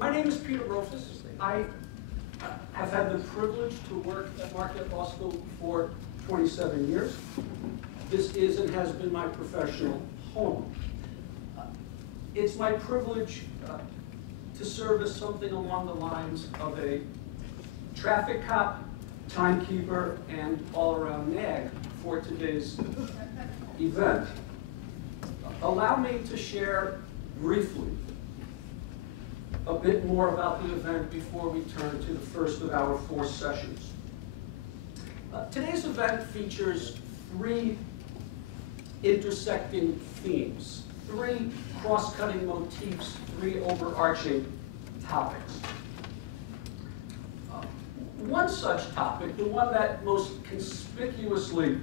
My name is Peter Rofes. I have had the privilege to work at Marquette Law School for 27 years. This is and has been my professional home. It's my privilege to serve as something along the lines of a traffic cop, timekeeper, and all-around nag for today's event. Allow me to share briefly a bit more about the event before we turn to the first of our 4 sessions. Today's event features 3 intersecting themes, 3 cross-cutting motifs, 3 overarching topics. One such topic, the one that most conspicuously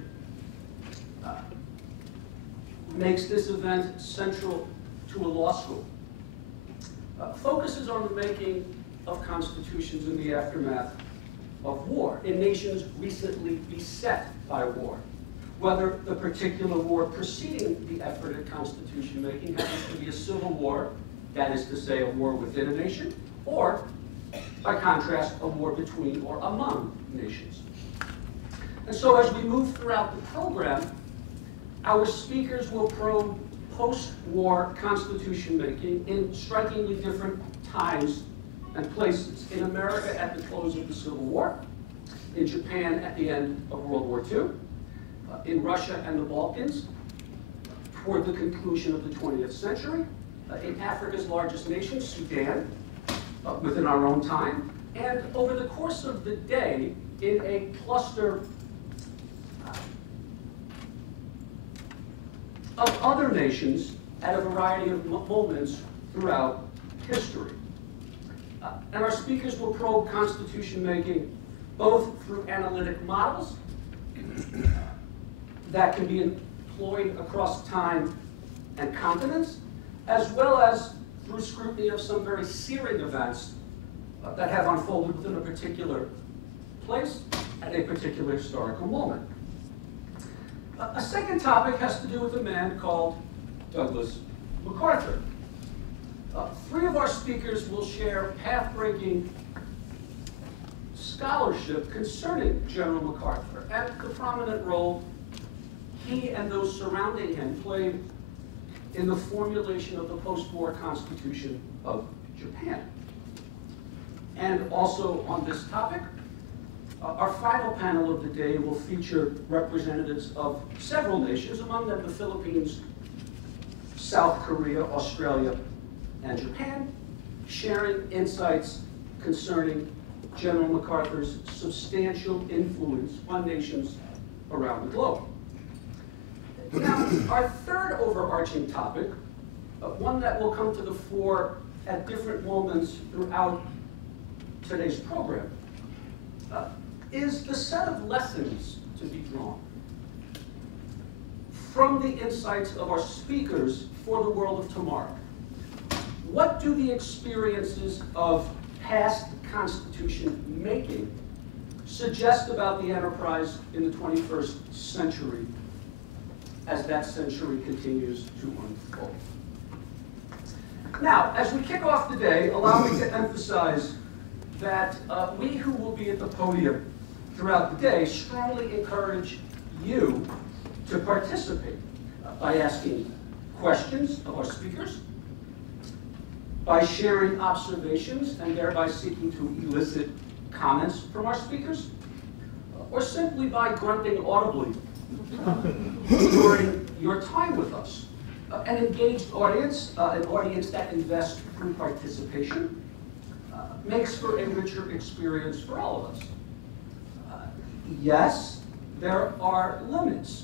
makes this event central to a law school, focuses on the making of constitutions in the aftermath of war, in nations recently beset by war, whether the particular war preceding the effort at constitution making happens to be a civil war, that is to say, a war within a nation, or, by contrast, a war between or among nations. And so as we move throughout the program, our speakers will probe post-war constitution making in strikingly different times and places. In America at the close of the Civil War, in Japan at the end of World War II, in Russia and the Balkans toward the conclusion of the 20th century, in Africa's largest nation, Sudan, within our own time, and over the course of the day in a cluster of other nations at a variety of moments throughout history. And our speakers will probe constitution making both through analytic models that can be employed across time and continents, as well as through scrutiny of some very searing events that have unfolded within a particular place at a particular historical moment. A second topic has to do with a man called Douglas MacArthur. 3 of our speakers will share path-breaking scholarship concerning General MacArthur and the prominent role he and those surrounding him played in the formulation of the post-war Constitution of Japan. And also on this topic, our final panel of the day will feature representatives of several nations, among them the Philippines, South Korea, Australia, and Japan, sharing insights concerning General MacArthur's substantial influence on nations around the globe. Now, our third overarching topic, one that will come to the fore at different moments throughout today's program, is the set of lessons to be drawn from the insights of our speakers for the world of tomorrow. What do the experiences of past constitution making suggest about the enterprise in the 21st century as that century continues to unfold? Now, as we kick off the day, allow me to emphasize that we who will be at the podium throughout the day strongly encourage you to participate by asking questions of our speakers, by sharing observations and thereby seeking to elicit comments from our speakers, or simply by grunting audibly during your time with us. An engaged audience, an audience that invests through participation, makes for a richer experience for all of us. Yes, there are limits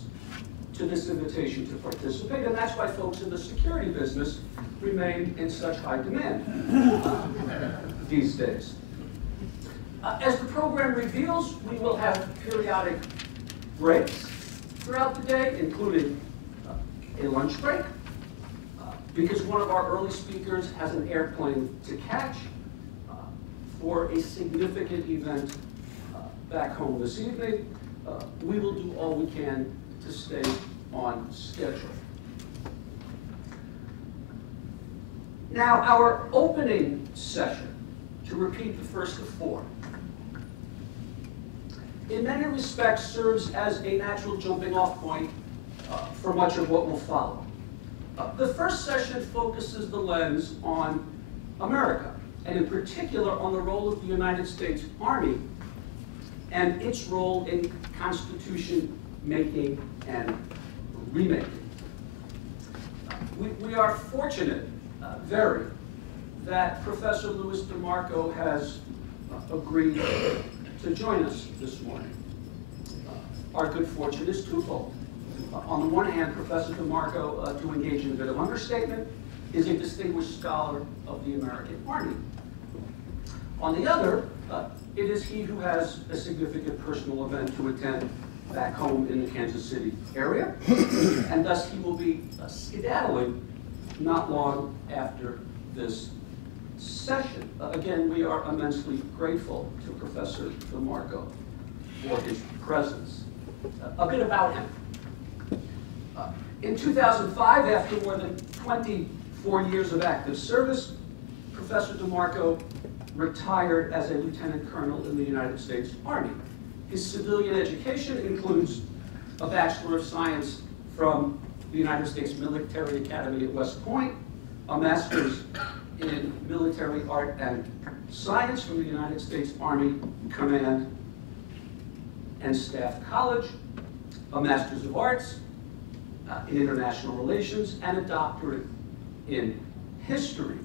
to this invitation to participate, and that's why folks in the security business remain in such high demand these days. As the program reveals, we will have periodic breaks throughout the day, including a lunch break, because one of our early speakers has an airplane to catch for a significant event back home this evening. We will do all we can to stay on schedule. Now, our opening session, to repeat the first of four, in many respects serves as a natural jumping off point for much of what will follow. The first session focuses the lens on America, and in particular on the role of the United States Army and its role in constitution making and remaking. We are fortunate, very, that Professor Louis DiMarco has agreed to join us this morning. Our good fortune is twofold. On the one hand, Professor DiMarco, to engage in a bit of understatement, is a distinguished scholar of the American Army. On the other, it is he who has a significant personal event to attend back home in the Kansas City area, and thus he will be skedaddling not long after this session. Again, we are immensely grateful to Professor DiMarco for his presence. A bit about him. In 2005, after more than 24 years of active service, Professor DiMarco retired as a lieutenant colonel in the United States Army. His civilian education includes a Bachelor of Science from the United States Military Academy at West Point, a Master's in Military Art and Science from the United States Army Command and Staff College, a Master's of Arts in International Relations, and a doctorate in history.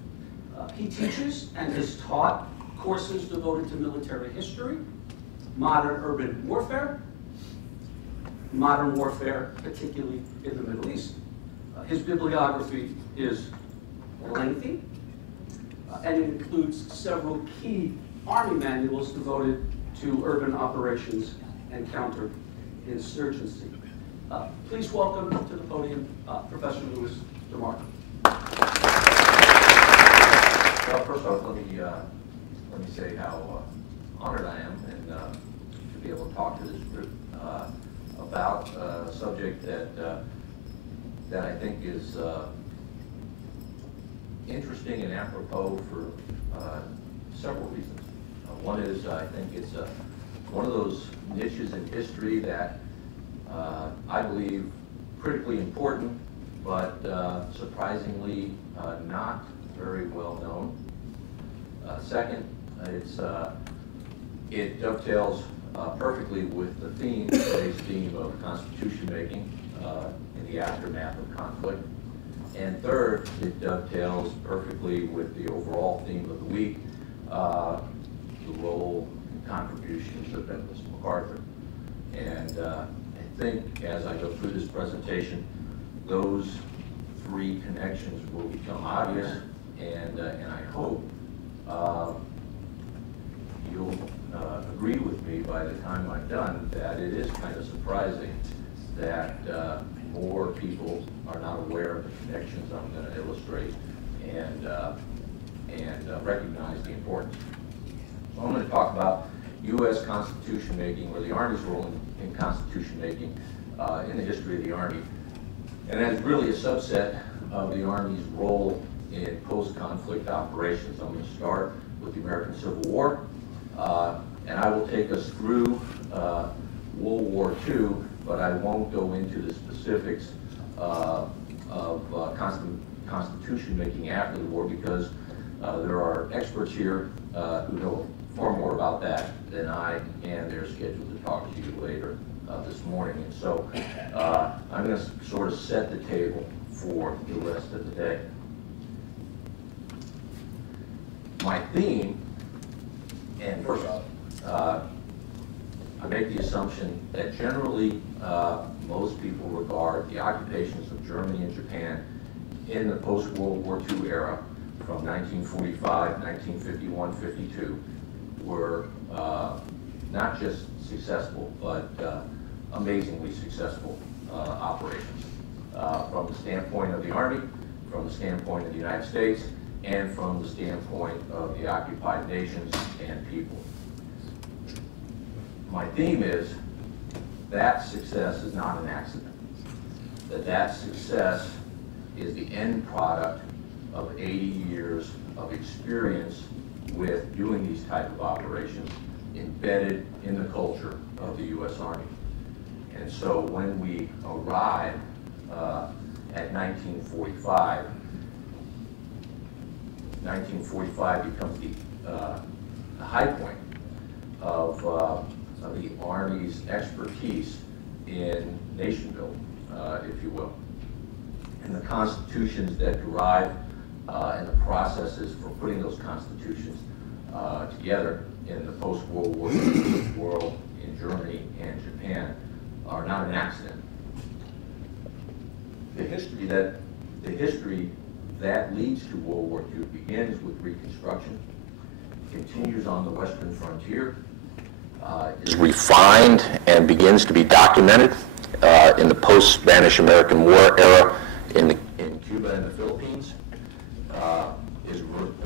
He teaches and has taught courses devoted to military history, modern urban warfare, particularly in the Middle East. His bibliography is lengthy, and it includes several key Army manuals devoted to urban operations and counterinsurgency. Please welcome to the podium Professor Louis DiMarco. Well, first off, let me say how honored I am and to be able to talk to this group about a subject that I think is interesting and apropos for several reasons. One is I think it's one of those niches in history that I believe critically important, but surprisingly not very well known. Second, it dovetails perfectly with the theme, today's theme of constitution making in the aftermath of conflict. And third, it dovetails perfectly with the overall theme of the week, the role and contributions of Douglas MacArthur. And I think as I go through this presentation, those three connections will become obvious, and I hope you'll agree with me by the time I'm done that it is kind of surprising that more people are not aware of the connections I'm going to illustrate and recognize the importance. So I'm going to talk about U.S. Constitution making, or the Army's role in constitution making in the history of the Army. And that is really a subset of the Army's role in post-conflict operations. I'm going to start with the American Civil War, and I will take us through World War II, but I won't go into the specifics of constitution making after the war, because there are experts here who know far more about that than I, and they're scheduled to talk to you later this morning. And so I'm going to sort of set the table for the rest of the day. My theme, and first off, I make the assumption that generally most people regard the occupations of Germany and Japan in the post-World War II era from 1945, 1951, 52 were not just successful, but amazingly successful operations from the standpoint of the Army, from the standpoint of the United States, and from the standpoint of the occupied nations and people. My theme is that success is not an accident, that success is the end product of 80 years of experience with doing these type of operations embedded in the culture of the U.S. Army. And so when we arrive at 1945, 1945 becomes the high point of the Army's expertise in nation building, if you will. And the constitutions that derive and the processes for putting those constitutions together in the post-World War II world in Germany and Japan are not an accident. The history that leads to World War II begins with Reconstruction, continues on the Western frontier, is refined and begins to be documented in the post-Spanish American War era in Cuba and the Philippines, is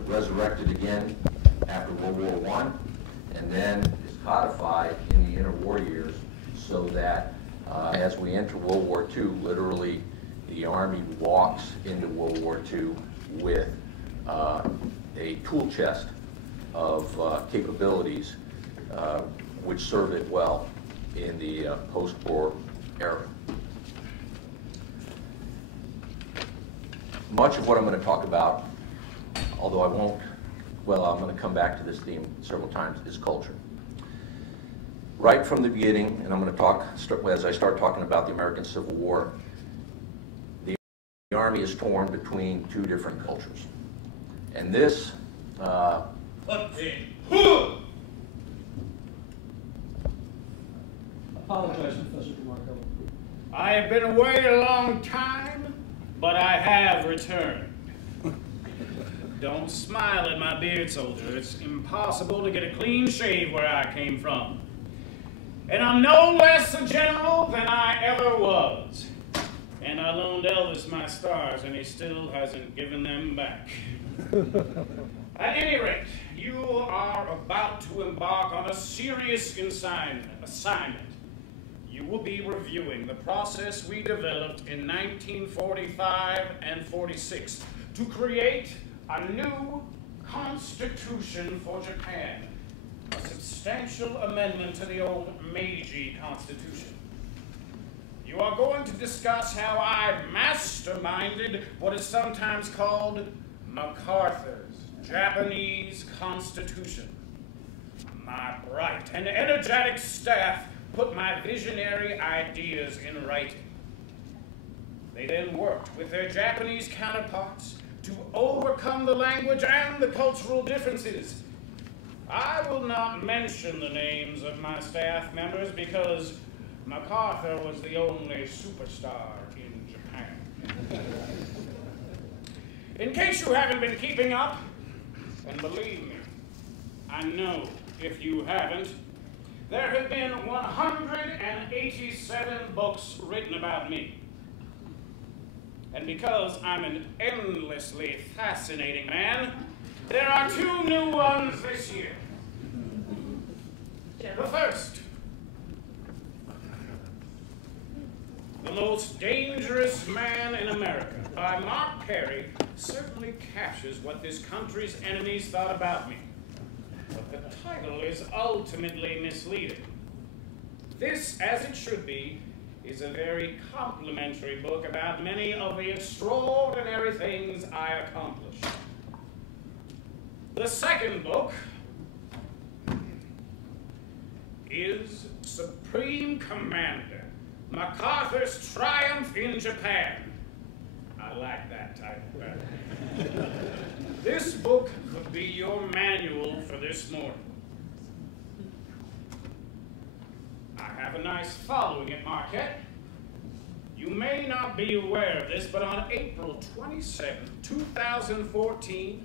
resurrected again after World War I, and then is codified in the interwar years so that as we enter World War II, literally the Army walks into World War II with a tool chest of capabilities which served it well in the post-war era. Much of what I'm going to talk about, although I won't, well, I'm going to come back to this theme several times, is culture. Right from the beginning, and I'm going to talk, as I start talking about the American Civil War, the Army is torn between two different cultures. And this, Apologize, Professor DiMarco. I have been away a long time, but I have returned. Don't smile at my beard, soldier. It's impossible to get a clean shave where I came from. And I'm no less a general than I ever was. And I loaned Elvis my stars, and he still hasn't given them back. At any rate, you are about to embark on a serious assignment. You will be reviewing the process we developed in 1945 and 46 to create a new constitution for Japan, a substantial amendment to the old Meiji Constitution. You are going to discuss how I masterminded what is sometimes called MacArthur's Japanese Constitution. My bright and energetic staff put my visionary ideas in writing. They then worked with their Japanese counterparts to overcome the language and the cultural differences. I will not mention the names of my staff members because MacArthur was the only superstar in Japan. In case you haven't been keeping up, and believe me, I know if you haven't, there have been 187 books written about me. And because I'm an endlessly fascinating man, there are 2 new ones this year. The first, The Most Dangerous Man in America, by Mark Perry, certainly captures what this country's enemies thought about me. But the title is ultimately misleading. This, as it should be, is a very complimentary book about many of the extraordinary things I accomplished. The second book is Supreme Commander, MacArthur's Triumph in Japan. I like that title better. This book could be your manual for this morning. I have a nice following at Marquette. You may not be aware of this, but on April 27, 2014,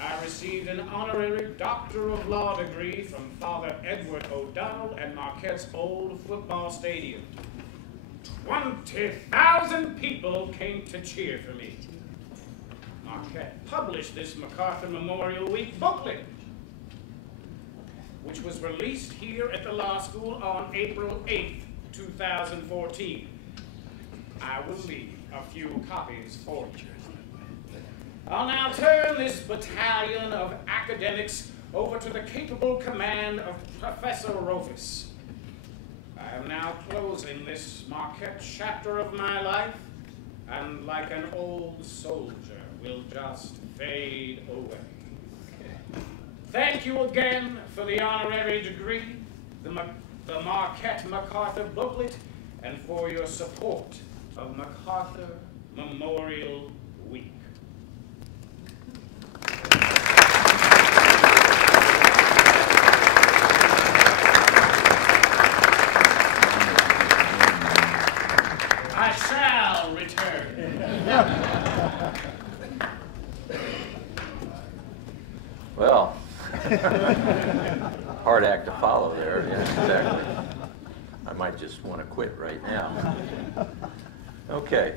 I received an honorary Doctor of Law degree from Father Edward O'Donnell at Marquette's old football stadium. 20,000 people came to cheer for me. Marquette published this MacArthur Memorial Week booklet, which was released here at the law school on April 8th, 2014. I will leave a few copies for you. I'll now turn this battalion of academics over to the capable command of Professor Rofes. I am now closing this Marquette chapter of my life, and like an old soldier, will just fade away. Thank you again for the honorary degree, the Marquette MacArthur booklet, and for your support of MacArthur Memorial Week. I shall return. Well, hard act to follow there. Yeah, exactly. I might just want to quit right now. Okay.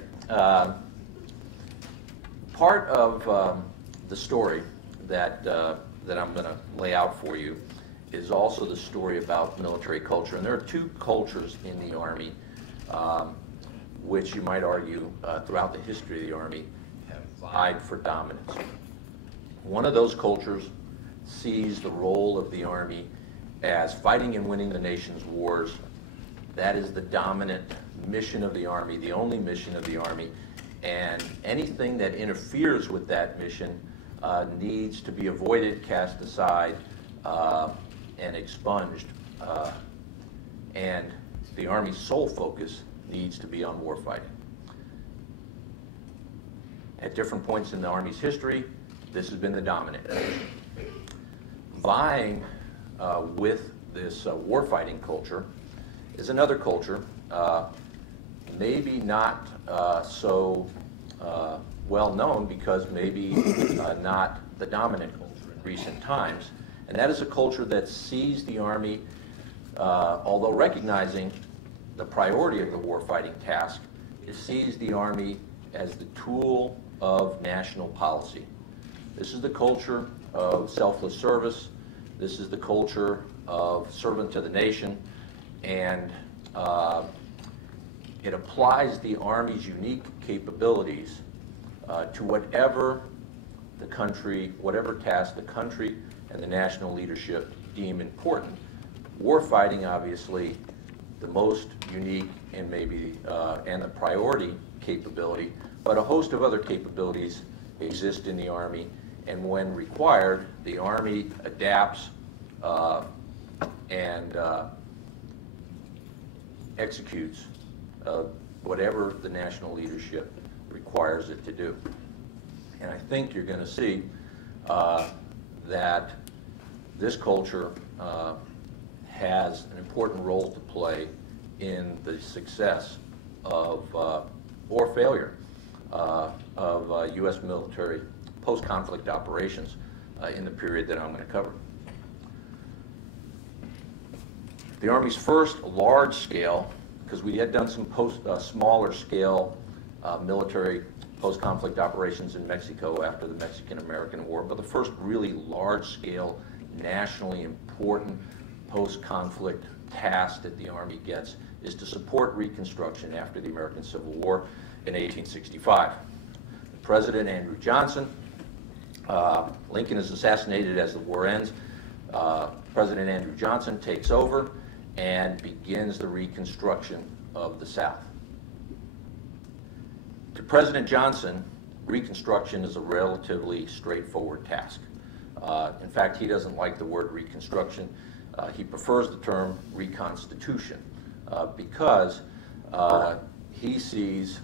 Part of the story that I'm going to lay out for you is also the story about military culture. And there are two cultures in the Army which you might argue throughout the history of the Army have vied for dominance. One of those cultures sees the role of the Army as fighting and winning the nation's wars. That is the dominant mission of the Army, the only mission of the Army, and anything that interferes with that mission needs to be avoided, cast aside, and expunged. And the Army's sole focus needs to be on warfighting. At different points in the Army's history, this has been the dominant mission. Vying with this warfighting culture is another culture, maybe not so well known because maybe not the dominant culture in recent times, and that is a culture that sees the Army, although recognizing the priority of the warfighting task, it sees the Army as the tool of national policy. This is the culture of selfless service. This is the culture of servant to the nation, and it applies the Army's unique capabilities to whatever the country, whatever task the country and the national leadership deem important. Warfighting, obviously, the most unique and maybe and the priority capability, but a host of other capabilities exist in the Army, and when required, the Army adapts and executes whatever the national leadership requires it to do. And I think you're going to see that this culture has an important role to play in the success of, or failure of U.S. military post-conflict operations in the period that I'm going to cover. The Army's first large-scale, because we had done some smaller-scale military post-conflict operations in Mexico after the Mexican-American War, but the first really large-scale, nationally important post-conflict task that the Army gets is to support Reconstruction after the American Civil War in 1865. President Andrew Johnson, Lincoln is assassinated as the war ends. President Andrew Johnson takes over and begins the reconstruction of the South. To President Johnson, Reconstruction is a relatively straightforward task. In fact, he doesn't like the word Reconstruction. He prefers the term Reconstitution because he sees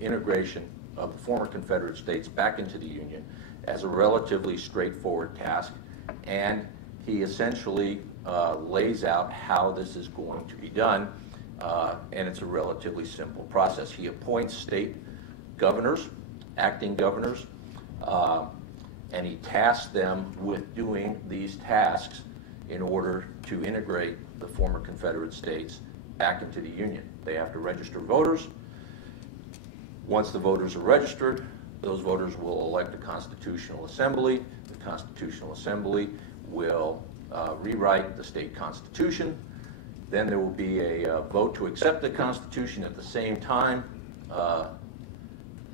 integration of the former Confederate states back into the Union as a relatively straightforward task, and he essentially lays out how this is going to be done, and it's a relatively simple process. He appoints state governors, acting governors, and he tasks them with doing these tasks in order to integrate the former Confederate states back into the Union. They have to register voters. Once the voters are registered, those voters will elect a constitutional assembly. The constitutional assembly will rewrite the state constitution. Then there will be a vote to accept the Constitution. At the same time,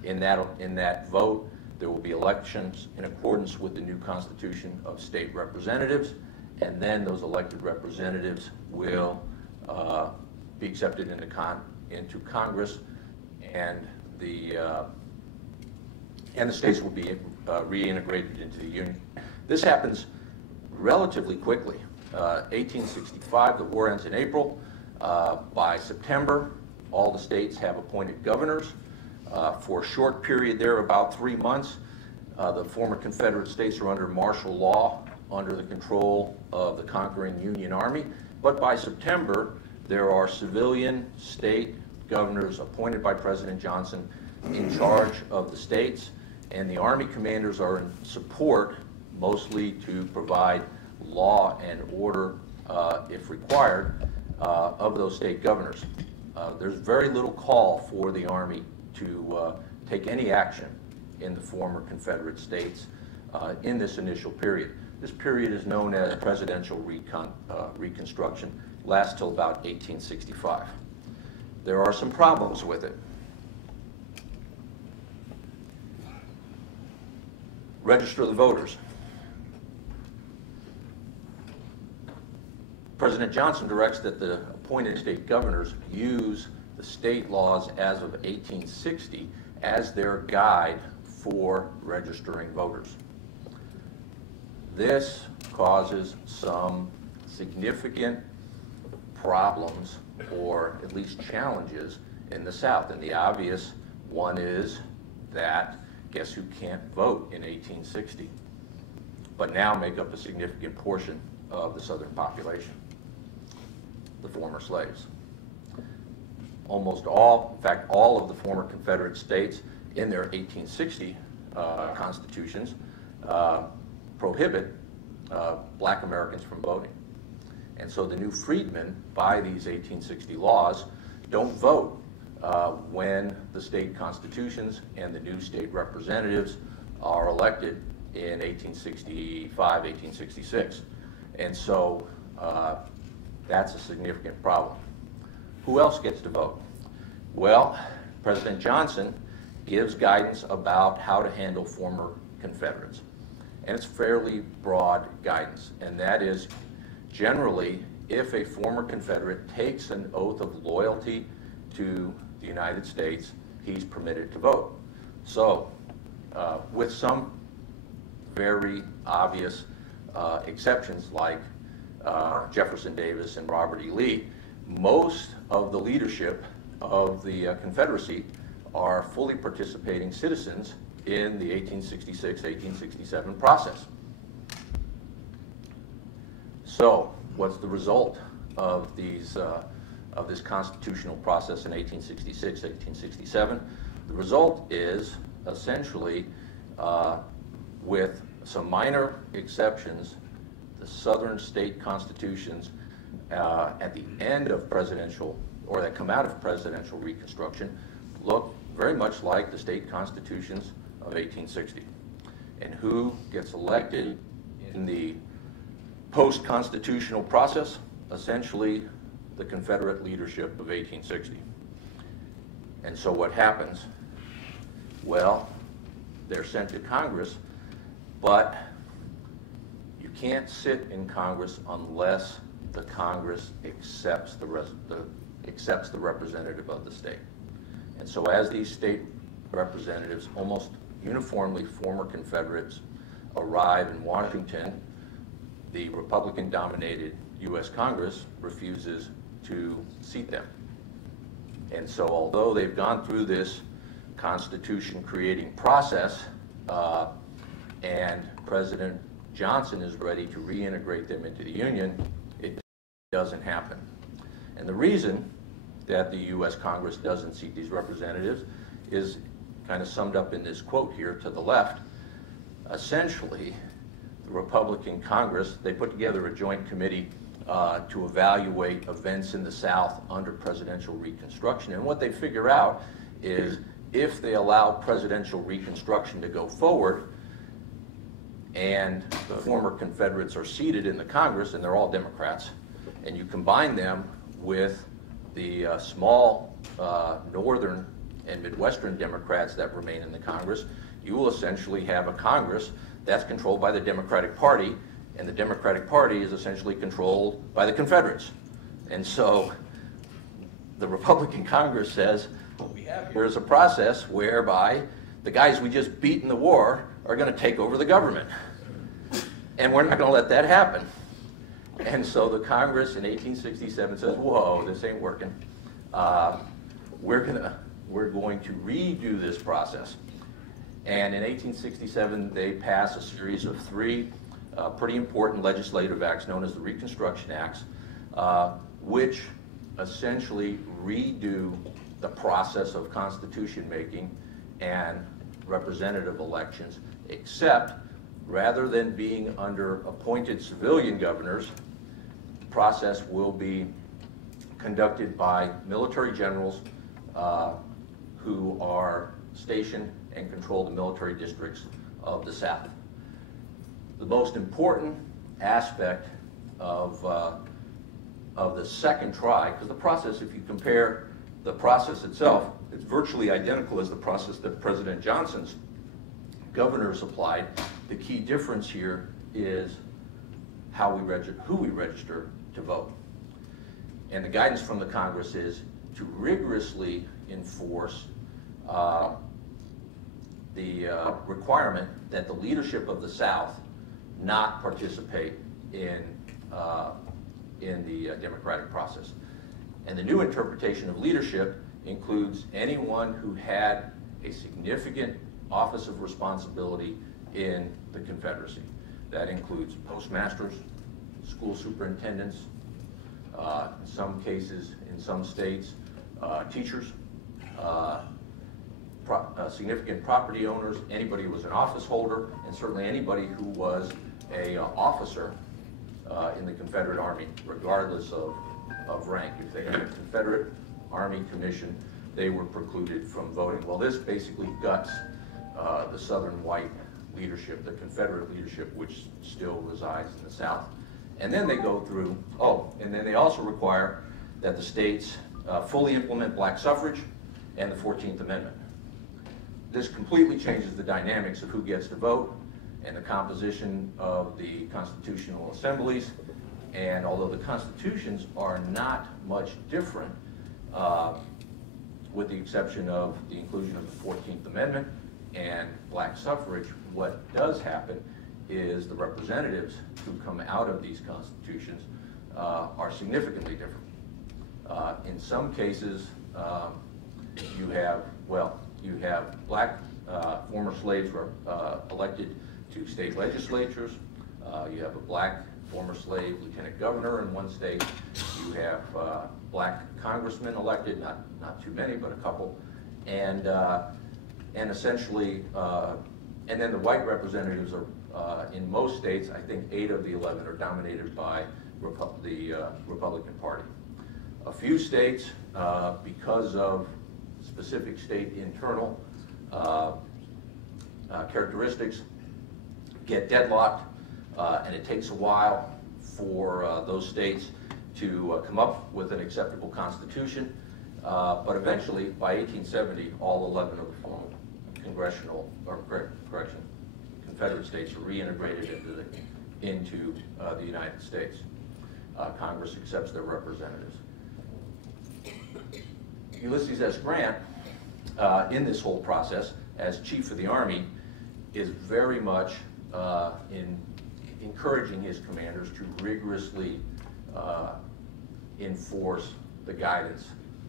in that vote, There will be elections in accordance with the new constitution of state representatives, and then those elected representatives will be accepted into Congress, and the states will be reintegrated into the Union. This happens relatively quickly. 1865, the war ends in April. By September, all the states have appointed governors. For a short period there, about 3 months, the former Confederate states are under martial law, under the control of the conquering Union Army. But by September, there are civilian state governors appointed by President Johnson in charge of the states, and the Army commanders are in support, mostly to provide law and order, if required, of those state governors. There's very little call for the Army to take any action in the former Confederate states in this initial period. This period is known as presidential Reconstruction, lasts till about 1865. There are some problems with it. Register the voters. President Johnson directs that the appointed state governors use the state laws as of 1860 as their guide for registering voters. This causes some significant problems, or at least challenges, in the South. And the obvious one is that guess who can't vote in 1860, but now make up a significant portion of the Southern population? The former slaves. Almost all, in fact, all of the former Confederate states in their 1860 constitutions prohibit black Americans from voting. And so the new freedmen, by these 1860 laws, don't vote when the state constitutions and the new state representatives are elected in 1865, 1866. And so that's a significant problem. Who else gets to vote? Well, President Johnson gives guidance about how to handle former Confederates. And it's fairly broad guidance, and that is generally if a former Confederate takes an oath of loyalty to the United States, he's permitted to vote. So, with some very obvious exceptions like Jefferson Davis and Robert E. Lee, most of the leadership of the Confederacy are fully participating citizens in the 1866-1867 process. So, what's the result of these of this constitutional process in 1866, 1867? The result is essentially, with some minor exceptions, the Southern state constitutions at the end of presidential, or that come out of presidential Reconstruction, look very much like the state constitutions of 1860. And who gets elected in the post-constitutional process? Essentially, the Confederate leadership of 1860. And so what happens? Well, they're sent to Congress, but you can't sit in Congress unless the Congress accepts the representative of the state. And so as these state representatives, almost uniformly former Confederates, arrive in Washington, the Republican-dominated U.S. Congress refuses to seat them. And so although they've gone through this constitution-creating process, and President Johnson is ready to reintegrate them into the Union, it doesn't happen. And the reason that the U.S. Congress doesn't seat these representatives is kind of summed up in this quote here to the left. Essentially, the Republican Congress, they put together a joint committee to evaluate events in the South under presidential Reconstruction. And what they figure out is if they allow presidential Reconstruction to go forward and the former Confederates are seated in the Congress, and they're all Democrats, and you combine them with the small northern and Midwestern Democrats that remain in the Congress, you will essentially have a Congress that's controlled by the Democratic Party, and the Democratic Party is essentially controlled by the Confederates. And so the Republican Congress says, what we have here is a process whereby the guys we just beat in the war are going to take over the government. And we're not going to let that happen. And so the Congress in 1867 says, whoa, this ain't working. We're going to redo this process. And in 1867, they pass a series of three pretty important legislative acts known as the Reconstruction Acts, which essentially redo the process of constitution making and representative elections, except rather than being under appointed civilian governors, the process will be conducted by military generals who are stationed and control the military districts of the South. The most important aspect of the second try, because the process, if you compare the process itself, it's virtually identical as the process that President Johnson's governors applied. The key difference here is who we register to vote. And the guidance from the Congress is to rigorously enforce the requirement that the leadership of the South not participate in the democratic process. And the new interpretation of leadership includes anyone who had a significant office of responsibility in the Confederacy. That includes postmasters, school superintendents, in some cases, in some states, teachers, significant property owners, anybody who was an office holder, and certainly anybody who was an officer in the Confederate Army, regardless of rank. If they had a Confederate Army commission, they were precluded from voting. Well, this basically guts the Southern white leadership, the Confederate leadership, which still resides in the South. And then they go through, and then they also require that the states fully implement black suffrage and the 14th Amendment. This completely changes the dynamics of who gets to vote and the composition of the constitutional assemblies. And although the constitutions are not much different, with the exception of the inclusion of the 14th Amendment and black suffrage, what does happen is the representatives who come out of these constitutions are significantly different. In some cases, you have black former slaves who are elected to state legislatures. You have a black former slave lieutenant governor in one state. You have black congressmen elected, not too many, but a couple, and essentially, and then the white representatives are in most states. I think 8 of the 11 are dominated by the Republican Party. A few states, because of specific state internal characteristics, get deadlocked, and it takes a while for those states to come up with an acceptable constitution. But eventually, by 1870, all 11 of the former Confederate states are reintegrated into the United States. Congress accepts their representatives. Ulysses S. Grant, in this whole process, as chief of the Army, is very much in encouraging his commanders to rigorously enforce the guidance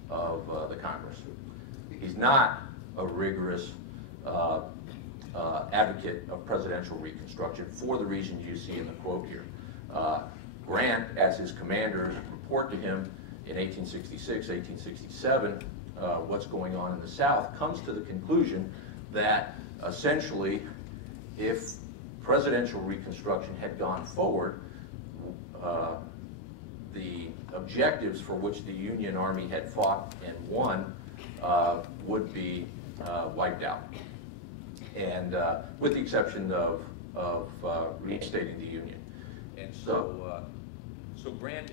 of the Congress. He's not a rigorous advocate of presidential reconstruction for the reasons you see in the quote here. Grant, as his commanders report to him in 1866, 1867, what's going on in the South, comes to the conclusion that essentially, if presidential reconstruction had gone forward, the objectives for which the Union Army had fought and won would be wiped out, and with the exception of reinstating the Union. And so, so Grant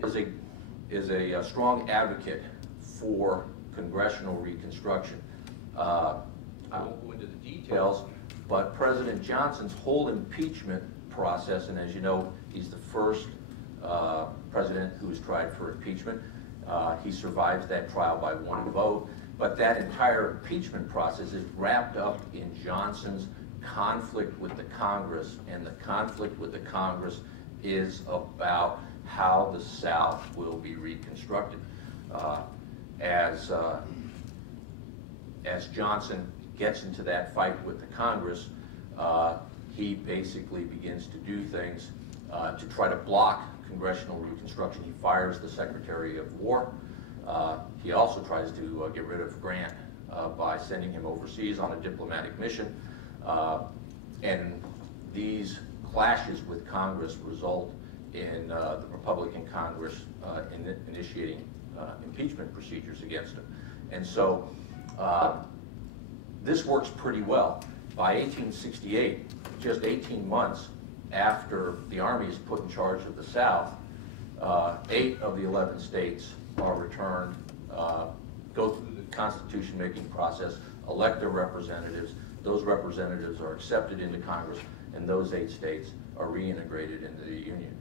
is a strong advocate for congressional reconstruction. I won't go into the details, But President Johnson's whole impeachment process, and as you know, he's the first president who was tried for impeachment. He survives that trial by 1 vote. But that entire impeachment process is wrapped up in Johnson's conflict with the Congress, and the conflict with the Congress is about how the South will be reconstructed. As Johnson gets into that fight with the Congress, he basically begins to do things to try to block congressional reconstruction. He fires the Secretary of War. He also tries to get rid of Grant by sending him overseas on a diplomatic mission. And these clashes with Congress result in the Republican Congress initiating impeachment procedures against him. And so this works pretty well. By 1868, just 18 months after the Army is put in charge of the South, 8 of the 11 states are returned, go through the constitution-making process, elect their representatives. Those representatives are accepted into Congress, and those 8 states are reintegrated into the Union.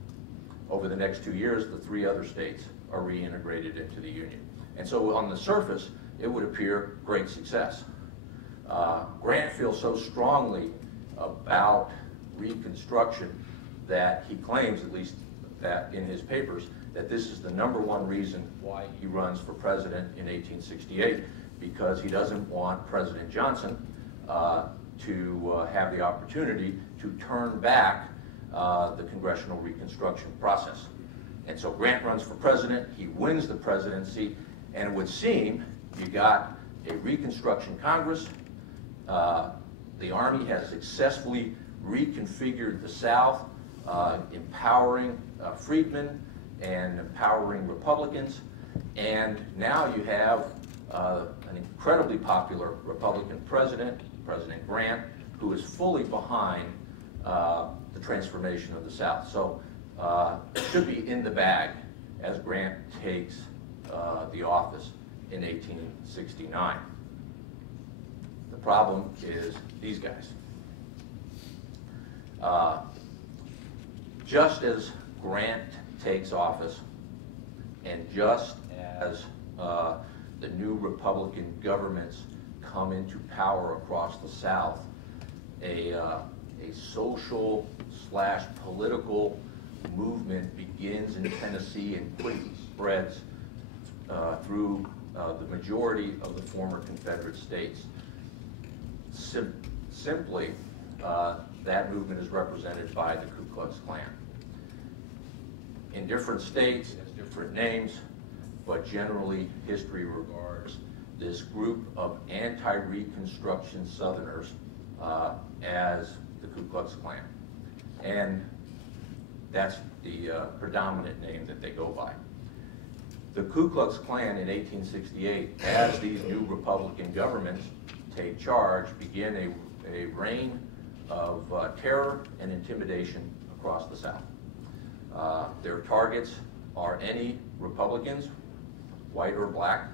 Over the next 2 years, the 3 other states are reintegrated into the Union. And so on the surface, it would appear great success. Grant feels so strongly about Reconstruction that he claims, at least that in his papers, that this is the #1 reason why he runs for president in 1868, because he doesn't want President Johnson to have the opportunity to turn back the congressional Reconstruction process. And so Grant runs for president, he wins the presidency, and it would seem you got a Reconstruction Congress. The Army has successfully reconfigured the South, empowering freedmen and empowering Republicans. And now you have an incredibly popular Republican president, President Grant, who is fully behind the transformation of the South. So it should be in the bag as Grant takes the office in 1869. The problem is these guys. Just as Grant takes office, and just as the new Republican governments come into power across the South, a social / political movement begins in Tennessee and quickly spreads through the majority of the former Confederate states. Simply, that movement is represented by the Ku Klux Klan. In different states, it has different names, but generally history regards this group of anti-Reconstruction Southerners as the Ku Klux Klan. And that's the predominant name that they go by. The Ku Klux Klan in 1868, as these new Republican governments take charge, begin a reign of terror and intimidation across the South. Their targets are any Republicans, white or black,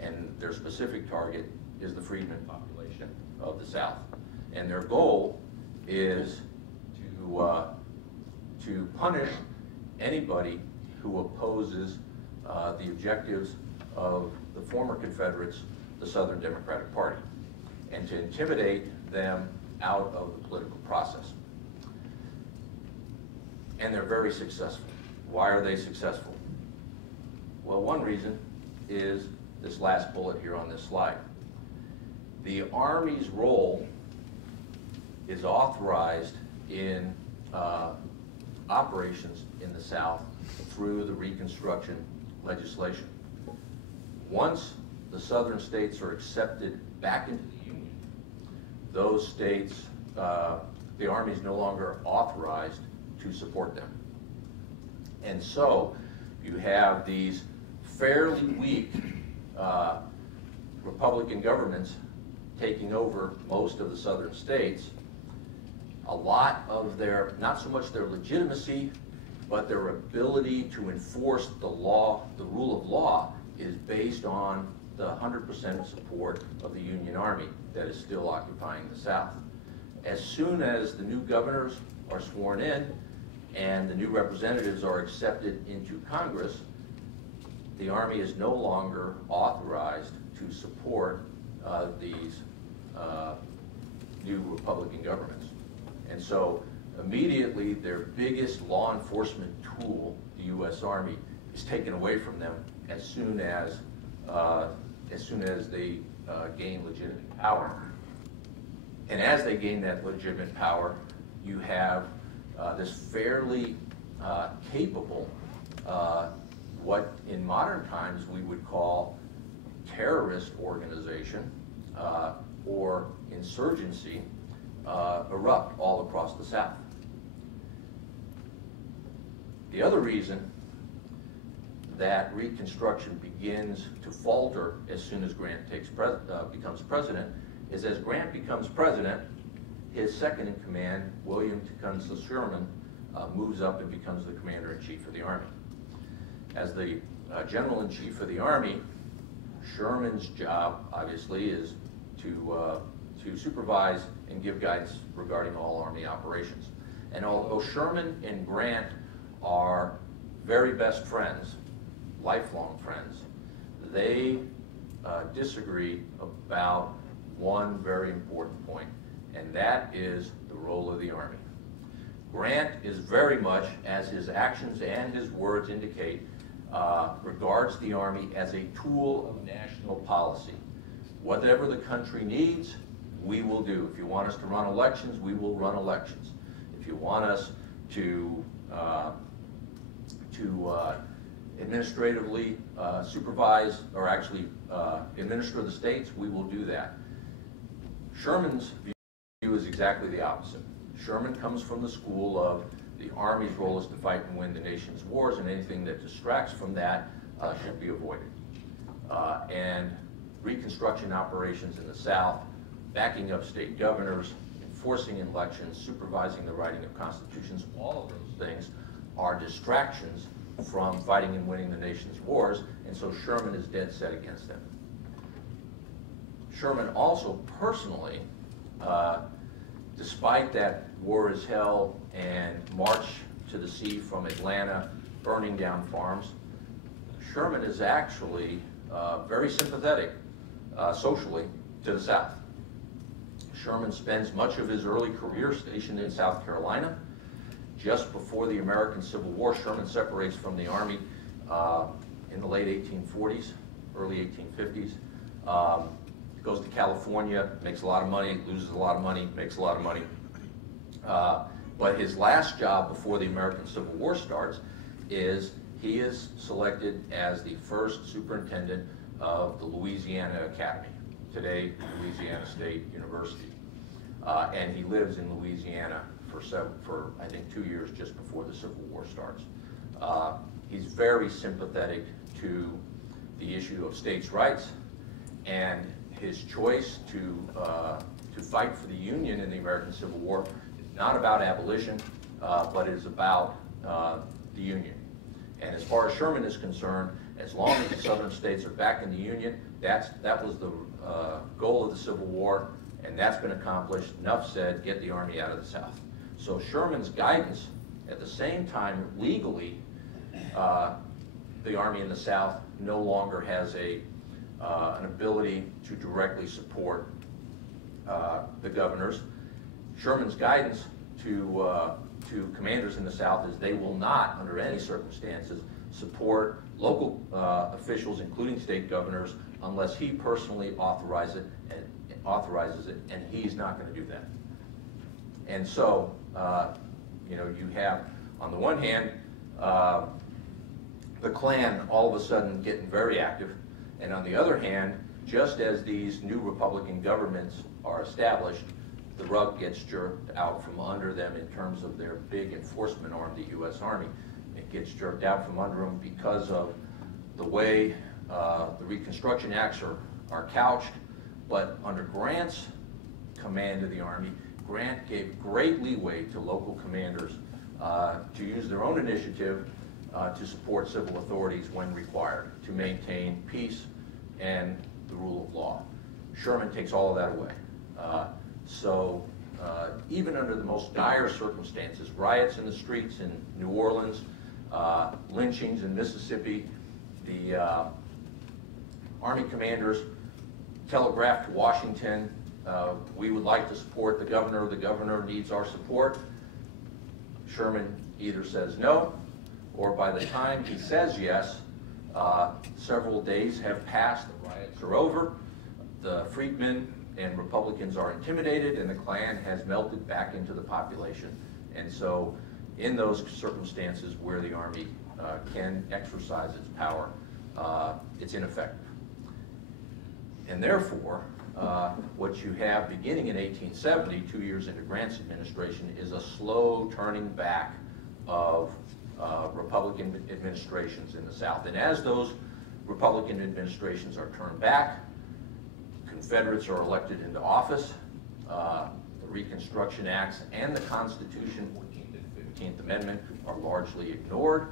and their specific target is the freedmen population of the South. And their goal is to punish anybody who opposes the objectives of the former Confederates, the Southern Democratic Party, and to intimidate them out of the political process. And they're very successful. Why are they successful? Well, one reason is this last bullet here on this slide. The Army's role is authorized in operations in the South through the Reconstruction legislation. Once the Southern states are accepted back into the Union, those states, the Army is no longer authorized to support them. And so you have these fairly weak Republican governments taking over most of the Southern states. A lot of their, not so much their legitimacy, but their ability to enforce the law, the rule of law, is based on the 100% support of the Union Army that is still occupying the South. As soon as the new governors are sworn in and the new representatives are accepted into Congress, the Army is no longer authorized to support these new Republican governments. And so immediately their biggest law enforcement tool, the U.S. Army, is taken away from them as soon as they gain legitimate power. And as they gain that legitimate power, you have this fairly capable, what in modern times we would call terrorist organization or insurgency erupt all across the South. The other reason that Reconstruction begins to falter as soon as Grant becomes president is as Grant becomes president, his second in command, William Tecumseh Sherman, moves up and becomes the commander-in-chief of the Army. As the general-in-chief of the Army, Sherman's job, obviously, is to supervise and give guidance regarding all Army operations. And although Sherman and Grant are very best friends, lifelong friends, they disagree about one very important point, and that is the role of the Army. Grant is very much, as his actions and his words indicate, regards the Army as a tool of national policy. Whatever the country needs, we will do. If you want us to run elections, we will run elections. If you want us to administratively supervise or actually administer the states, we will do that. Sherman's view is exactly the opposite. Sherman comes from the school of the Army's role is to fight and win the nation's wars, and anything that distracts from that should be avoided. And Reconstruction operations in the South, backing up state governors, enforcing elections, supervising the writing of constitutions, all of those things are distractions from fighting and winning the nation's wars, and so Sherman is dead set against them. Sherman also personally, despite that war is hell and march to the sea from Atlanta, burning down farms, Sherman is actually very sympathetic socially to the South. Sherman spends much of his early career stationed in South Carolina. Just before the American Civil War, Sherman separates from the Army in the late 1840s, early 1850s. Goes to California, makes a lot of money, loses a lot of money, makes a lot of money. But his last job before the American Civil War starts is he is selected as the first superintendent of the Louisiana Academy, today Louisiana State University. And he lives in Louisiana for I think 2 years just before the Civil War starts. He's very sympathetic to the issue of states' rights, and his choice to fight for the Union in the American Civil War is not about abolition, but it is about the Union. And as far as Sherman is concerned, as long as the southern states are back in the Union, that was the goal of the Civil War, and that's been accomplished. Enough said, get the Army out of the South. So Sherman's guidance, at the same time, legally, the Army in the South no longer has an ability to directly support the governors. Sherman's guidance to commanders in the South is they will not, under any circumstances, support local officials, including state governors, unless he personally authorizes it, and he's not going to do that. And so, you have, on the one hand, the Klan all of a sudden getting very active, and on the other hand, just as these new Republican governments are established, the rug gets jerked out from under them in terms of their big enforcement arm, the U.S. Army. It gets jerked out from under them because of the way the Reconstruction Acts are couched, but under Grant's command of the Army, Grant gave great leeway to local commanders to use their own initiative to support civil authorities when required, to maintain peace and the rule of law. Sherman takes all of that away. So even under the most dire circumstances, riots in the streets in New Orleans, lynchings in Mississippi, the Army commanders telegraphed to Washington, we would like to support the governor needs our support. Sherman either says no, or by the time he says yes, several days have passed, the riots are over, the freedmen and Republicans are intimidated, and the Klan has melted back into the population. And so in those circumstances where the Army can exercise its power, it's ineffective. And therefore, what you have beginning in 1870, 2 years into Grant's administration, is a slow turning back of Republican administrations in the South. And as those Republican administrations are turned back, Confederates are elected into office, the Reconstruction Acts and the Constitution, 14th and 15th Amendment, are largely ignored,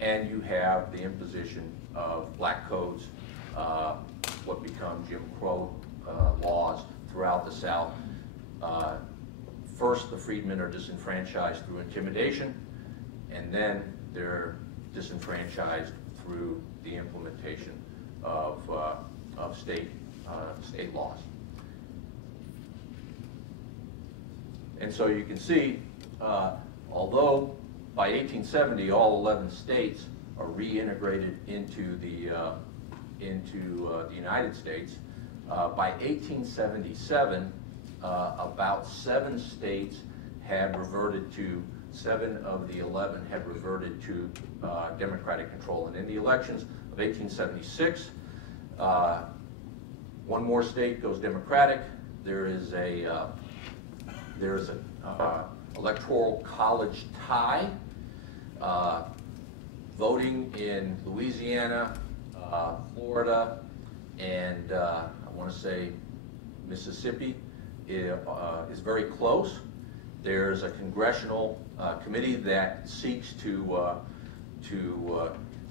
and you have the imposition of black codes, what become Jim Crow laws throughout the South. First, the freedmen are disenfranchised through intimidation, and then they're disenfranchised through the implementation of state laws. And so you can see, although by 1870 all 11 states are reintegrated into the United States, by 1877 about 7 states had reverted to, 7 of the 11 had reverted to Democratic control. And in the elections of 1876, one more state goes Democratic. There is an electoral college tie. Voting in Louisiana, Florida, and I want to say Mississippi is very close. There's a congressional committee that seeks to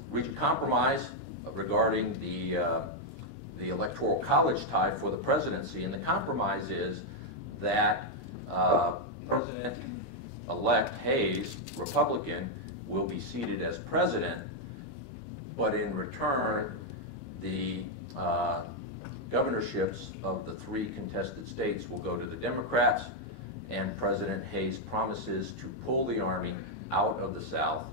reach a compromise regarding the electoral college tie for the presidency, and the compromise is that President-elect Hayes, Republican, will be seated as president, but in return, the governorships of the 3 contested states will go to the Democrats, and President Hayes promises to pull the Army out of the South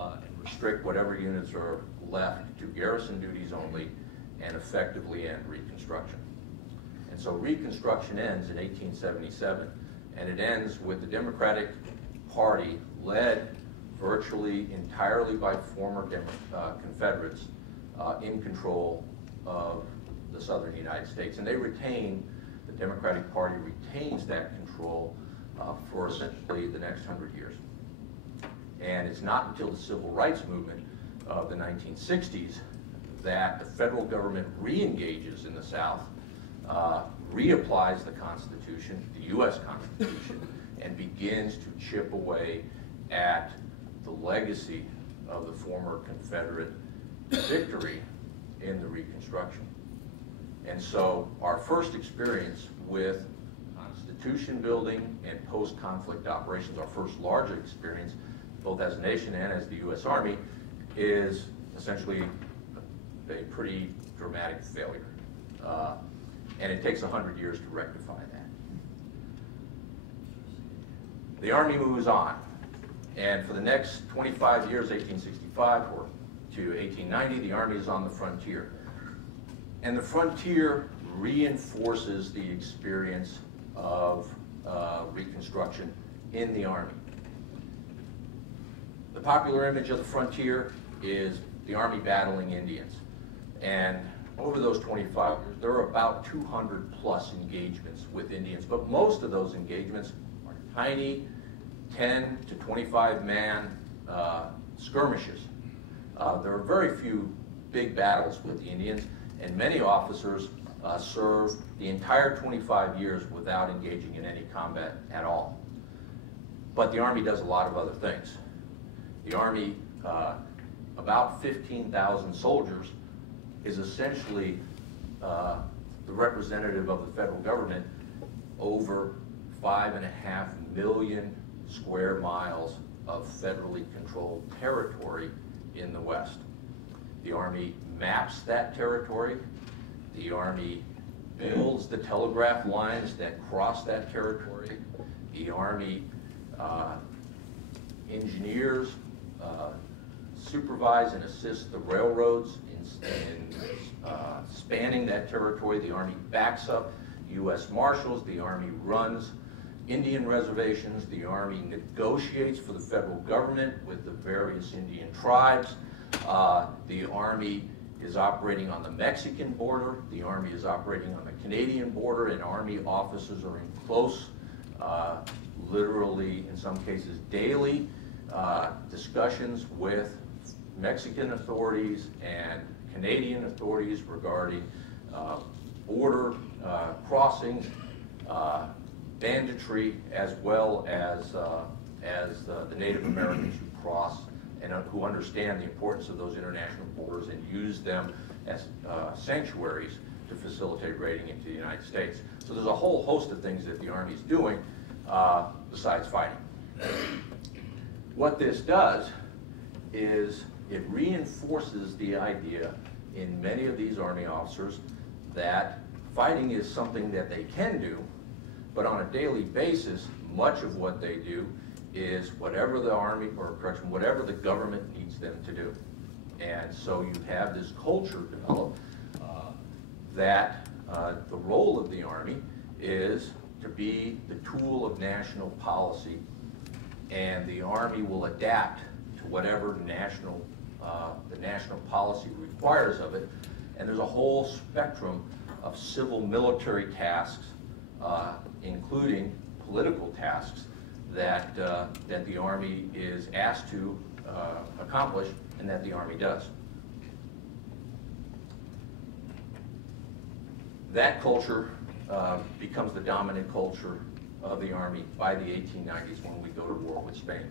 and restrict whatever units are left to garrison duties only, and effectively end Reconstruction. And so Reconstruction ends in 1877, and it ends with the Democratic Party led virtually entirely by former Confederates in control of the southern United States. And they retain, the Democratic Party retains that control for essentially the next 100 years. And it's not until the Civil Rights Movement of the 1960s that the federal government re-engages in the South, reapplies the Constitution, the U.S. Constitution, and begins to chip away at the legacy of the former Confederate victory in the Reconstruction. And so our first experience with Constitution building and post-conflict operations, our first larger experience, both as a nation and as the U.S. Army, is essentially a pretty dramatic failure. And it takes 100 years to rectify that. The Army moves on. And for the next 25 years, 1865 to 1890, the Army is on the frontier. And the frontier reinforces the experience of Reconstruction in the Army. The popular image of the frontier is the Army battling Indians. And over those 25 years, there are about 200 plus engagements with Indians, but most of those engagements are tiny, 10 to 25 man skirmishes. There are very few big battles with the Indians, and many officers serve the entire 25 years without engaging in any combat at all. But the Army does a lot of other things. The Army, about 15,000 soldiers, is essentially the representative of the federal government over 5.5 million square miles of federally controlled territory in the West. The Army maps that territory. The Army builds the telegraph lines that cross that territory. The Army engineers, supervise and assist the railroads in spanning that territory. The Army backs up U.S. Marshals. The Army runs Indian reservations. The Army negotiates for the federal government with the various Indian tribes. The Army is operating on the Mexican border. The Army is operating on the Canadian border, and Army officers are in close, literally in some cases daily, discussions with Mexican authorities and Canadian authorities regarding border crossings, banditry, as well as the Native Americans who cross and who understand the importance of those international borders and use them as sanctuaries to facilitate raiding into the United States. So there's a whole host of things that the Army is doing besides fighting. What this does is it reinforces the idea in many of these Army officers that fighting is something that they can do, but on a daily basis, much of what they do is whatever the Army, or correction, whatever the government needs them to do. And so you have this culture develop that the role of the Army is to be the tool of national policy, and the Army will adapt to whatever the national policy requires of it. And there's a whole spectrum of civil military tasks, including political tasks, that the Army is asked to accomplish, and that the Army does. That culture becomes the dominant culture of the Army by the 1890s when we go to war with Spain.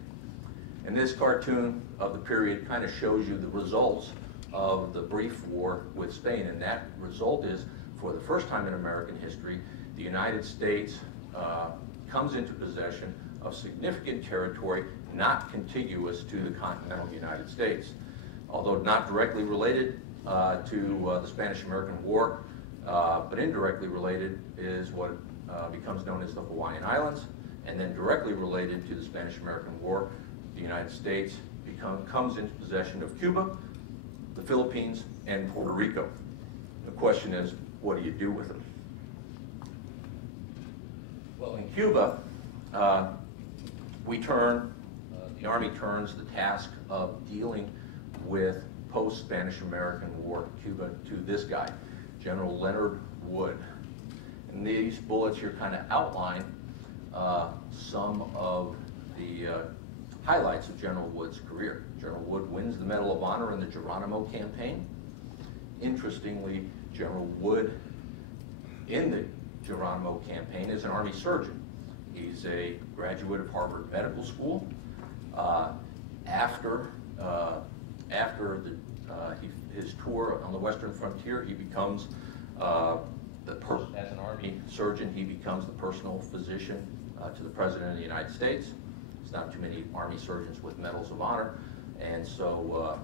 And this cartoon of the period kind of shows you the results of the brief war with Spain, and that result is, for the first time in American history, the United States comes into possession of significant territory not contiguous to the continental United States. Although not directly related to the Spanish-American War, but indirectly related is what becomes known as the Hawaiian Islands, and then directly related to the Spanish-American War, the United States comes into possession of Cuba, the Philippines, and Puerto Rico. The question is, what do you do with them? Well, in Cuba, the Army turns the task of dealing with post-Spanish-American War Cuba to this guy, General Leonard Wood. And these bullets here kind of outline some of the highlights of General Wood's career. General Wood wins the Medal of Honor in the Geronimo campaign. Interestingly, General Wood in the Geronimo campaign is an Army surgeon. He's a graduate of Harvard Medical School. After his tour on the Western frontier, he becomes as an Army surgeon, he becomes the personal physician to the President of the United States. There's not too many Army surgeons with medals of honor, and so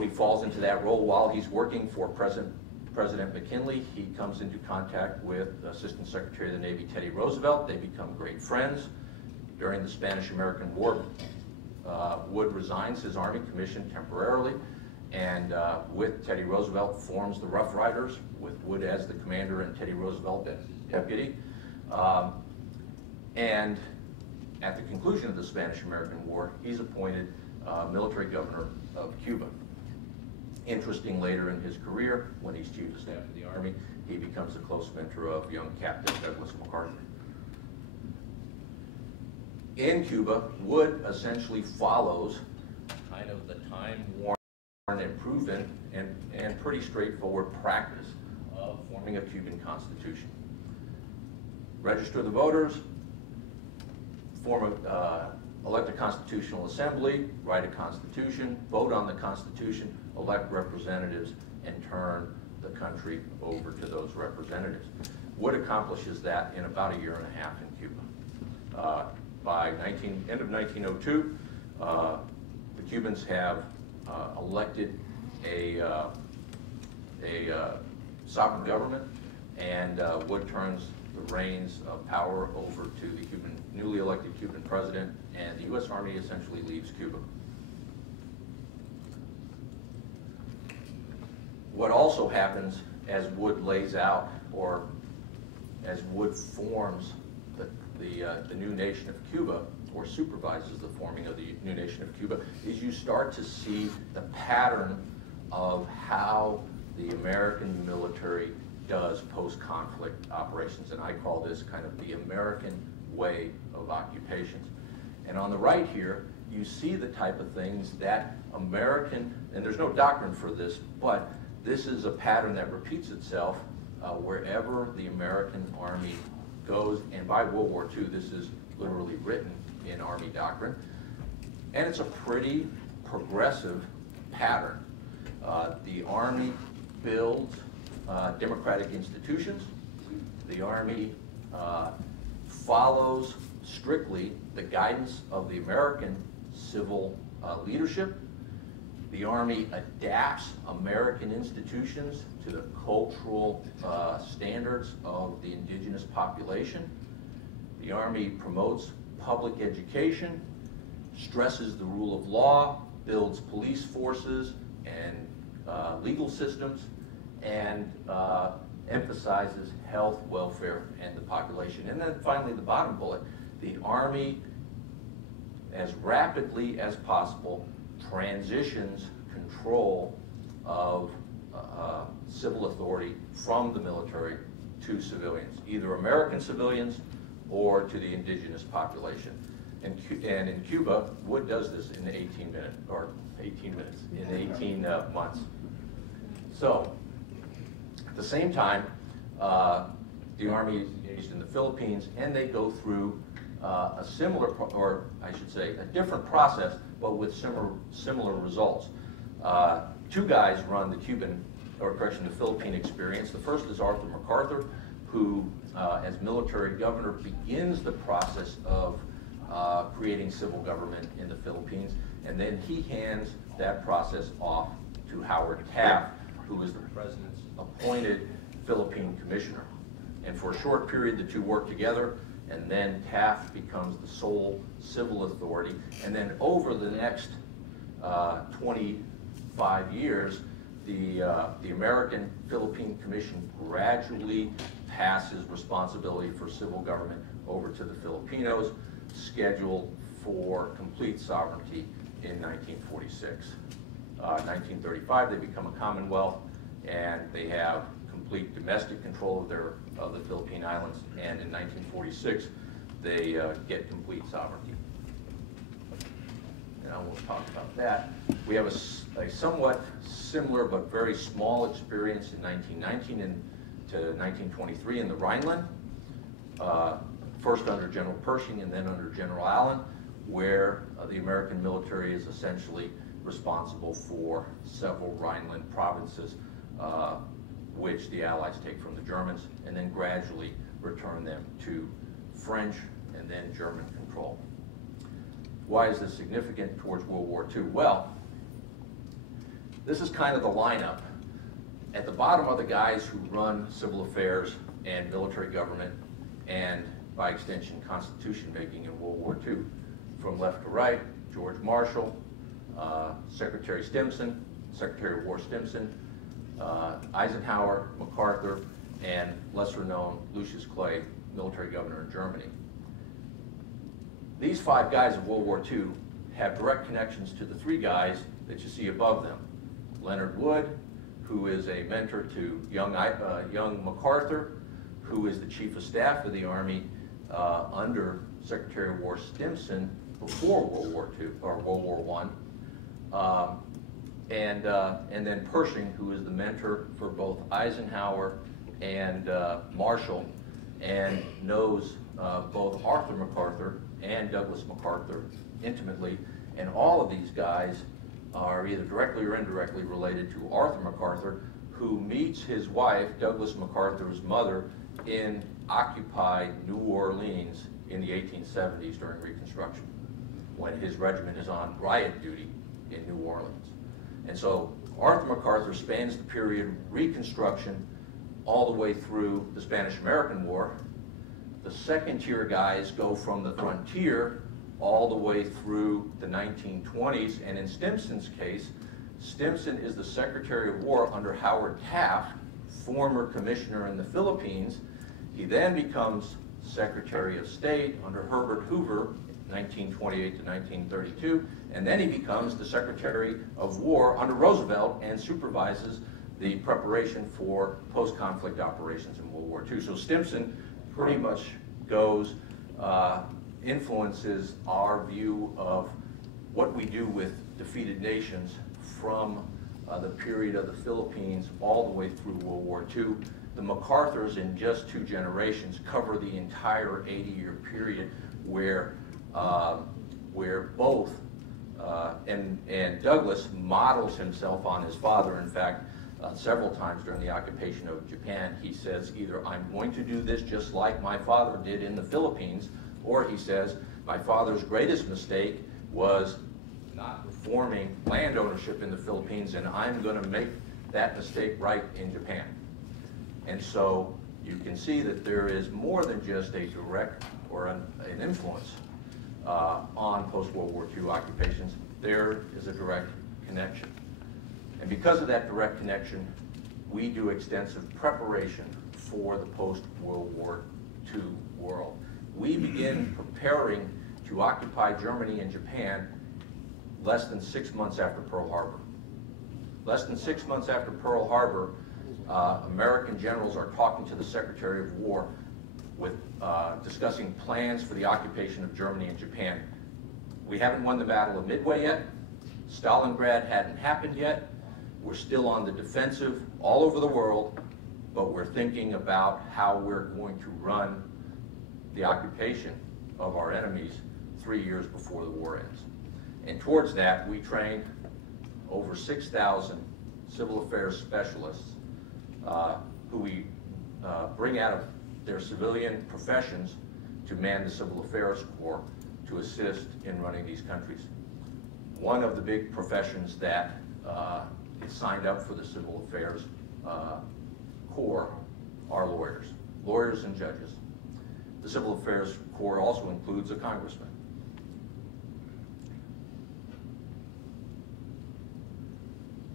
he falls into that role while he's working for President McKinley. He comes into contact with Assistant Secretary of the Navy Teddy Roosevelt. They become great friends. During the Spanish-American War, Wood resigns his Army commission temporarily, and with Teddy Roosevelt forms the Rough Riders, with Wood as the commander and Teddy Roosevelt as his deputy. And at the conclusion of the Spanish-American War, he's appointed military governor of Cuba. Interesting, later in his career, when he's chief of staff of the Army, he becomes a close mentor of young Captain Douglas MacArthur. In Cuba, Wood essentially follows kind of the time-worn and proven and pretty straightforward practice of forming a Cuban constitution. Register the voters, elect a constitutional assembly, write a constitution, vote on the constitution, elect representatives, and turn the country over to those representatives. Wood accomplishes that in about a year and a half in Cuba. By end of 1902, the Cubans have elected a sovereign government, and Wood turns the reins of power over to the newly elected Cuban president, and the U.S. Army essentially leaves Cuba. What also happens as Wood lays out, or as Wood forms the new nation of Cuba, or supervises the forming of the new nation of Cuba, is you start to see the pattern of how the American military does post-conflict operations, and I call this kind of the American way of occupations. And on the right here, you see the type of things that American, and there's no doctrine for this, but this is a pattern that repeats itself wherever the American Army goes, and by World War II, this is literally written in Army doctrine, and it's a pretty progressive pattern. The Army builds democratic institutions. The Army follows strictly the guidance of the American civil leadership. The Army adapts American institutions to the cultural standards of the indigenous population. The Army promotes public education, stresses the rule of law, builds police forces and legal systems, and emphasizes health, welfare, and the population. And then finally, the bottom bullet, the Army, as rapidly as possible, transitions control of civil authority from the military to civilians, either American civilians or to the indigenous population. And in Cuba, Wood does this in 18 months. So, at the same time, the Army is engaged in the Philippines, and they go through a similar, or I should say, a different process, but with similar results. Two guys run the the Philippine experience. The first is Arthur MacArthur, who, as military governor, begins the process of creating civil government in the Philippines, and then he hands that process off to Howard Taft, who is the president's appointed Philippine commissioner. And for a short period, the two work together, and then Taft becomes the sole civil authority. And then over the next 25 years, the American Philippine Commission gradually passes responsibility for civil government over to the Filipinos, scheduled for complete sovereignty in 1946. 1935, they become a Commonwealth, and they have complete domestic control of the Philippine Islands, and in 1946, they get complete sovereignty. Now we'll talk about that. We have a somewhat similar but very small experience in 1919 to 1923 in the Rhineland, first under General Pershing and then under General Allen, where the American military is essentially responsible for several Rhineland provinces, which the Allies take from the Germans, and then gradually return them to French and then German control. Why is this significant towards World War II? Well, this is kind of the lineup. At the bottom are the guys who run civil affairs and military government, and by extension, constitution making in World War II. From left to right, George Marshall, Secretary Stimson, Secretary of War Stimson, Eisenhower, MacArthur, and lesser known Lucius Clay, military governor in Germany. These five guys of World War II have direct connections to the three guys that you see above them. Leonard Wood, who is a mentor to young MacArthur, who is the Chief of Staff of the Army under Secretary of War Stimson before World War II, or World War I. And then Pershing, who is the mentor for both Eisenhower and Marshall, and knows both Arthur MacArthur and Douglas MacArthur intimately. And all of these guys are either directly or indirectly related to Arthur MacArthur, who meets his wife, Douglas MacArthur's mother, in occupied New Orleans in the 1870s during Reconstruction, when his regiment is on riot duty in New Orleans. And so Arthur MacArthur spans the period Reconstruction all the way through the Spanish-American War. The second-tier guys go from the frontier all the way through the 1920s, and in Stimson's case, Stimson is the Secretary of War under Howard Taft, former commissioner in the Philippines. He then becomes Secretary of State under Herbert Hoover, 1928 to 1932, and then he becomes the Secretary of War under Roosevelt and supervises the preparation for post-conflict operations in World War II. So Stimson pretty much goes, influences our view of what we do with defeated nations from the period of the Philippines all the way through World War II. The MacArthurs in just 2 generations cover the entire 80-year period where both, and Douglas models himself on his father. In fact, several times during the occupation of Japan, he says either I'm going to do this just like my father did in the Philippines, or he says my father's greatest mistake was not reforming land ownership in the Philippines, and I'm going to make that mistake right in Japan. And so you can see that there is more than just a direct or an influence on post-World War II occupations. There is a direct connection. And because of that direct connection, we do extensive preparation for the post-World War II world. We begin preparing to occupy Germany and Japan less than 6 months after Pearl Harbor. Less than 6 months after Pearl Harbor, American generals are talking to the Secretary of War with discussing plans for the occupation of Germany and Japan. We haven't won the Battle of Midway yet. Stalingrad hadn't happened yet. We're still on the defensive all over the world, but we're thinking about how we're going to run the occupation of our enemies 3 years before the war ends. And towards that, we train over 6,000 civil affairs specialists who we bring out of their civilian professions to man the Civil Affairs Corps to assist in running these countries. One of the big professions that is signed up for the Civil Affairs Corps are lawyers, lawyers and judges. The Civil Affairs Corps also includes a congressman.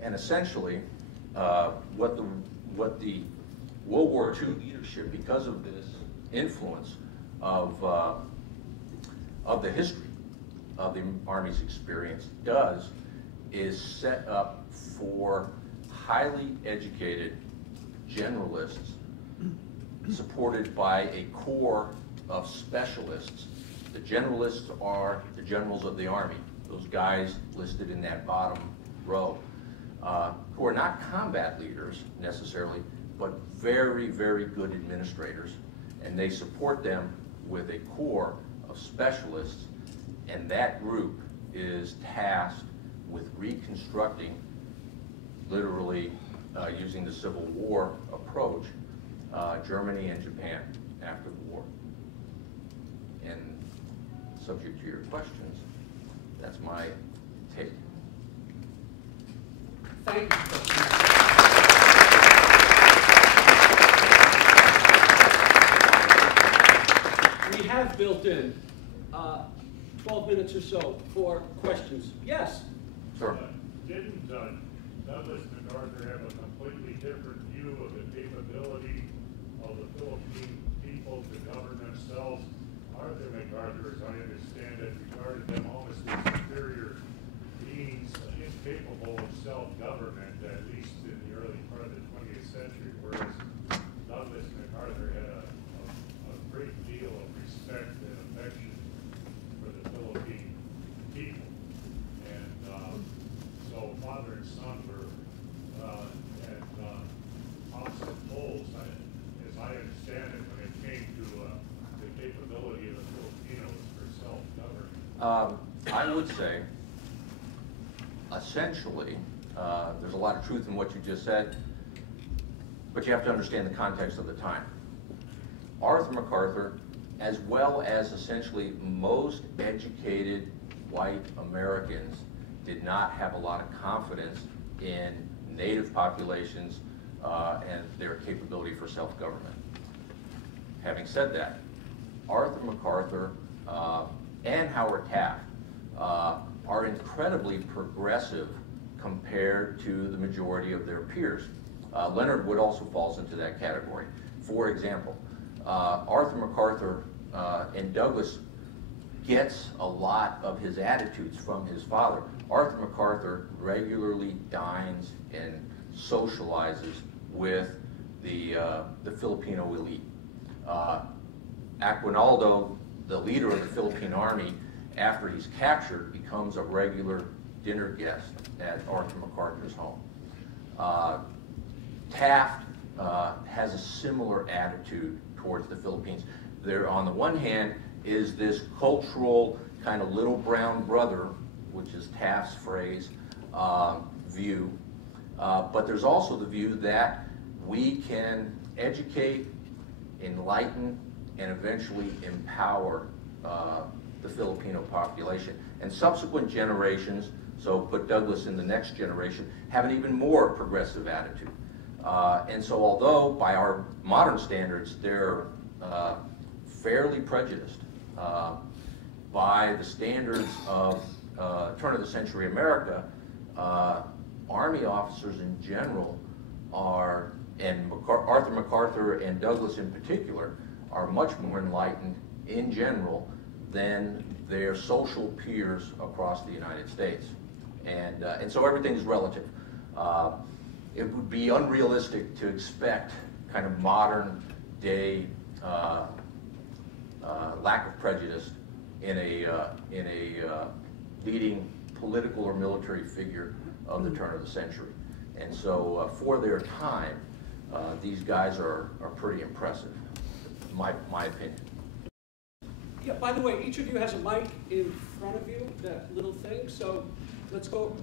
And essentially, what the World War II leadership, because of this influence of the history of the Army's experience, does is set up for highly educated generalists supported by a core of specialists. The generalists are the generals of the Army, those guys listed in that bottom row, who are not combat leaders necessarily, but very, very good administrators. And they support them with a core of specialists, and that group is tasked with reconstructing, literally using the Civil War approach, Germany and Japan after the war. And subject to your questions, that's my take. Thank you. We have built in 12 minutes or so for questions. Yes? Sure. Didn't Douglas MacArthur have a completely different view of the capability of the Philippine people to govern themselves? Arthur MacArthur, as I understand it, regarded them almost as superior beings, incapable of self-government, at least in the early part of the 20th century, whereas Douglas MacArthur had a great deal of respect and affection for the Philippine people. And so father and son were at opposite poles, as I understand it, when it came to the capability of the Filipinos for self-government. I would say, essentially, there's a lot of truth in what you just said, but you have to understand the context of the time. Arthur MacArthur, as well as essentially most educated white Americans, did not have a lot of confidence in native populations and their capability for self-government. Having said that, Arthur MacArthur and Howard Taft are incredibly progressive compared to the majority of their peers. Leonard Wood also falls into that category. For example, Arthur MacArthur and Douglas gets a lot of his attitudes from his father. Arthur MacArthur regularly dines and socializes with the Filipino elite. Aguinaldo, the leader of the Philippine Army, after he's captured, becomes a regular dinner guest at Arthur MacArthur's home. Taft has a similar attitude towards the Philippines. There, on the one hand, is this cultural kind of little brown brother, which is Taft's phrase, view. But there's also the view that we can educate, enlighten, and eventually empower the Filipino population. And subsequent generations, so put Douglas in the next generation, have an even more progressive attitude. And so although by our modern standards they're fairly prejudiced, by the standards of turn of the century America, Army officers in general are, and Arthur MacArthur and Douglas in particular, are much more enlightened in general than their social peers across the United States. And so everything is relative. It would be unrealistic to expect kind of modern day lack of prejudice in a leading political or military figure of the turn of the century. And so for their time, these guys are pretty impressive, in my opinion. Yeah, by the way, each of you has a mic in front of you, that little thing, so let's go.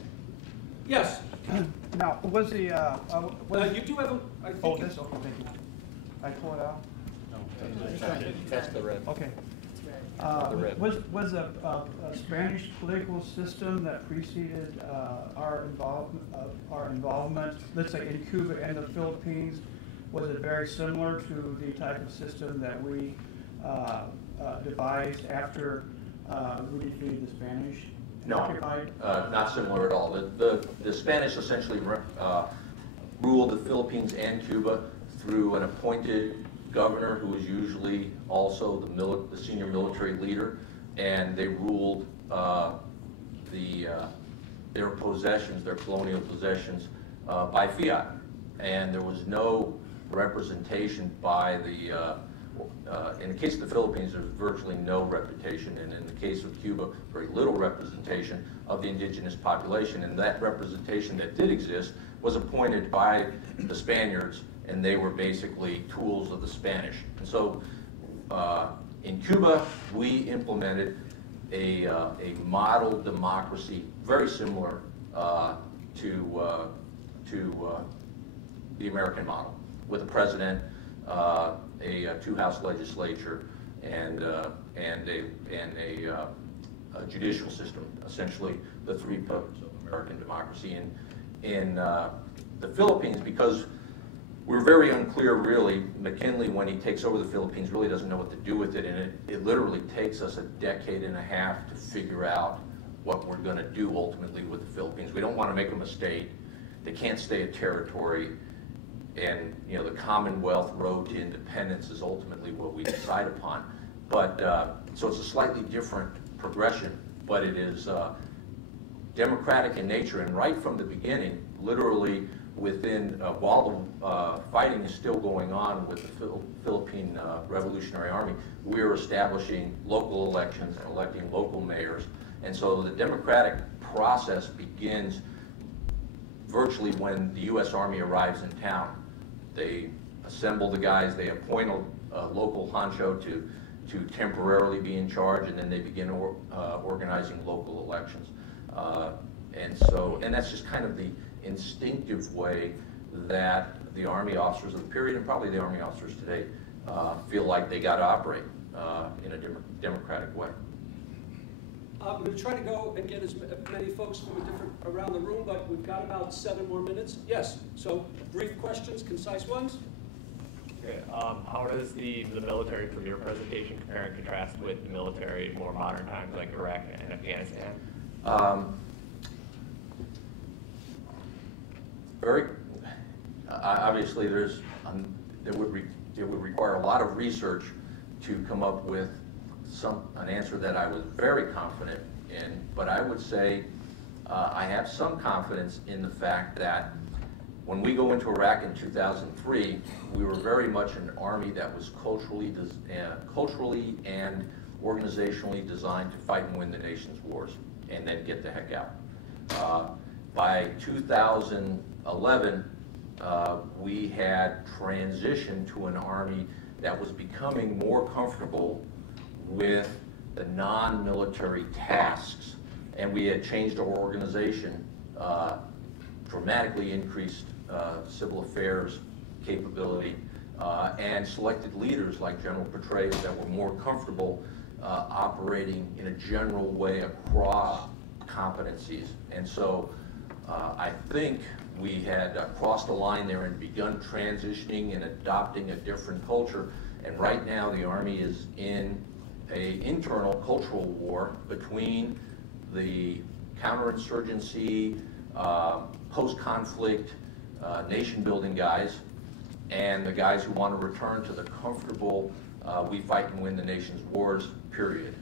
Yes? Now, was the, You do have a, I think. oh, this, okay, thank you. I pull it out? That's the red. Okay. The red. Was a Spanish political system that preceded our involvement, let's say in Cuba and the Philippines, was it very similar to the type of system that we devised after we defeated the Spanish? No, not similar at all. The Spanish essentially ruled the Philippines and Cuba through an appointed governor who was usually also the senior military leader, and they ruled their possessions, their colonial possessions, by fiat. And there was no representation by the in the case of the Philippines, there's virtually no representation, and in the case of Cuba, very little representation of the indigenous population. And that representation that did exist was appointed by the Spaniards, and they were basically tools of the Spanish. And so in Cuba, we implemented a model democracy very similar to the American model, with a president, a two-house legislature, and a judicial system, essentially the three pillars of American democracy. In the Philippines, because we're very unclear, really, McKinley, when he takes over the Philippines, really doesn't know what to do with it, and it literally takes us a decade and a half to figure out what we're going to do ultimately with the Philippines. We don't want to make a mistake. They can't stay a territory. And the Commonwealth road to independence is ultimately what we decide upon. But so it's a slightly different progression, but it is democratic in nature. And right from the beginning, literally within while the fighting is still going on with the Philippine Revolutionary Army, we're establishing local elections and electing local mayors. And so the democratic process begins virtually when the U.S. Army arrives in town. They assemble the guys, they appoint a local honcho to temporarily be in charge, and then they begin organizing local elections. And that's just kind of the instinctive way that the Army officers of the period, and probably the Army officers today, feel like they got to operate in a democratic way. I'm going to try to go and get as many folks from around the room, but we've got about 7 more minutes. Yes, so brief questions, concise ones. Okay. How does the military, from your presentation, compare and contrast with the military more modern times like Iraq and Afghanistan? Obviously, it would require a lot of research to come up with an answer that I was very confident in, but I would say I have some confidence in the fact that when we go into Iraq in 2003, we were very much an army that was culturally and organizationally designed to fight and win the nation's wars and then get the heck out. By 2011, we had transitioned to an army that was becoming more comfortable with the non-military tasks, and we had changed our organization, dramatically increased civil affairs capability, and selected leaders like General Petraeus that were more comfortable operating in a general way across competencies. And so I think we had crossed the line there and begun transitioning and adopting a different culture. And right now the Army is in an internal cultural war between the counterinsurgency, post-conflict, nation-building guys and the guys who want to return to the comfortable, we fight and win the nation's wars, period,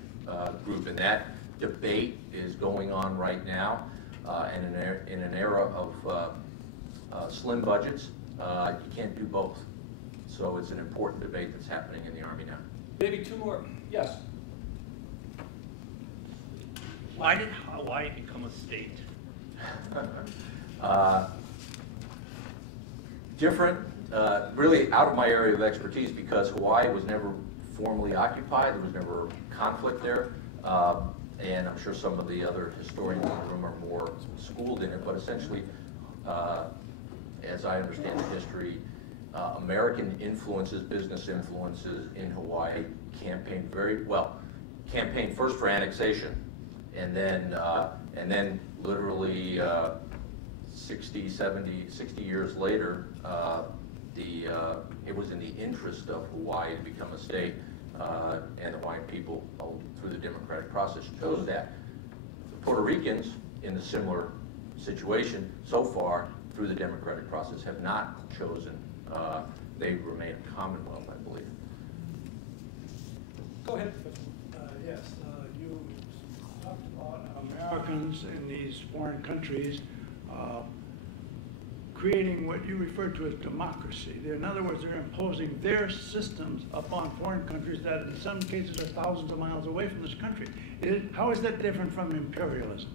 group. And that debate is going on right now. And in an era of slim budgets, you can't do both. So it's an important debate that's happening in the Army now. Maybe 2 more. Yes. Why did Hawaii become a state? Different, really out of my area of expertise, because Hawaii was never formally occupied. There was never conflict there. And I'm sure some of the other historians in the room are more schooled in it, but essentially, as I understand the history, American influences, business influences in Hawaii campaigned campaigned first for annexation, and then literally 60 years later, it was in the interest of Hawaii to become a state, and the Hawaiian people, through the democratic process, chose that. The Puerto Ricans, in a similar situation, so far, through the democratic process, have not chosen. They remain a commonwealth, I believe. Go ahead. Yes, you talked about Americans in these foreign countries creating what you refer to as democracy. In other words, they're imposing their systems upon foreign countries that in some cases are thousands of miles away from this country. How is that different from imperialism?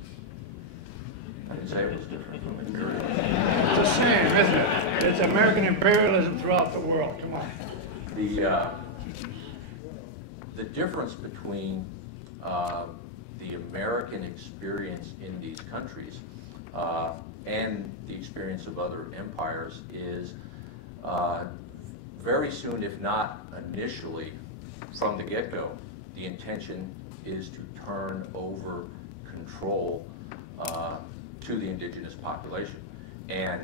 I didn't say it was different from imperialism. It's the same, isn't it? It's American imperialism throughout the world. Come on. The difference between the American experience in these countries and the experience of other empires is very soon, if not initially, from the get-go, the intention is to turn over control to the indigenous population. And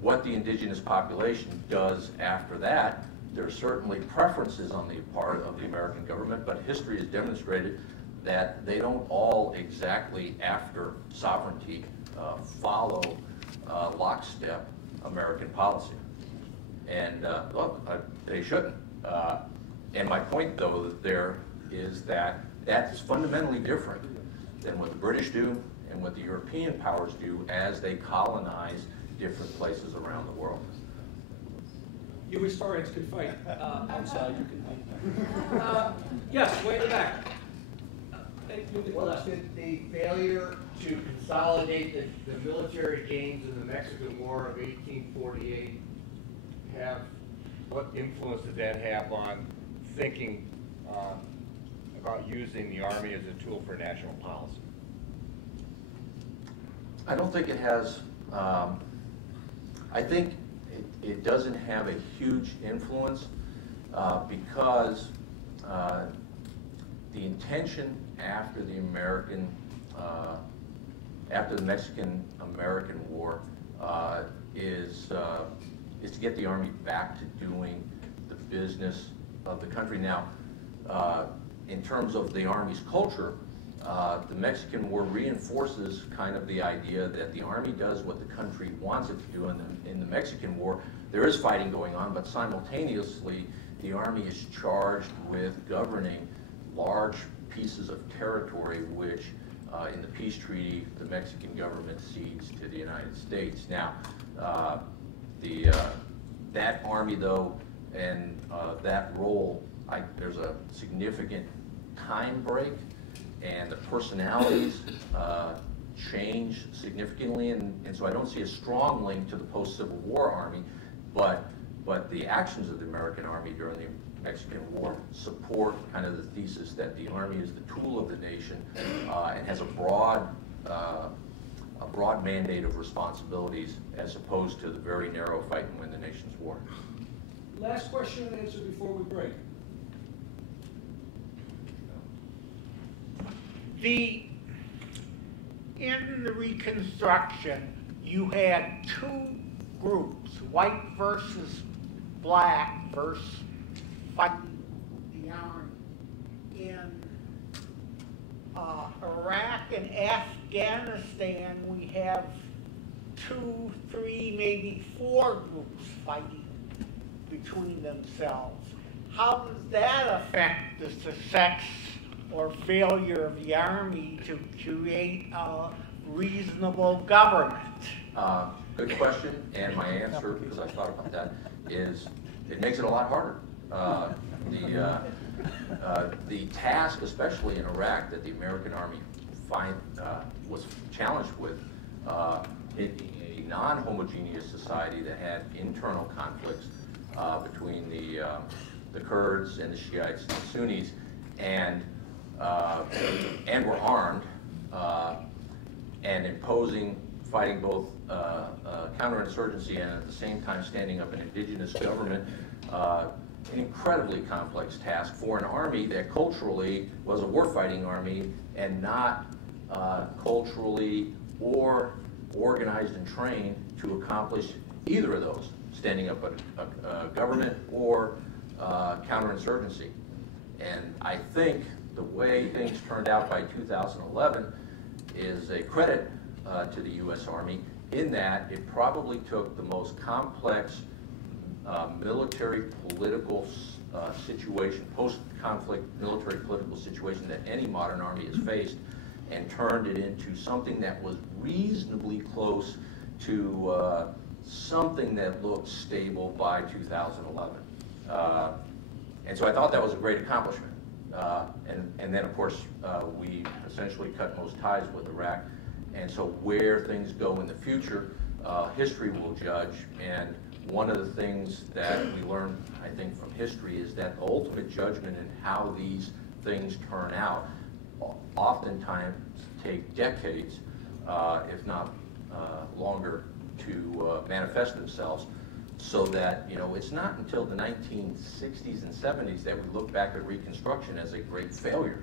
what the indigenous population does after that, there are certainly preferences on the part of the American government, but history has demonstrated that they don't all exactly, after sovereignty, follow lockstep American policy. And well, they shouldn't. And my point, though, there is that that's fundamentally different than what the British do and what the European powers do as they colonize different places around the world. You historians can fight. I'm sorry, you can fight. Yes, way in the back. Well, did the failure to consolidate the military gains in the Mexican War of 1848 what influence did that have on thinking about using the Army as a tool for national policy? I don't think it has. I think it doesn't have a huge influence. because the intention after the Mexican-American War is to get the Army back to doing the business of the country. Now, in terms of the Army's culture, the Mexican War reinforces kind of the idea that the Army does what the country wants it to do. In the Mexican War, there is fighting going on, but simultaneously, the Army is charged with governing large pieces of territory, which in the peace treaty, the Mexican government cedes to the United States. Now, that Army, though, and that role, there's a significant time break, and the personalities change significantly, and so I don't see a strong link to the post-Civil War Army, but the actions of the American Army during the Mexican War support kind of the thesis that the Army is the tool of the nation and has a broad mandate of responsibilities as opposed to the very narrow fight and win the nation's war. Last question and answer before we break. In the Reconstruction, you had two groups, white versus black versus fighting the Army. In Iraq and Afghanistan, we have 2, 3, maybe 4 groups fighting between themselves. How does that affect the success or failure of the Army to create a reasonable government? Good question, and my answer, because I thought about that, is it makes it a lot harder. The task, especially in Iraq, that the American Army was challenged with, in a non-homogeneous society that had internal conflicts between the Kurds and the Shiites and the Sunnis, and were armed, and fighting both counterinsurgency and at the same time standing up an indigenous government, an incredibly complex task for an army that culturally was a warfighting army and not culturally or organized and trained to accomplish either of those, standing up a government or counterinsurgency. And I think the way things turned out by 2011 is a credit to the U.S. Army in that it probably took the most complex military political situation, post-conflict military political situation that any modern army has faced, and turned it into something that was reasonably close to something that looked stable by 2011. And so I thought that was a great accomplishment. And then, of course, we essentially cut most ties with Iraq. And so where things go in the future, history will judge. And one of the things that we learn, I think, from history is that the ultimate judgment in how these things turn out oftentimes take decades, if not longer, to manifest themselves. So that, it's not until the 1960s and 70s that we look back at Reconstruction as a great failure.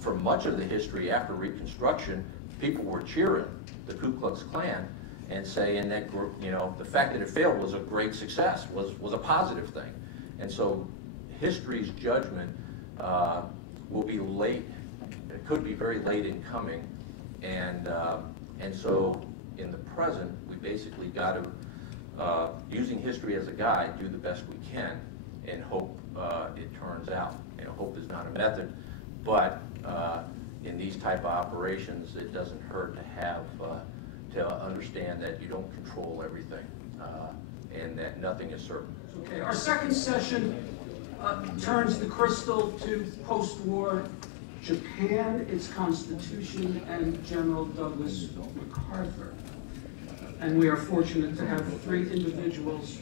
For much of the history after Reconstruction, people were cheering the Ku Klux Klan and saying that, the fact that it failed was a great success, was a positive thing. And so history's judgment will be late, it could be very late in coming. And so in the present, we basically got to, using history as a guide, do the best we can and hope it turns out. Hope is not a method, but in these type of operations, it doesn't hurt to have, to understand that you don't control everything and that nothing is certain. Okay, our second session turns the crystal to post-war Japan, its constitution, and General Douglas MacArthur. And we are fortunate to have 3 individuals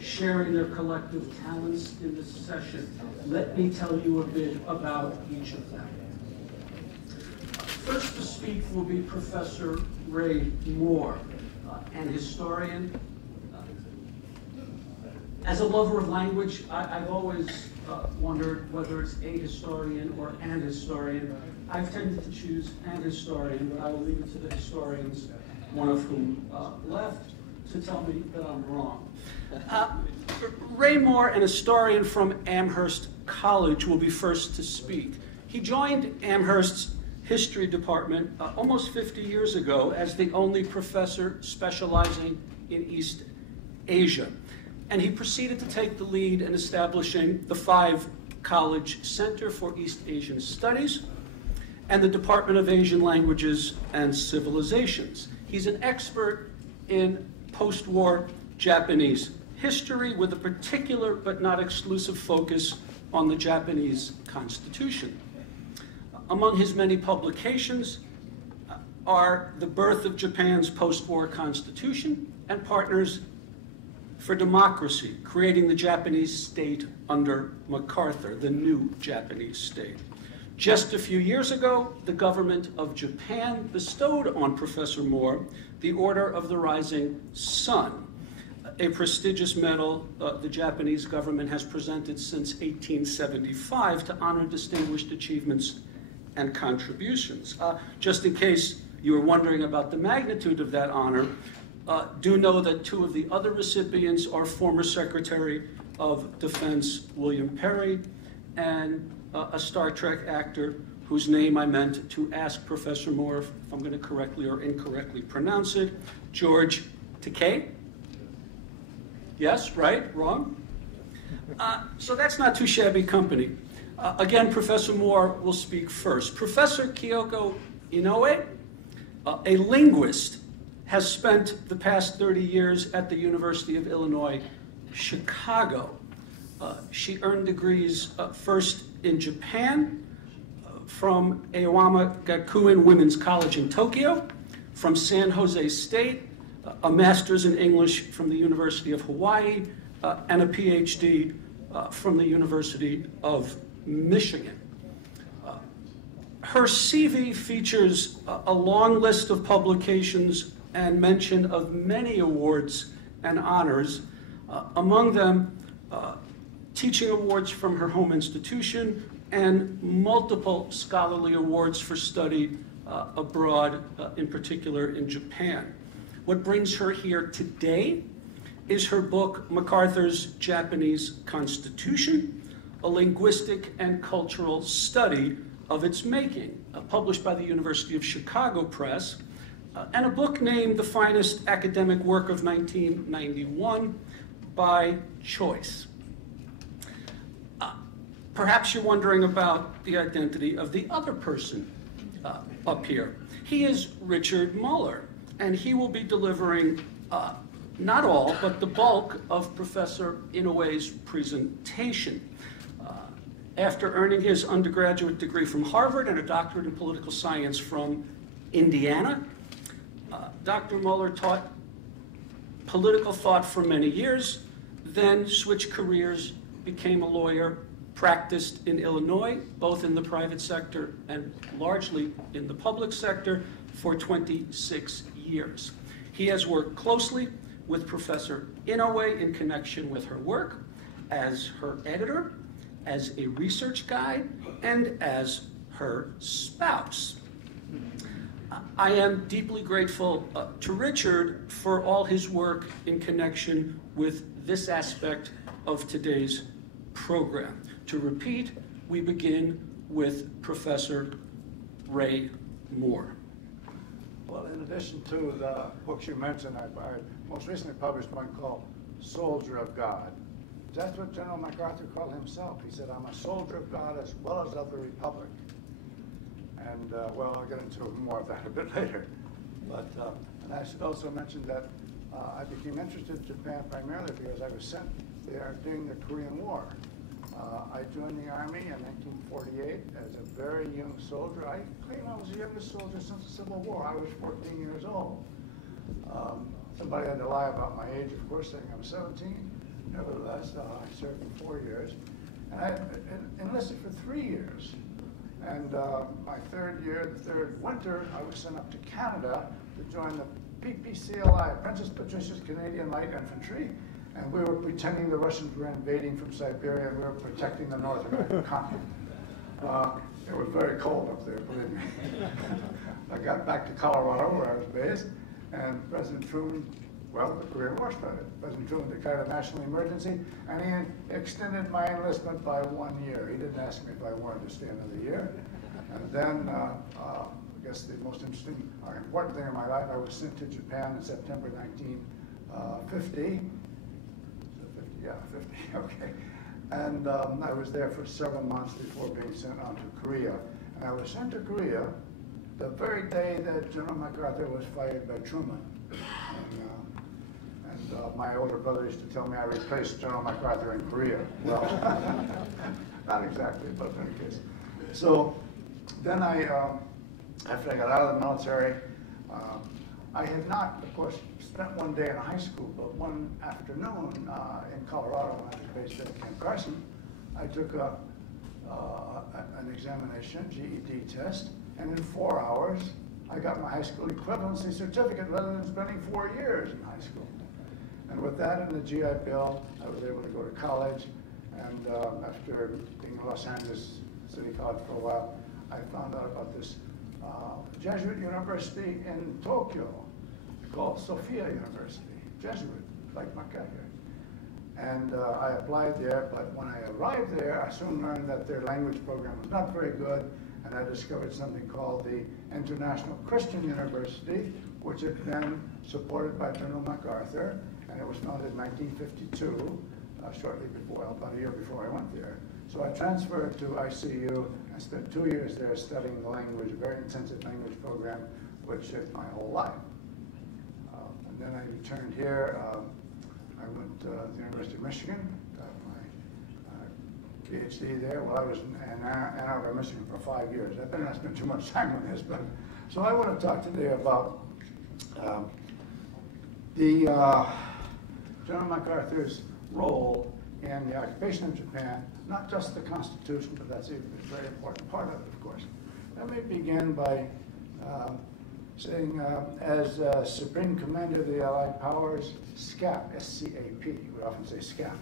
sharing their collective talents in this session. Let me tell you a bit about each of them. First to speak will be Professor Ray Moore, an historian, As a lover of language, I've always wondered whether it's a historian or an historian. I've tended to choose an historian, but I will leave it to the historians, one of whom left, to tell me that I'm wrong. Ray Moore, an historian from Amherst College, will be first to speak. He joined Amherst's history department almost 50 years ago as the only professor specializing in East Asia. And he proceeded to take the lead in establishing the 5-college Center for East Asian Studies and the Department of Asian Languages and Civilizations. He's an expert in post-war Japanese history with a particular but not exclusive focus on the Japanese Constitution. Among his many publications are The Birth of Japan's Post-War Constitution and Partners for Democracy, Creating the Japanese State under MacArthur, the New Japanese State. Just a few years ago, the government of Japan bestowed on Professor Moore the Order of the Rising Sun, a prestigious medal the Japanese government has presented since 1875 to honor distinguished achievements and contributions. Just in case you were wondering about the magnitude of that honor, do know that 2 of the other recipients are former Secretary of Defense William Perry and a Star Trek actor whose name I meant to ask Professor Moore if I'm going to correctly or incorrectly pronounce it, George Takei. Yes, right, wrong? So that's not too shabby company. Again, Professor Moore will speak first. Professor Kyoko Inoue, a linguist, has spent the past 30 years at the University of Illinois, Chicago. She earned degrees first in Japan from Aoyama Gakuin Women's College in Tokyo, from San Jose State, a master's in English from the University of Hawaii, and a PhD from the University of Michigan. Her CV features a long list of publications and mention of many awards and honors, among them teaching awards from her home institution and multiple scholarly awards for study abroad, in particular in Japan. What brings her here today is her book, MacArthur's Japanese Constitution, a linguistic and cultural study of its making, published by the University of Chicago Press, and a book named the finest academic work of 1991 by choice. Perhaps you're wondering about the identity of the other person up here. He is Richard Muller, and he will be delivering not all, but the bulk of Professor Inoue's presentation. After earning his undergraduate degree from Harvard and a doctorate in political science from Indiana, Dr. Muller taught political thought for many years, then switched careers, became a lawyer, practiced in Illinois, both in the private sector and largely in the public sector, for 26 years. He has worked closely with Professor Inoue in connection with her work as her editor, as a research guide, and as her spouse. I am deeply grateful to Richard for all his work in connection with this aspect of today's program. To repeat, we begin with Professor Ray Moore. Well, in addition to the books you mentioned, I most recently published one called Soldier of God. That's what General MacArthur called himself. He said, I'm a soldier of God as well as of the Republic. And, well, I'll get into more of that a bit later. But, and I should also mention that I became interested in Japan primarily because I was sent there during the Korean War. I joined the Army in 1948 as a very young soldier. I claim I was the youngest soldier since the Civil War. I was 14 years old. Somebody had to lie about my age, of course, saying I was 17. Nevertheless, I served for 4 years. And I enlisted for 3 years. And my third year, the third winter, I was sent up to Canada to join the PPCLI, Princess Patricia's Canadian Light Infantry. And we were pretending the Russians were invading from Siberia, and we were protecting the North American continent. It was very cold up there, believe me. I got back to Colorado, where I was based, and President Truman, well, the Korean War started. President Truman declared a national emergency, and he extended my enlistment by 1 year. He didn't ask me if I wanted to stay another year. And then, I guess the most interesting or important thing in my life, I was sent to Japan in September 1950. Yeah, 50, okay. And I was there for several months before being sent on to Korea. And I was sent to Korea the very day that General MacArthur was fired by Truman. And my older brother used to tell me I replaced General MacArthur in Korea. Well, not exactly, but in any case. So then after I got out of the military, I had not, of course, spent one day in high school, but one afternoon in Colorado when I was based at Camp Carson, I took an examination, GED test, and in 4 hours, I got my high school equivalency certificate rather than spending 4 years in high school. And with that and the GI Bill, I was able to go to college, and after being in Los Angeles City College for a while, I found out about this Jesuit university in Tokyo called Sophia University, Jesuit, like MacArthur. And I applied there, but when I arrived there, I soon learned that their language program was not very good, and I discovered something called the International Christian University, which had been supported by General MacArthur, and it was founded in 1952, shortly before, about a year before I went there. So I transferred to ICU and spent 2 years there studying the language, a very intensive language program, which shaped my whole life. And then I returned here. I went to the University of Michigan, got my PhD there. Well, I was in Ann Arbor, Michigan for 5 years. I better not spend too much time on this, but so I want to talk today about the General MacArthur's role in the occupation of Japan, not just the Constitution, but that's a very important part of it, of course. Let me begin by saying, as Supreme Commander of the Allied Powers, SCAP, S-C-A-P, we often say SCAP,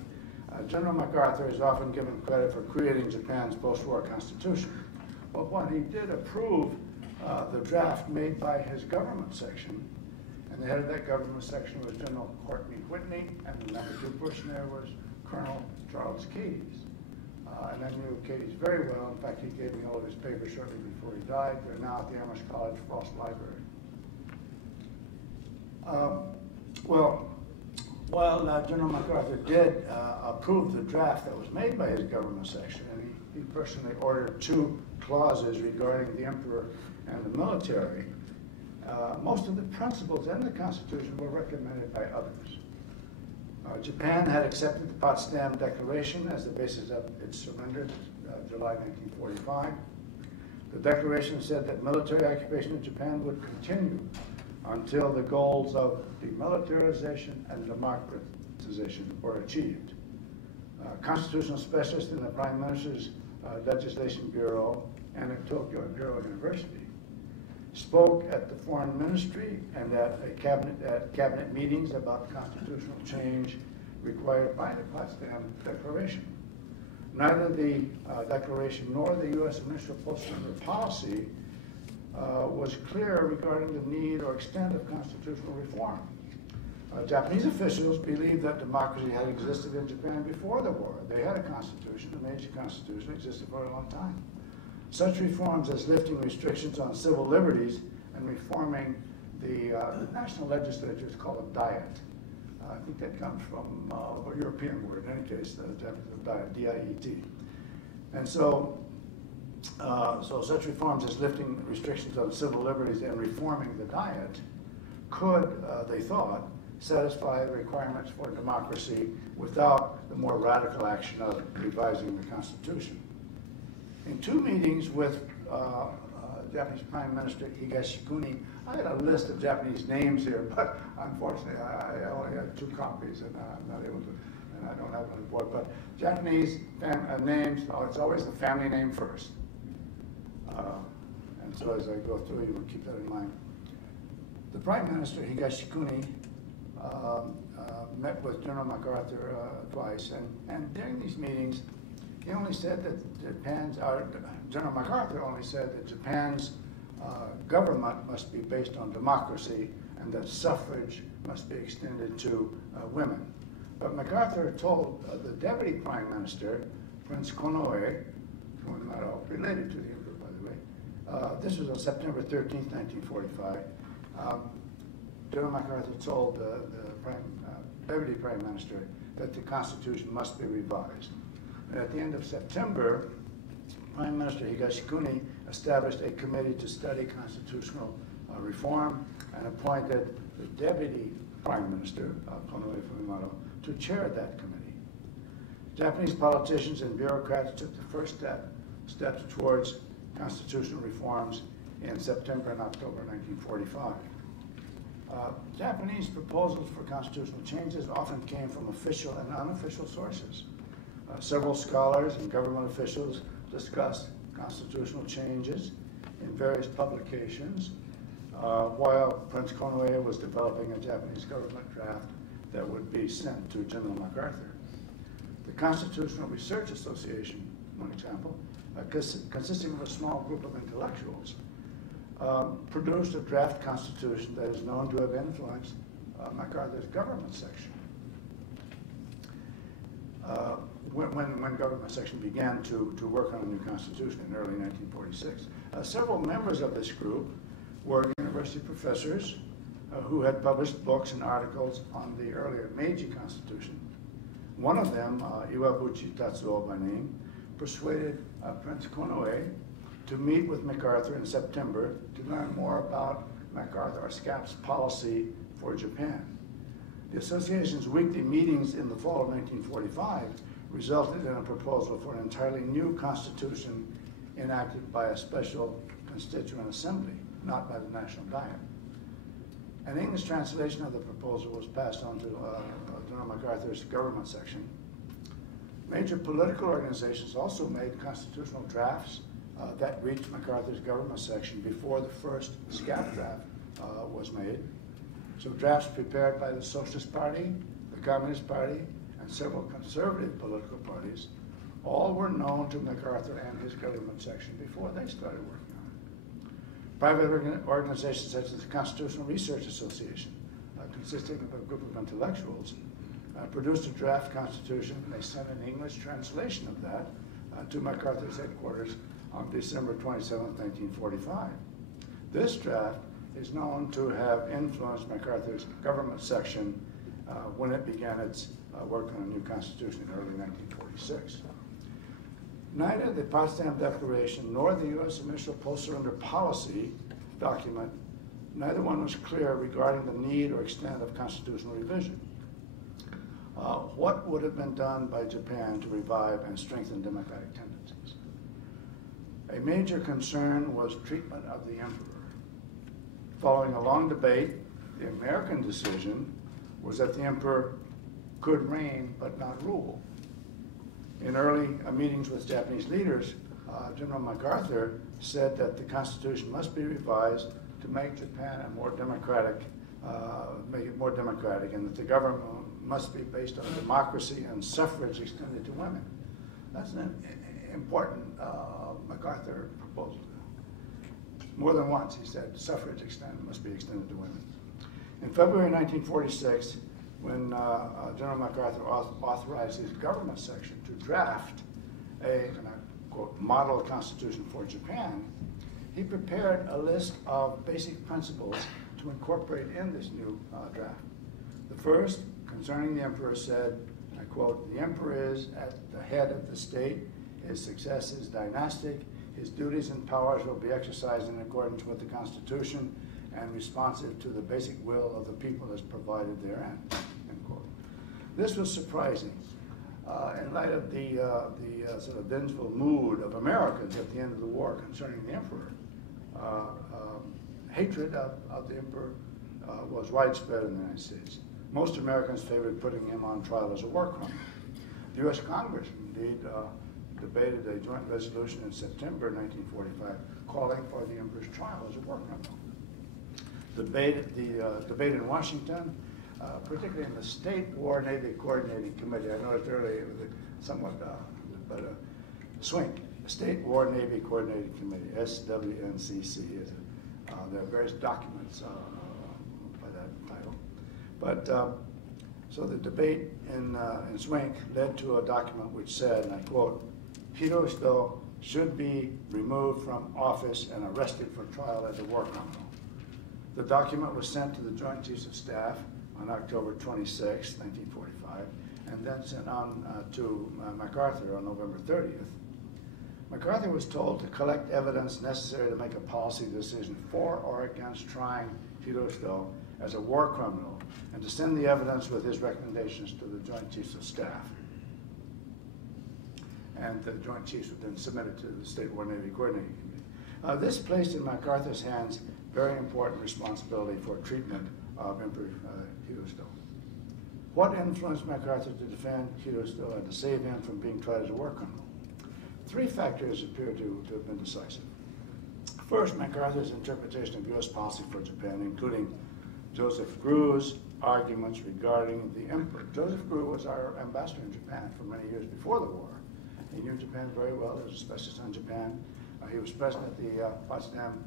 General MacArthur is often given credit for creating Japan's post-war constitution. But when he did approve the draft made by his government section, and the head of that government section was General Courtney Whitney, and the number 2 person there was Colonel Charles Keyes. And I knew Keyes very well. In fact, he gave me all of his papers shortly before he died. They're now at the Amherst College Frost Library. Well, while General MacArthur did approve the draft that was made by his government section, and he personally ordered 2 clauses regarding the emperor and the military, most of the principles in the Constitution were recommended by others. Japan had accepted the Potsdam Declaration as the basis of its surrender, July 1945. The declaration said that military occupation of Japan would continue until the goals of demilitarization and democratization were achieved. Constitutional specialists in the Prime Minister's Legislation Bureau and at Tokyo Imperial University spoke at the Foreign Ministry and at cabinet meetings about constitutional change required by the Potsdam Declaration. Neither the declaration nor the U.S. initial post-surrender policy was clear regarding the need or extent of constitutional reform. Japanese officials believed that democracy had existed in Japan before the war. They had a constitution, the Meiji Constitution existed for a long time. Such reforms as lifting restrictions on civil liberties and reforming the national legislature is called a diet. I think that comes from a European word, in any case, the Japanese diet, D-I-E-T. And so such reforms as lifting restrictions on civil liberties and reforming the diet could, they thought, satisfy the requirements for democracy without the more radical action of revising the Constitution. In 2 meetings with Japanese Prime Minister Higashikuni, I had a list of Japanese names here, but unfortunately I only had 2 copies and I'm not able to, and I don't have it on the board, but Japanese names, it's always the family name first. And so as I go through, you will keep that in mind. The Prime Minister Higashikuni met with General MacArthur twice, and during these meetings, he only said that General MacArthur only said that Japan's government must be based on democracy and that suffrage must be extended to women. But MacArthur told the Deputy Prime Minister, Prince Konoe, who is not all related to the emperor, by the way, this was on September 13th, 1945. General MacArthur told the Deputy Prime Minister that the Constitution must be revised. And at the end of September, Prime Minister Higashikuni established a committee to study constitutional reform and appointed the Deputy Prime Minister, Konoe Fumimaro, to chair that committee. Japanese politicians and bureaucrats took the first steps towards constitutional reforms in September and October 1945. Japanese proposals for constitutional changes often came from official and unofficial sources. Several scholars and government officials discussed constitutional changes in various publications, while Prince Konoe was developing a Japanese government draft that would be sent to General MacArthur. The Constitutional Research Association, one example, consisting of a small group of intellectuals, produced a draft constitution that is known to have influenced MacArthur's government section. When government section began to work on a new constitution in early 1946. Several members of this group were university professors who had published books and articles on the earlier Meiji Constitution. One of them, Iwabuchi Tatsuo by name, persuaded Prince Konoe to meet with MacArthur in September to learn more about MacArthur or SCAP's policy for Japan. The association's weekly meetings in the fall of 1945 resulted in a proposal for an entirely new constitution enacted by a special constituent assembly, not by the National Diet. An English translation of the proposal was passed on to General MacArthur's government section. Major political organizations also made constitutional drafts that reached MacArthur's government section before the first SCAP draft was made. So drafts prepared by the Socialist Party, the Communist Party, and several conservative political parties all were known to MacArthur and his government section before they started working on it. Private organizations such as the Constitutional Research Association, consisting of a group of intellectuals, produced a draft constitution, and they sent an English translation of that to MacArthur's headquarters on December 27, 1945. This draft is known to have influenced MacArthur's government section when it began its work on a new constitution in early 1946. Neither the Potsdam Declaration nor the U.S. Initial Post-Surrender Policy document, neither one was clear regarding the need or extent of constitutional revision. What would have been done by Japan to revive and strengthen democratic tendencies? A major concern was treatment of the emperor. Following a long debate, the American decision was that the emperor could reign but not rule. In early meetings with Japanese leaders, General MacArthur said that the Constitution must be revised to make Japan a more democratic, make it more democratic, and that the government must be based on democracy and suffrage extended to women. That's an important MacArthur proposal. More than once, he said suffrage must be extended to women. In February 1946, when General MacArthur authorized his government section to draft a, and I quote, model constitution for Japan, he prepared a list of basic principles to incorporate in this new draft. The first, concerning the emperor, said, I quote, the emperor is at the head of the state, his success is dynastic, his duties and powers will be exercised in accordance with the Constitution and responsive to the basic will of the people as provided therein, end quote. This was surprising in light of the sort of vengeful mood of Americans at the end of the war concerning the emperor. Hatred of the emperor was widespread in the United States. Most Americans favored putting him on trial as a war criminal. The U.S. Congress, indeed, debated a joint resolution in September 1945 calling for the emperor's trial as a war criminal. The debate in Washington particularly in the State War Navy Coordinating Committee. I noticed earlier it was somewhat, SWNC, State War Navy Coordinating Committee, SWNCC. There are various documents by that title. But so the debate in SWNC led to a document which said, and I quote, Hiroshito should be removed from office and arrested for trial as a war criminal. The document was sent to the Joint Chiefs of Staff on October 26, 1945, and then sent on to MacArthur on November 30th. MacArthur was told to collect evidence necessary to make a policy decision for or against trying Hiroshito as a war criminal, and to send the evidence with his recommendations to the Joint Chiefs of Staff. And the Joint Chiefs would then submit it to the State War Navy Coordinating Committee. This placed in MacArthur's hands very important responsibility for treatment of Emperor Hiroshito. What influenced MacArthur to defend Hiroshito and to save him from being tried as a war criminal? Three factors appear to have been decisive. First, MacArthur's interpretation of U.S. policy for Japan, including Joseph Gru's arguments regarding the emperor. Joseph Gru was our ambassador in Japan for many years before the war. He knew Japan very well. He was a specialist on Japan. He was present at the Potsdam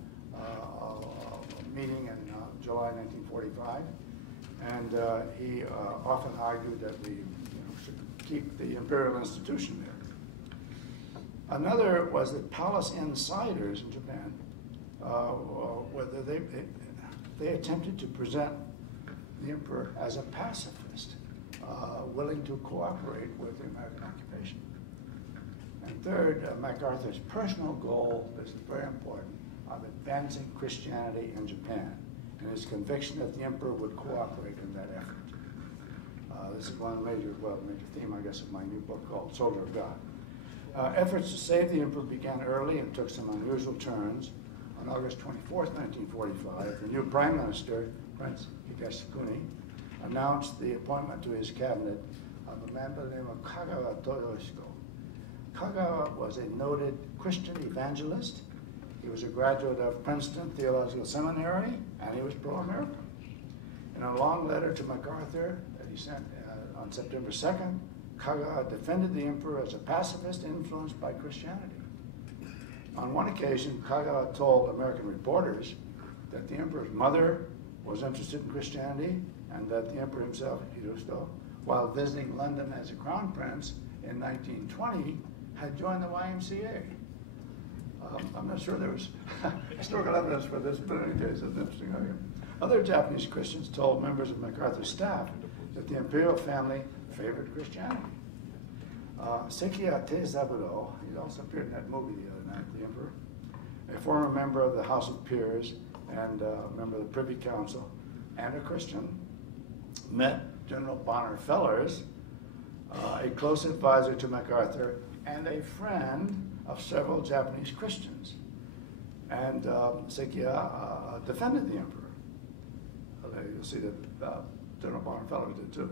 meeting in July 1945, and he often argued that we should keep the imperial institution there. Another was that palace insiders in Japan, whether they attempted to present the emperor as a pacifist, willing to cooperate with the American occupation. And third, MacArthur's personal goal, this is very important, of advancing Christianity in Japan, and his conviction that the emperor would cooperate in that effort. This is one major theme, I guess, of my new book called Soldier of God. Efforts to save the emperor began early and took some unusual turns. On August 24th, 1945, the new prime minister, Prince Higashikuni, announced the appointment to his cabinet of a man by the name of Kagawa Toyohiko. Kagawa was a noted Christian evangelist. He was a graduate of Princeton Theological Seminary, and he was pro-American. In a long letter to MacArthur that he sent on September 2nd, Kagawa defended the emperor as a pacifist influenced by Christianity. On one occasion, Kagawa told American reporters that the emperor's mother was interested in Christianity and that the emperor himself, Hiroshito, while visiting London as a crown prince in 1920, had joined the YMCA. I'm not sure there was historical evidence for this, but in any case, it's an interesting argument. Other Japanese Christians told members of MacArthur's staff that the imperial family favored Christianity. Sekiya Teizaburo, he also appeared in that movie the other night, The Emperor, a former member of the House of Peers and a member of the Privy Council, and a Christian, met General Bonner Fellers, a close advisor to MacArthur and a friend of several Japanese Christians. And Sekiya defended the emperor. You'll see that General Bonner Fellers did too.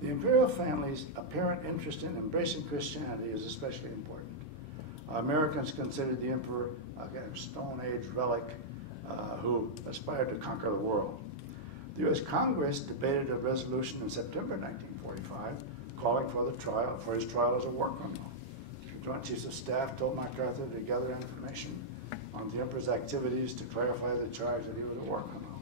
The imperial family's apparent interest in embracing Christianity is especially important. Americans considered the emperor a kind of Stone Age relic who aspired to conquer the world. The U.S. Congress debated a resolution in September 1945 calling for his trial as a war criminal. The Joint Chiefs of Staff told MacArthur to gather information on the emperor's activities to clarify the charge that he was a war criminal.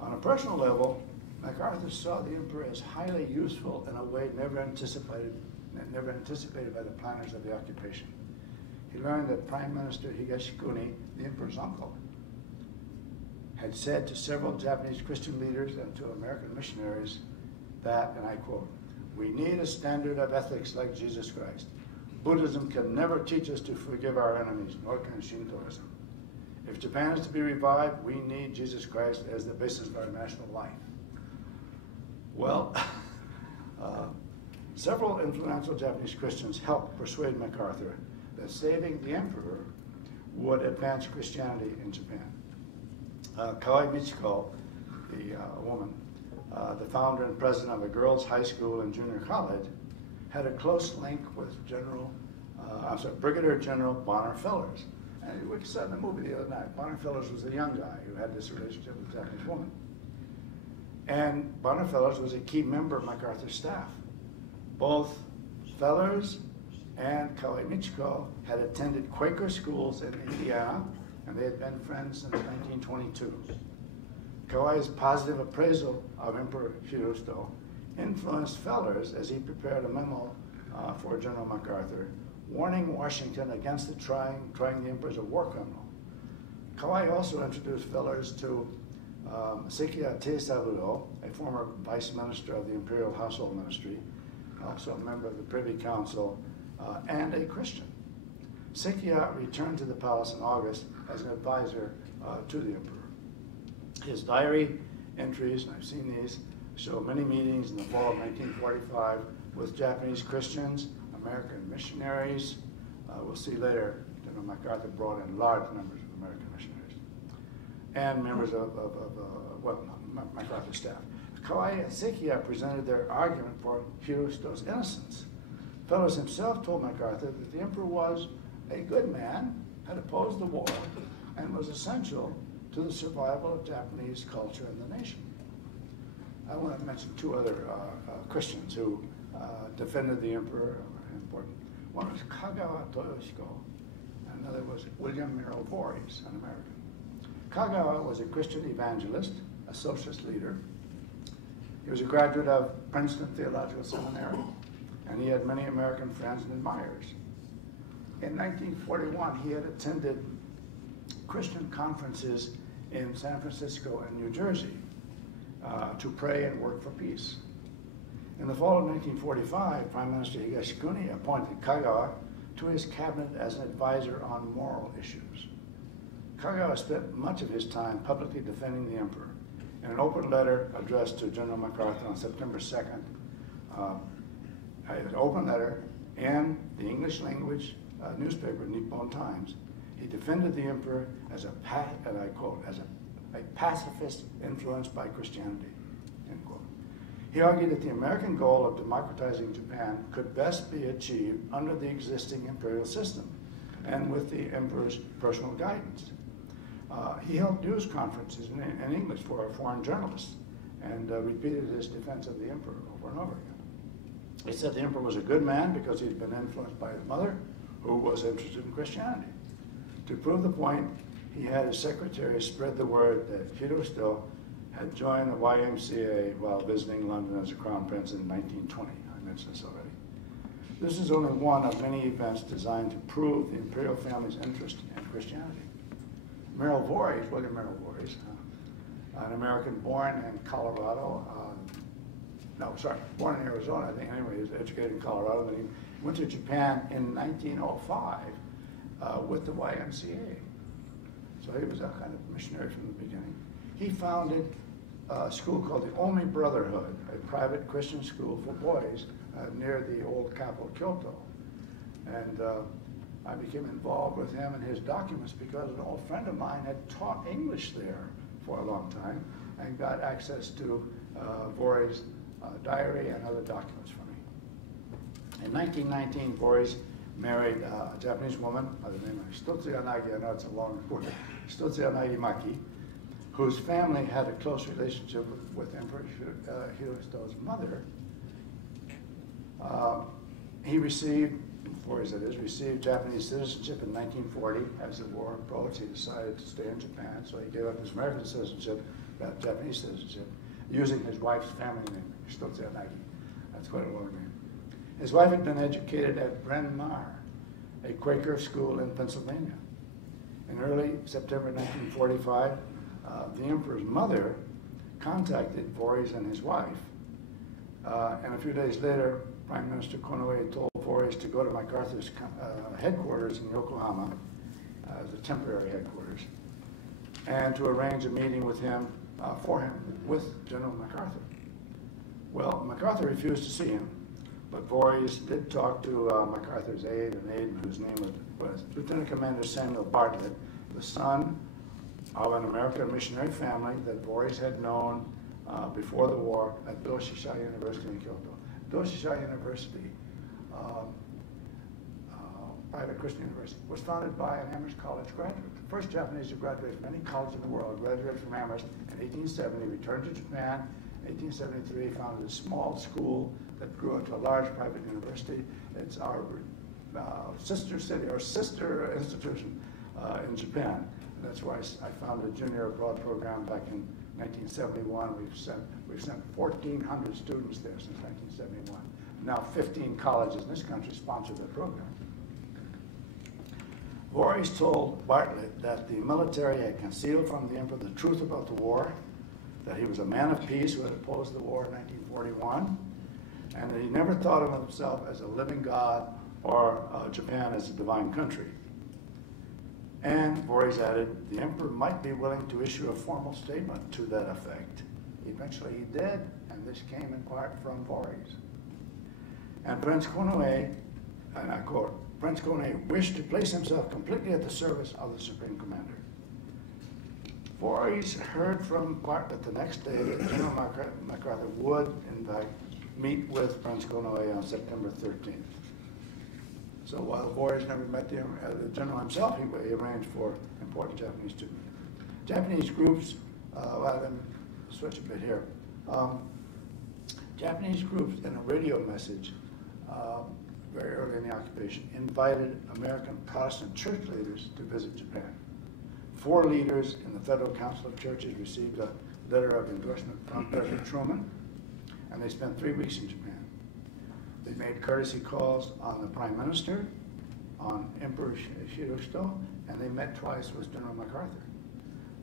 On a personal level, MacArthur saw the emperor as highly useful in a way never anticipated by the planners of the occupation. He learned that Prime Minister Higashikuni, the emperor's uncle, had said to several Japanese Christian leaders and to American missionaries that, and I quote, "We need a standard of ethics like Jesus Christ. Buddhism can never teach us to forgive our enemies, nor can Shintoism. If Japan is to be revived, we need Jesus Christ as the basis of our national life." Well, several influential Japanese Christians helped persuade MacArthur that saving the emperor would advance Christianity in Japan. Kawai Michiko, the woman, the founder and president of a girls' high school and junior college, had a close link with Brigadier General Bonner Fellers. And we saw in the movie the other night, Bonner Fellers was the young guy who had this relationship with a Japanese woman. And Bonner Fellows was a key member of MacArthur's staff. Both Fellows and Kawai Michiko had attended Quaker schools in Indiana, and they had been friends since 1922. Kawai's positive appraisal of Emperor Hirohito influenced Fellows as he prepared a memo for General MacArthur, warning Washington against trying the emperor as a war criminal. Kawai also introduced Fellows to Sekiya Teisaburo, a former vice minister of the Imperial Household Ministry, also a member of the Privy Council, and a Christian. Sekiya returned to the palace in August as an advisor to the emperor. His diary entries, and I've seen these, show many meetings in the fall of 1945 with Japanese Christians, American missionaries. We'll see later, General MacArthur brought in large numbers of American missionaries and members of MacArthur's staff. Kawai and Sekiya presented their argument for Hirohito's innocence. Fellows himself told MacArthur that the emperor was a good man, had opposed the war, and was essential to the survival of Japanese culture in the nation. I want to mention two other Christians who defended the emperor, important. One was Kagawa Toyoshiko, and another was William Merrill Voorhees, an American. Kagawa was a Christian evangelist, a socialist leader. He was a graduate of Princeton Theological Seminary, and he had many American friends and admirers. In 1941, he had attended Christian conferences in San Francisco and New Jersey to pray and work for peace. In the fall of 1945, Prime Minister Higashikuni appointed Kagawa to his cabinet as an advisor on moral issues. Kagawa spent much of his time publicly defending the emperor. In an open letter addressed to General MacArthur on September 2nd, an open letter in the English language newspaper, Nippon Times, he defended the emperor as a, and I quote, as a pacifist influenced by Christianity, end quote. He argued that the American goal of democratizing Japan could best be achieved under the existing imperial system and with the emperor's personal guidance. He held news conferences in English for foreign journalists and repeated his defense of the emperor over and over again. He said the emperor was a good man because he'd been influenced by his mother, who was interested in Christianity. To prove the point, he had his secretary spread the word that Hirohito had joined the YMCA while visiting London as a crown prince in 1920. I mentioned this already. This is only one of many events designed to prove the imperial family's interest in Christianity. Merrill Voorhees, William Merrill Voorhees, an American born in Colorado, born in Arizona, I think, anyway, he was educated in Colorado, and he went to Japan in 1905 with the YMCA. So he was a kind of missionary from the beginning. He founded a school called the Omi Brotherhood, a private Christian school for boys near the old capital, Kyoto. And I became involved with him and his documents because an old friend of mine had taught English there for a long time and got access to Voorhees' diary and other documents for me. In 1919, Voorhees married a Japanese woman by the name of Hitotsuyanagi, I know it's a long word, Hitotsuyanagi Maki, whose family had a close relationship with Emperor Hirohito's mother. He received, Voorhees that is, received Japanese citizenship in 1940. As the war approached, he decided to stay in Japan, so he gave up his American citizenship, got Japanese citizenship, using his wife's family name, Hitotsuyanagi. That's quite a long name. His wife had been educated at Bryn Mawr, a Quaker school in Pennsylvania. In early September 1945, the emperor's mother contacted Voorhees and his wife, and a few days later, Prime Minister Inoue told Voorhees to go to MacArthur's headquarters in Yokohama, the temporary headquarters, and to arrange a meeting with him, with General MacArthur. Well, MacArthur refused to see him, but Voorhees did talk to MacArthur's aide, an aide whose name was Lieutenant Commander Samuel Bartlett, the son of an American missionary family that Voorhees had known before the war at Doshisha University in Kyoto. Doshisha University, private Christian university, was founded by an Amherst College graduate. The first Japanese to graduate from any college in the world, graduated from Amherst in 1870, returned to Japan 1873, founded a small school that grew into a large private university. It's our sister city, or sister institution in Japan. And that's why I founded a junior abroad program back in 1971. We've sent 1,400 students there since 1971. Now 15 colleges in this country sponsor the program. Voorhees told Bartlett that the military had concealed from the emperor the truth about the war, that he was a man of peace who had opposed the war in 1941, and that he never thought of himself as a living god or Japan as a divine country. And Voorhees added, the emperor might be willing to issue a formal statement to that effect. Eventually he did, and this came in part from Voorhees. And Prince Inoue, and I quote, Prince Inoue wished to place himself completely at the service of the Supreme Commander. Voorhees heard from Bartlett the next day that General MacArthur would, in fact, meet with Prince Inoue on September 13th. So while Voorhees never met the general himself, he arranged for important Japanese to meet. Japanese groups, let me switch a bit here. Japanese groups in a radio message very early in the occupation invited American Protestant church leaders to visit Japan. 4 leaders in the Federal Council of Churches received a letter of endorsement from President Truman, and they spent 3 weeks in Japan. They made courtesy calls on the Prime Minister, on Emperor Hirohito, and they met twice with General MacArthur.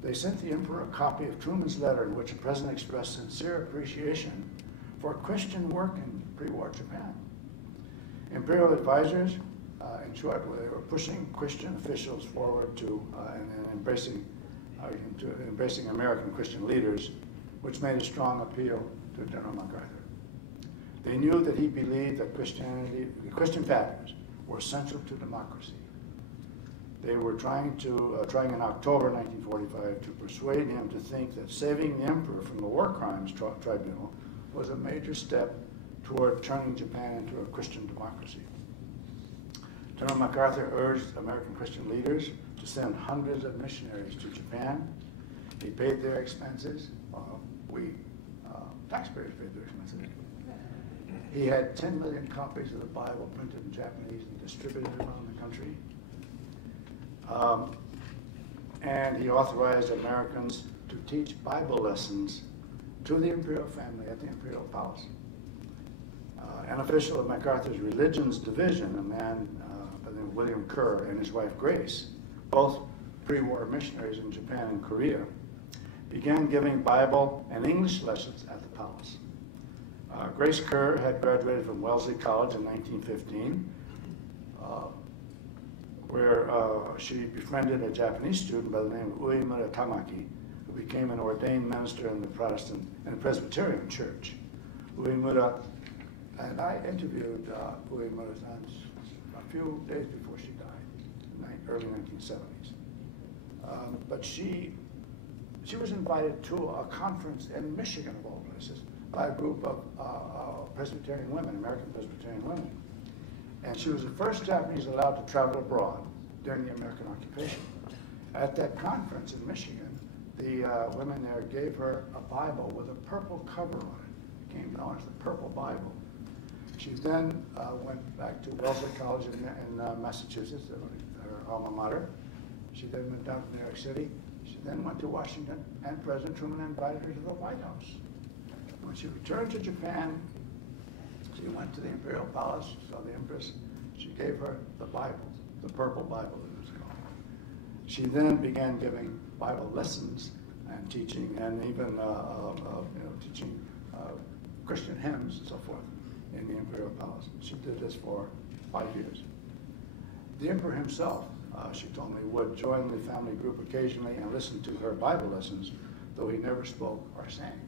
They sent the Emperor a copy of Truman's letter in which the President expressed sincere appreciation for Christian work in pre-war Japan. Imperial advisors, in short, they were pushing Christian officials forward to and embracing American Christian leaders, which made a strong appeal to General MacArthur. They knew that he believed that the Christian values were essential to democracy. They were trying in October 1945 to persuade him to think that saving the emperor from the War Crimes Tribunal was a major step toward turning Japan into a Christian democracy. General MacArthur urged American Christian leaders to send hundreds of missionaries to Japan. He paid their expenses. Taxpayers paid their expenses. He had 10 million copies of the Bible printed in Japanese and distributed around the country. And he authorized Americans to teach Bible lessons to the imperial family at the imperial palace. An official of MacArthur's Religions Division, a man by the name of William Kerr, and his wife Grace, both pre-war missionaries in Japan and Korea, began giving Bible and English lessons at the palace. Grace Kerr had graduated from Wellesley College in 1915, where she befriended a Japanese student by the name of Emerita Tamaki, who became an ordained minister in the Presbyterian Church. Emerita, and I interviewed Emerita a few days before she died, in the early 1970s. But she was invited to a conference in Michigan, of all places, by a group of Presbyterian women, American Presbyterian women. And she was the first Japanese allowed to travel abroad during the American occupation. At that conference in Michigan, the women there gave her a Bible with a purple cover on it. It became known as the Purple Bible. She then went back to Wellesley College in Massachusetts, her alma mater. She then went down to New York City. She then went to Washington, and President Truman invited her to the White House. When she returned to Japan, she went to the Imperial Palace, saw the Empress. She gave her the Bible, the Purple Bible it was called. She then began giving Bible lessons and teaching, and even teaching Christian hymns and so forth in the Imperial Palace. She did this for 5 years. The Emperor himself, she told me, would join the family group occasionally and listen to her Bible lessons, though he never spoke or sang.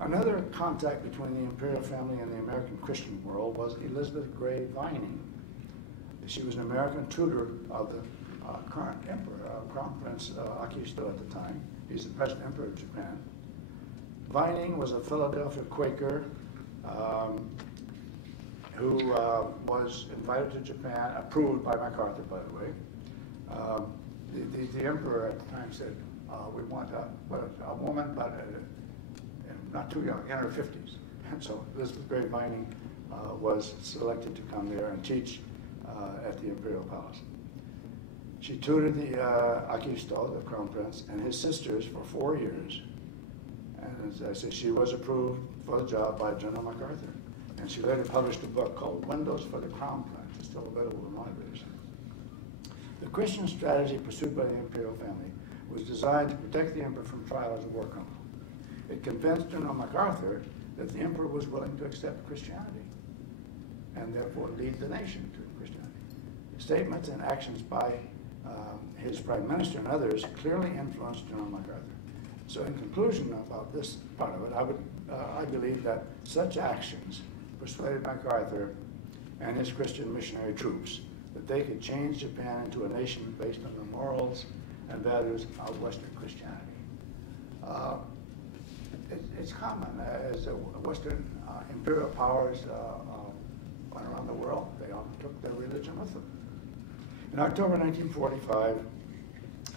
Another contact between the imperial family and the American Christian world was Elizabeth Gray Vining. She was an American tutor of the current emperor, Crown Prince Akihito at the time. He's the present emperor of Japan. Vining was a Philadelphia Quaker who was invited to Japan, approved by MacArthur, by the way. The emperor at the time said, we want a woman, but not too young, in her 50s. And so Elizabeth Gray Vining was selected to come there and teach at the Imperial Palace. She tutored the Akisto, the Crown Prince, and his sisters for 4 years. And as I say, she was approved for the job by General MacArthur. And she later published a book called Windows for the Crown Prince. It's still available in libraries. The Christian strategy pursued by the imperial family was designed to protect the emperor from trial as a war criminal. It convinced General MacArthur that the emperor was willing to accept Christianity and therefore lead the nation to Christianity. Statements and actions by his prime minister and others clearly influenced General MacArthur. So in conclusion about this part of it, I believe that such actions persuaded MacArthur and his Christian missionary troops that they could change Japan into a nation based on the morals and values of Western Christianity. It's common as Western imperial powers went around the world. They all took their religion with them. In October 1945,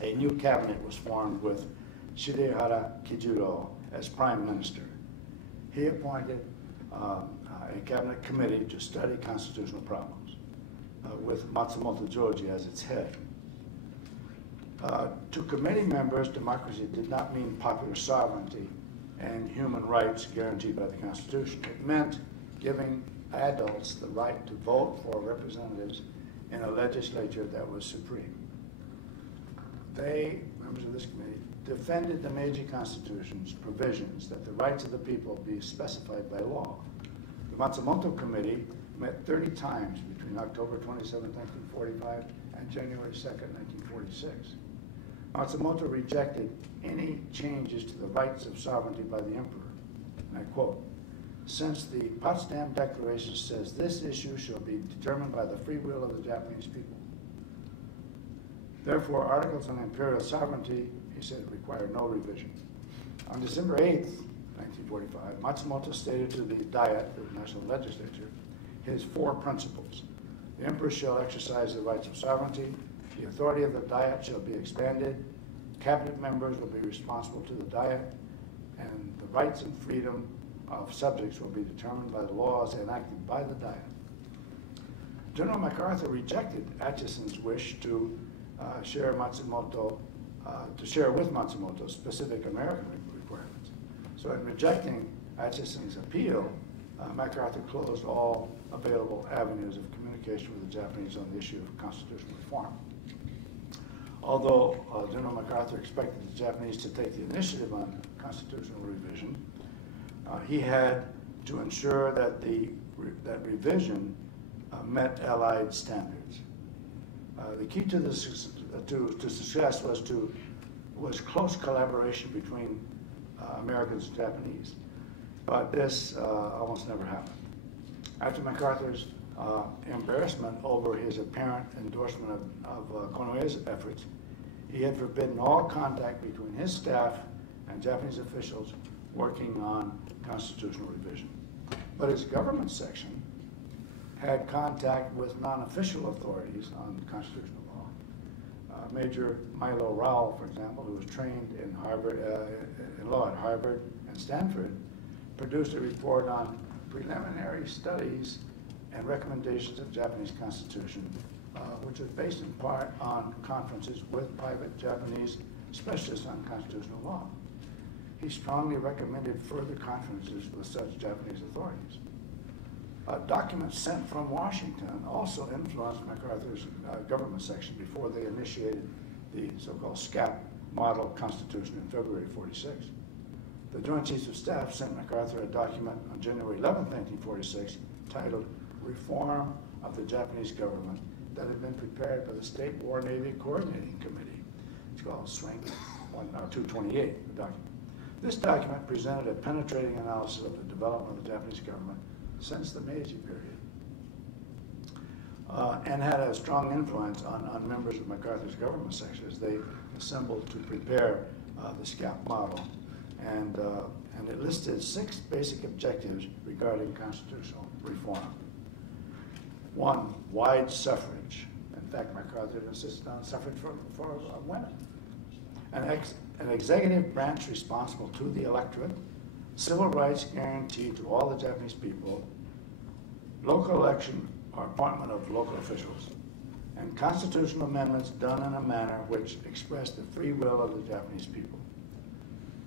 a new cabinet was formed with Shirehara Kijiro as prime minister. He appointed a cabinet committee to study constitutional problems with Matsumoto Joji as its head. To committee members, democracy did not mean popular sovereignty and human rights guaranteed by the Constitution. It meant giving adults the right to vote for representatives in a legislature that was supreme. They, members of this committee, defended the Meiji Constitution's provisions that the rights of the people be specified by law. The Matsumoto Committee met 30 times between October 27, 1945 and January 2, 1946. Matsumoto rejected any changes to the rights of sovereignty by the emperor. And I quote, "Since the Potsdam Declaration says this issue shall be determined by the free will of the Japanese people. Therefore, articles on imperial sovereignty," he said, "require no revision." On December 8, 1945, Matsumoto stated to the Diet, the National Legislature, his 4 principles. The emperor shall exercise the rights of sovereignty. The authority of the Diet shall be expanded. Cabinet members will be responsible to the Diet. And the rights and freedom of subjects will be determined by the laws enacted by the Diet. General MacArthur rejected Atchison's wish to share with Matsumoto specific American requirements. So in rejecting Atchison's appeal, MacArthur closed all available avenues of communication with the Japanese on the issue of constitutional reform. Although General MacArthur expected the Japanese to take the initiative on constitutional revision, he had to ensure that that revision met Allied standards. The key to success was close collaboration between Americans and Japanese, but this almost never happened. After MacArthur's embarrassment over his apparent endorsement of Konoe's efforts, he had forbidden all contact between his staff and Japanese officials working on constitutional revision. But his government section had contact with non-official authorities on constitutional law. Major Milo Rao, for example, who was trained in law at Harvard and Stanford, produced a report on preliminary studies and recommendations of Japanese Constitution, which was based in part on conferences with private Japanese specialists on constitutional law. He strongly recommended further conferences with such Japanese authorities. Documents sent from Washington also influenced MacArthur's government section before they initiated the so-called SCAP model constitution in February '46. The Joint Chiefs of Staff sent MacArthur a document on January 11, 1946, titled Reform of the Japanese Government, that had been prepared by the State War Navy Coordinating Committee. It's called Swing 228, the document. This document presented a penetrating analysis of the development of the Japanese government since the Meiji period, and had a strong influence on members of MacArthur's government section as they assembled to prepare the SCAP model. And it listed 6 basic objectives regarding constitutional reform. 1, wide suffrage. In fact, MacArthur insisted on suffrage for women. An executive branch responsible to the electorate, civil rights guaranteed to all the Japanese people, local election or appointment of local officials, and constitutional amendments done in a manner which expressed the free will of the Japanese people.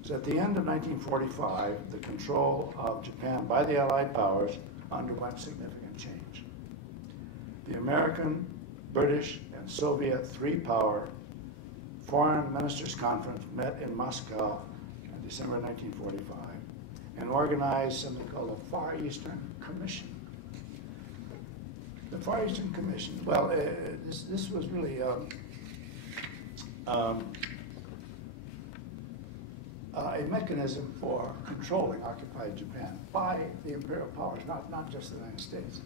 So at the end of 1945, the control of Japan by the Allied powers underwent significant change. The American, British, and Soviet three-power Foreign Ministers' Conference met in Moscow in December 1945 and organized something called the Far Eastern Commission. The Far Eastern Commission, well, this was really a mechanism for controlling occupied Japan by the imperial powers, not just the United States.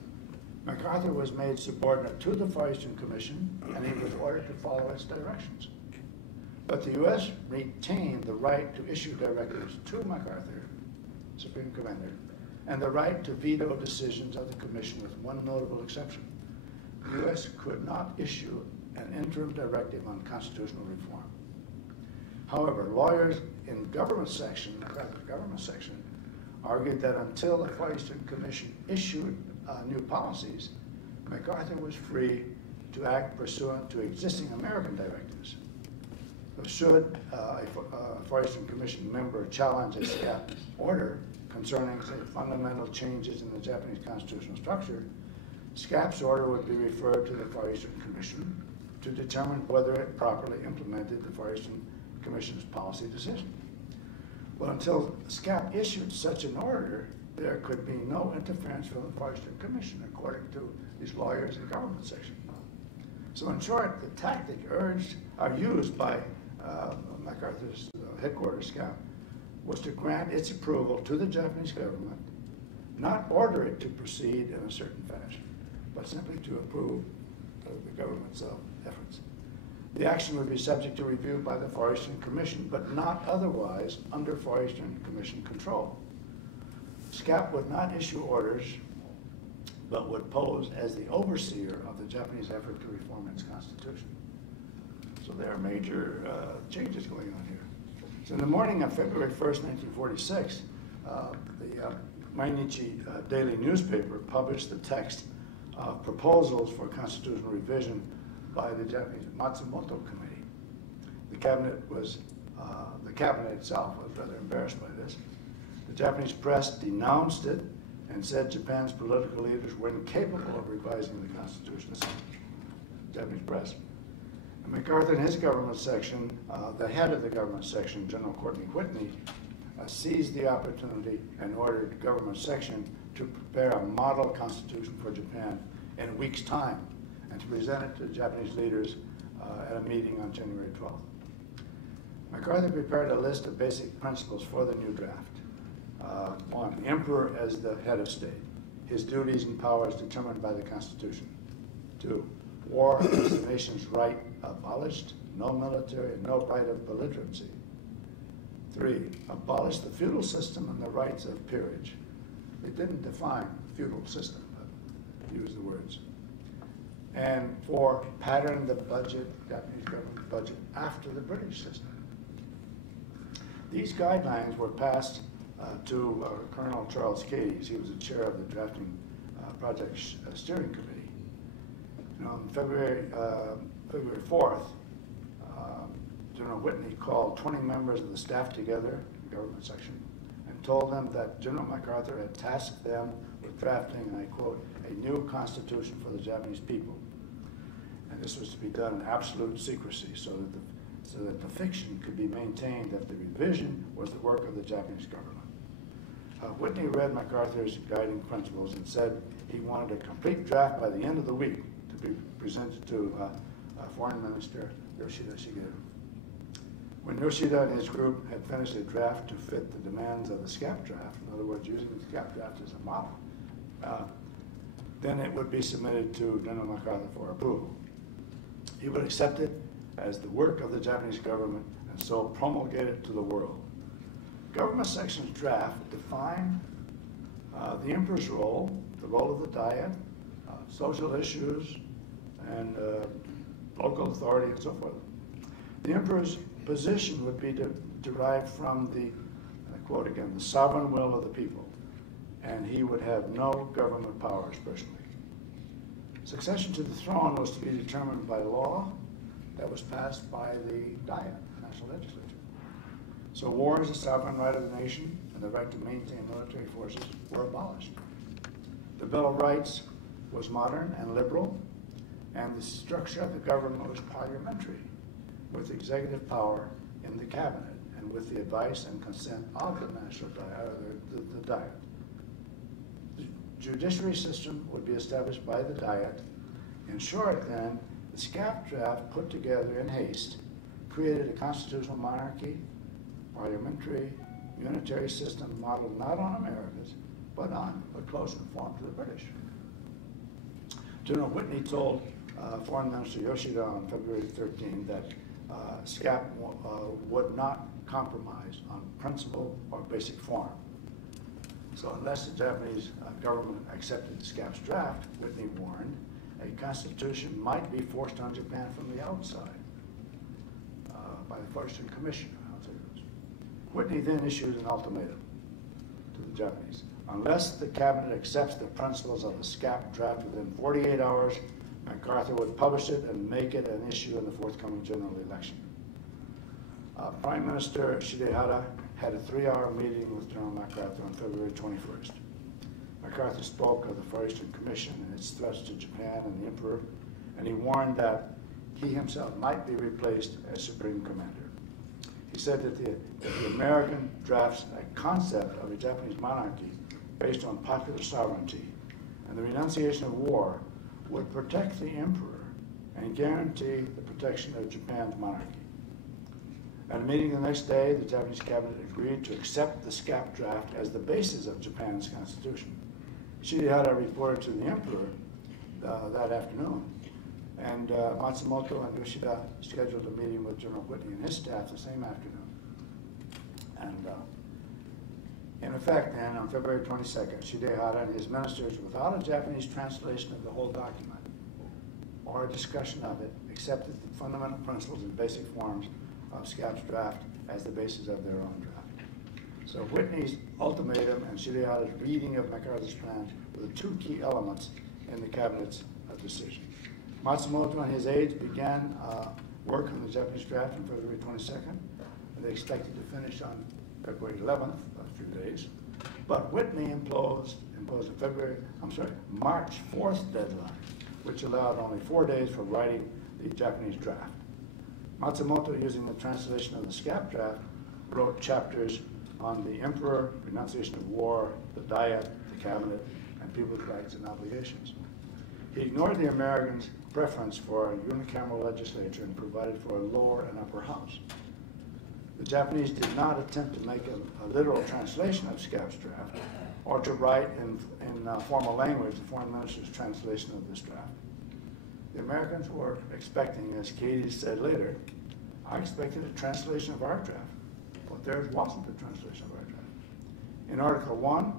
MacArthur was made subordinate to the Far Eastern Commission, and he was ordered to follow its directions. But the U.S. retained the right to issue directives to MacArthur, Supreme Commander, and the right to veto decisions of the Commission with one notable exception. The U.S. could not issue an interim directive on constitutional reform. However, lawyers in government section, MacArthur's government section, argued that until the Far Eastern Commission issued new policies, MacArthur was free to act pursuant to existing American directives. So should a Far Eastern Commission member challenge a SCAP order concerning, say, fundamental changes in the Japanese constitutional structure, SCAP's order would be referred to the Far Eastern Commission to determine whether it properly implemented the Far Eastern Commission's policy decision. Well, until SCAP issued such an order, there could be no interference from the Far Eastern Commission, according to these lawyers in government section. So in short, the tactic used by MacArthur's headquarters, SCAP, was to grant its approval to the Japanese government, not order it to proceed in a certain fashion, but simply to approve the government's efforts. The action would be subject to review by the Far Eastern Commission, but not otherwise under Far Eastern Commission control. SCAP would not issue orders, but would pose as the overseer of the Japanese effort to reform its constitution. So there are major changes going on here. So in the morning of February 1st, 1946, the Mainichi daily newspaper published the text of proposals for constitutional revision by the Japanese Matsumoto Committee. The cabinet itself was rather embarrassed by this. The Japanese press denounced it and said Japan's political leaders were incapable of revising the Constitution. The Japanese press. And MacArthur and his government section, the head of the government section, General Courtney Whitney, seized the opportunity and ordered the government section to prepare a model constitution for Japan in a week's time and to present it to the Japanese leaders at a meeting on January 12th. MacArthur prepared a list of basic principles for the new draft. One, the emperor as the head of state, his duties and powers determined by the Constitution. Two, war is the nation's right abolished, no military, and no right of belligerency. Three, abolish the feudal system and the rights of peerage. It didn't define feudal system, but used the words. And four, pattern the budget, Japanese government budget, after the British system. These guidelines were passed to Colonel Charles Cades. He was the chair of the drafting project steering committee. And on February 4th, General Whitney called 20 members of the staff together, the government section, and told them that General MacArthur had tasked them with drafting, and I quote, a new constitution for the Japanese people. And this was to be done in absolute secrecy so that the fiction could be maintained that the revision was the work of the Japanese government. Whitney read MacArthur's guiding principles and said he wanted a complete draft by the end of the week to be presented to Foreign Minister Yoshida Shigeru. When Yoshida and his group had finished a draft to fit the demands of the SCAP draft, in other words, using the SCAP draft as a model, then it would be submitted to General MacArthur for approval. He would accept it as the work of the Japanese government and so promulgate it to the world. Government section's draft defined the emperor's role, the role of the Diet, social issues, and local authority and so forth. The emperor's position would be derived from the, quote again, the sovereign will of the people, and he would have no government powers personally. Succession to the throne was to be determined by law that was passed by the Diet, the national legislature. So war as a sovereign right of the nation and the right to maintain military forces were abolished. The Bill of Rights was modern and liberal, and the structure of the government was parliamentary, with executive power in the cabinet and with the advice and consent of the national Diet, the Diet. The judiciary system would be established by the Diet. In short, then, the SCAP draft put together in haste created a constitutional monarchy, parliamentary, unitary system modeled not on America's, but close in form to the British. General Whitney told Foreign Minister Yoshida on February 13 that SCAP would not compromise on principle or basic form. So unless the Japanese government accepted the SCAP's draft, Whitney warned, a constitution might be forced on Japan from the outside by the Fullerton Commission. Whitney then issued an ultimatum to the Japanese. Unless the cabinet accepts the principles of the SCAP draft within 48 hours, MacArthur would publish it and make it an issue in the forthcoming general election. Prime Minister Shidehara had a 3-hour meeting with General MacArthur on February 21st. MacArthur spoke of the Far Eastern Commission and its threats to Japan and the Emperor, and he warned that he himself might be replaced as Supreme Commander. He said that the American drafts a concept of a Japanese monarchy based on popular sovereignty and the renunciation of war would protect the emperor and guarantee the protection of Japan's monarchy. At a meeting the next day, the Japanese cabinet agreed to accept the SCAP draft as the basis of Japan's constitution. Shidehara reported to the emperor that afternoon, and Matsumoto and Yoshida scheduled a meeting with General Whitney and his staff the same afternoon. And in effect then, on February 22nd, Shidehara and his ministers, without a Japanese translation of the whole document or a discussion of it, accepted the fundamental principles and basic forms of SCAP's draft as the basis of their own draft. So Whitney's ultimatum and Shidehara's reading of MacArthur's plans were the two key elements in the cabinet's decision. Matsumoto and his aides began work on the Japanese draft on February 22nd, and they expected to finish on February 11th, a few days. But Whitney imposed a March 4th deadline, which allowed only 4 days for writing the Japanese draft. Matsumoto, using the translation of the SCAP draft, wrote chapters on the emperor, renunciation of war, the Diet, the cabinet, and people's rights and obligations. He ignored the Americans' preference for a unicameral legislature and provided for a lower and upper house. The Japanese did not attempt to make a literal translation of SCAP's draft or to write in formal language the foreign minister's translation of this draft. The Americans were expecting, as Katie said later, I expected a translation of our draft, but theirs wasn't a translation of our draft. In Article 1,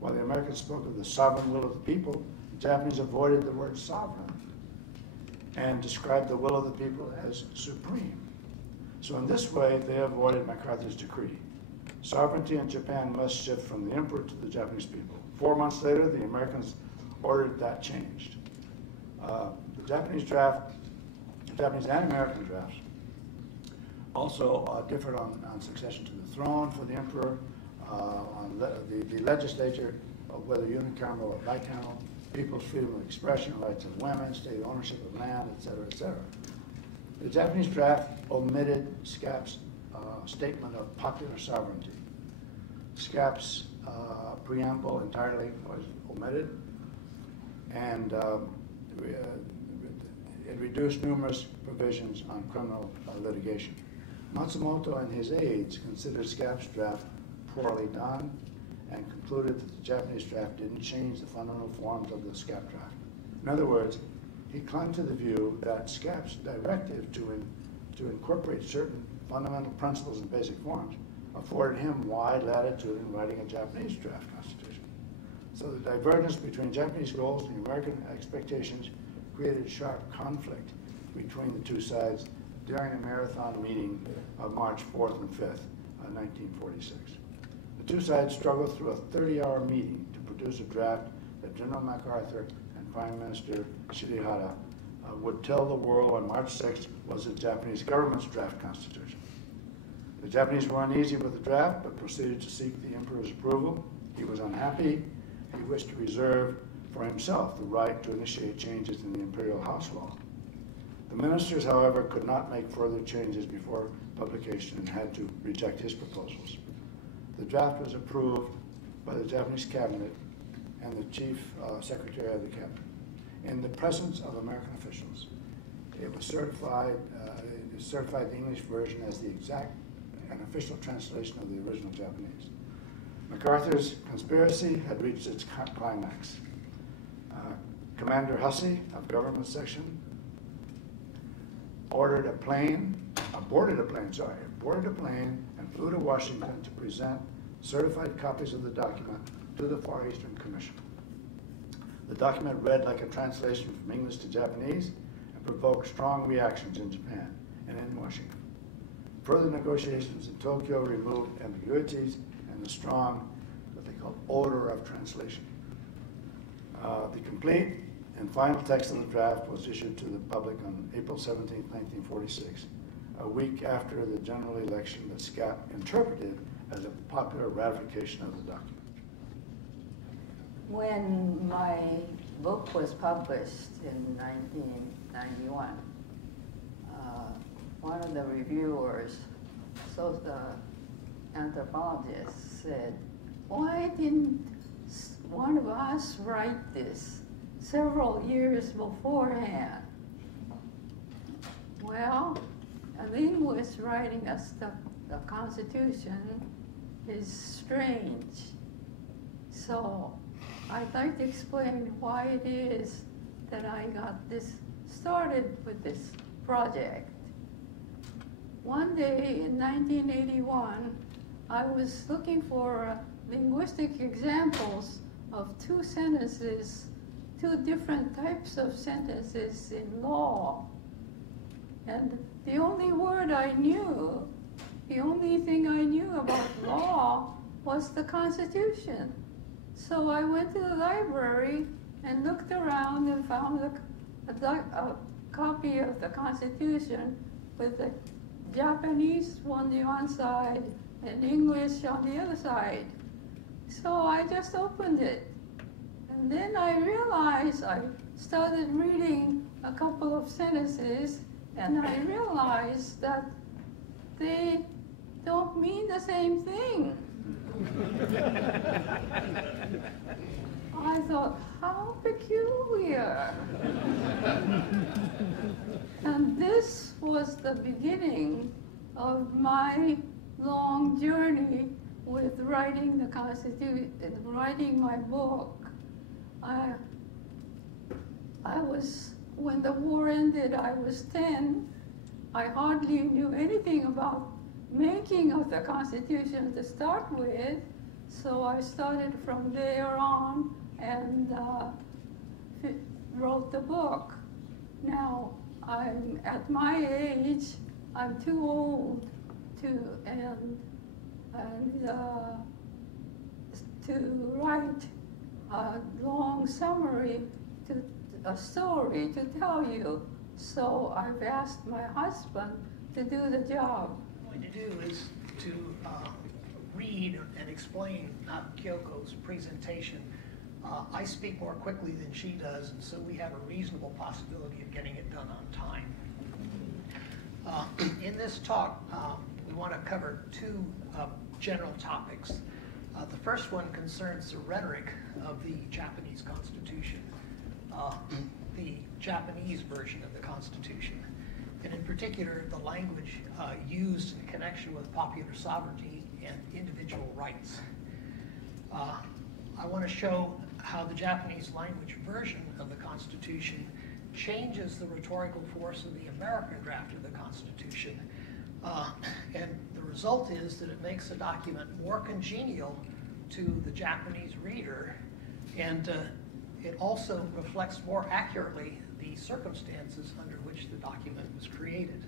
while the Americans spoke of the sovereign will of the people, the Japanese avoided the word sovereign and described the will of the people as supreme. So in this way, they avoided MacArthur's decree. Sovereignty in Japan must shift from the emperor to the Japanese people. 4 months later, the Americans ordered that changed. The Japanese and American drafts also differed on succession to the throne for the emperor, on the legislature, of whether unicameral or bicameral, people's freedom of expression, rights of women, state ownership of land, etc., etc. The Japanese draft omitted SCAP's statement of popular sovereignty. SCAP's preamble entirely was omitted, and it reduced numerous provisions on criminal litigation. Matsumoto and his aides considered SCAP's draft poorly done and concluded that the Japanese draft didn't change the fundamental forms of the SCAP draft. In other words, he clung to the view that SCAP's directive to incorporate certain fundamental principles and basic forms afforded him wide latitude in writing a Japanese draft constitution. So the divergence between Japanese goals and American expectations created sharp conflict between the two sides during a marathon meeting of March 4th and 5th, 1946. The two sides struggled through a 30-hour meeting to produce a draft that General MacArthur and Prime Minister Shirihara would tell the world on March 6th was the Japanese government's draft constitution. The Japanese were uneasy with the draft, but proceeded to seek the emperor's approval. He was unhappy. He wished to reserve for himself the right to initiate changes in the imperial house law. The ministers, however, could not make further changes before publication and had to reject his proposals. The draft was approved by the Japanese cabinet and the chief secretary of the cabinet in the presence of American officials. It was certified, the English version as the exact and official translation of the original Japanese. MacArthur's conspiracy had reached its climax. Commander Hussey of Government Section boarded a plane and flew to Washington to present certified copies of the document to the Far Eastern Commission. The document read like a translation from English to Japanese and provoked strong reactions in Japan and in Washington. Further negotiations in Tokyo removed ambiguities and the strong, what they call, odor of translation. The complete and final text of the draft was issued to the public on April 17, 1946, a week after the general election that SCAP interpreted as a popular ratification of the document. When my book was published in 1991, one of the reviewers, so the anthropologist, said, "Why didn't one of us write this several years beforehand?" Well, a linguist writing the Constitution is strange. So I'd like to explain why it is that I got this started with this project. One day in 1981, I was looking for linguistic examples of two sentences, two different types of sentences in law. And the only word I knew, the only thing I knew about law was the Constitution. So I went to the library and looked around and found a copy of the Constitution with the Japanese on the one side and English on the other side. So I just opened it. And then I realized, I started reading a couple of sentences, and I realized that they don't mean the same thing. I thought, how peculiar. And this was the beginning of my long journey with writing the Constitution, writing my book. When the war ended, I was 10. I hardly knew anything about making of the Constitution to start with, so I started from there on and wrote the book. Now, I'm at my age, I'm too old to write a long summary, a story to tell you. So I've asked my husband to do the job. What I'm going to do is to read and explain Kyoko's presentation. I speak more quickly than she does, and so we have a reasonable possibility of getting it done on time. In this talk, we want to cover two general topics. The first one concerns the rhetoric of the Japanese Constitution, the Japanese version of the Constitution, and in particular, the language used in connection with popular sovereignty and individual rights. I want to show how the Japanese language version of the Constitution changes the rhetorical force of the American draft of the Constitution. And the result is that it makes the document more congenial to the Japanese reader, and it also reflects more accurately the circumstances under which the document was created.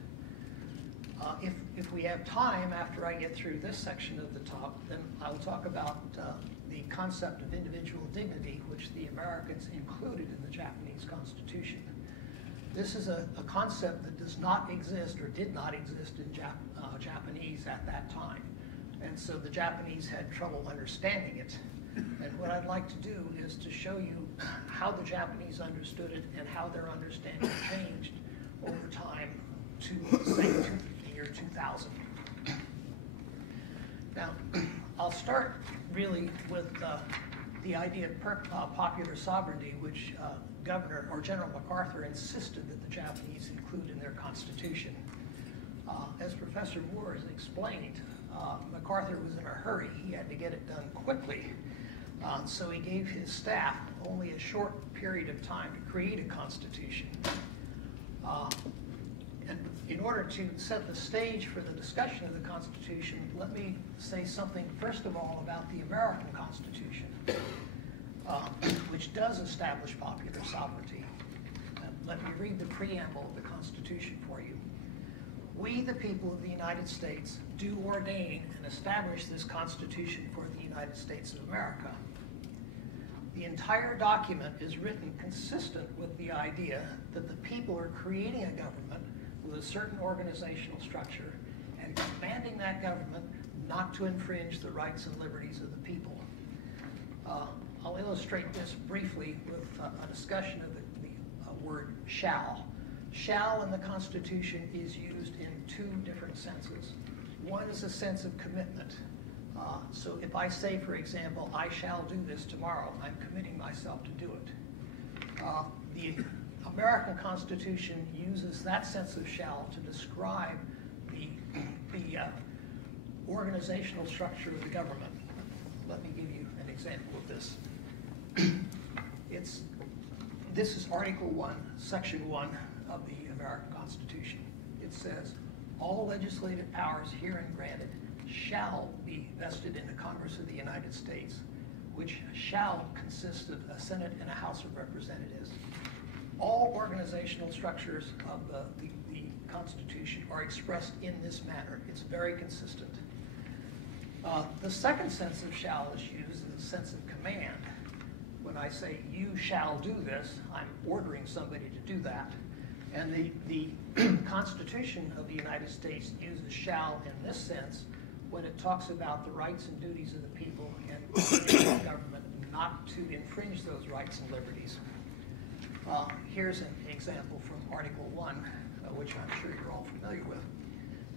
If we have time after I get through this section of the talk, then I'll talk about the concept of individual dignity, which the Americans included in the Japanese Constitution. This is a concept that does not exist or did not exist in Japanese at that time. And so the Japanese had trouble understanding it. And what I'd like to do is to show you how the Japanese understood it and how their understanding changed over time to, say, the year 2000. Now, I'll start really with the idea of popular sovereignty, which Governor or General MacArthur insisted that the Japanese include in their constitution. As Professor Moore has explained, MacArthur was in a hurry. He had to get it done quickly. So he gave his staff only a short period of time to create a constitution. And in order to set the stage for the discussion of the Constitution, let me say something first of all about the American Constitution, which does establish popular sovereignty. Let me read the preamble of the Constitution for you. We, the people of the United States, do ordain and establish this Constitution for the United States of America. The entire document is written consistent with the idea that the people are creating a government with a certain organizational structure and commanding that government not to infringe the rights and liberties of the people. I'll illustrate this briefly with a discussion of the word shall. Shall in the Constitution is used in two different senses. One is a sense of commitment. So if I say, for example, I shall do this tomorrow, I'm committing myself to do it. The American Constitution uses that sense of shall to describe the organizational structure of the government. Let me give you an example of this. This is Article 1, Section 1 of the American Constitution. It says, all legislative powers herein granted shall be vested in the Congress of the United States, which shall consist of a Senate and a House of Representatives. All organizational structures of the Constitution are expressed in this manner. It's very consistent. The second sense of shall is used as a sense of command. When I say you shall do this, I'm ordering somebody to do that. And the Constitution of the United States uses shall in this sense when it talks about the rights and duties of the people and the government not to infringe those rights and liberties. Here's an example from Article 1, which I'm sure you're all familiar with.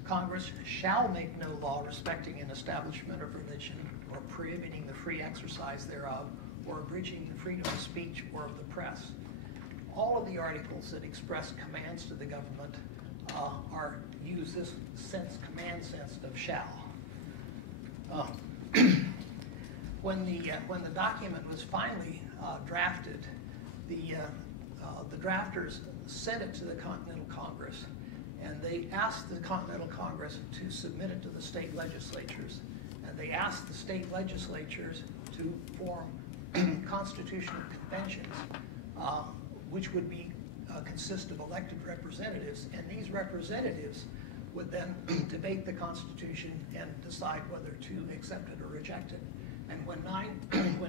Congress shall make no law respecting an establishment of religion or prohibiting the free exercise thereof or abridging the freedom of speech or of the press. All of the articles that express commands to the government use this command sense of shall. When the document was finally drafted, the drafters sent it to the Continental Congress, and they asked the Continental Congress to submit it to the state legislatures, and they asked the state legislatures to form constitutional conventions, which would consist of elected representatives, and these representatives would then debate the Constitution and decide whether to accept it or reject it. And when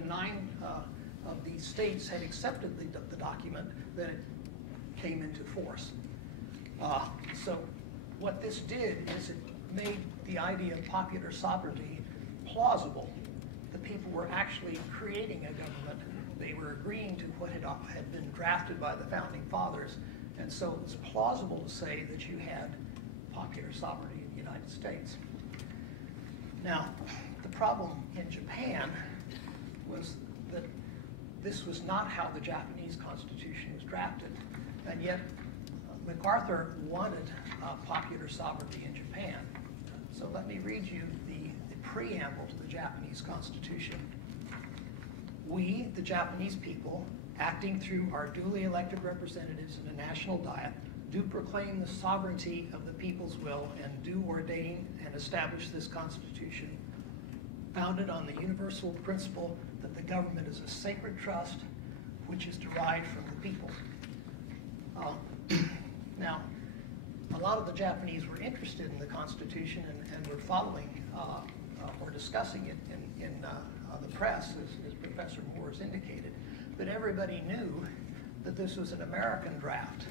nine of the states had accepted the document, then it came into force. So what this did is it made the idea of popular sovereignty plausible. The people were actually creating a government. They were agreeing to what had been drafted by the Founding Fathers, and so it was plausible to say that you had popular sovereignty in the United States. Now, the problem in Japan was that this was not how the Japanese Constitution was drafted, and yet MacArthur wanted popular sovereignty in Japan. So let me read you the preamble to the Japanese Constitution. We, the Japanese people, acting through our duly elected representatives in the National Diet, do proclaim the sovereignty of the people's will and do ordain and establish this Constitution, founded on the universal principle that the government is a sacred trust which is derived from the people. Now, a lot of the Japanese were interested in the Constitution and were following or discussing it in the press, as Professor Moore has indicated. But everybody knew that this was an American draft.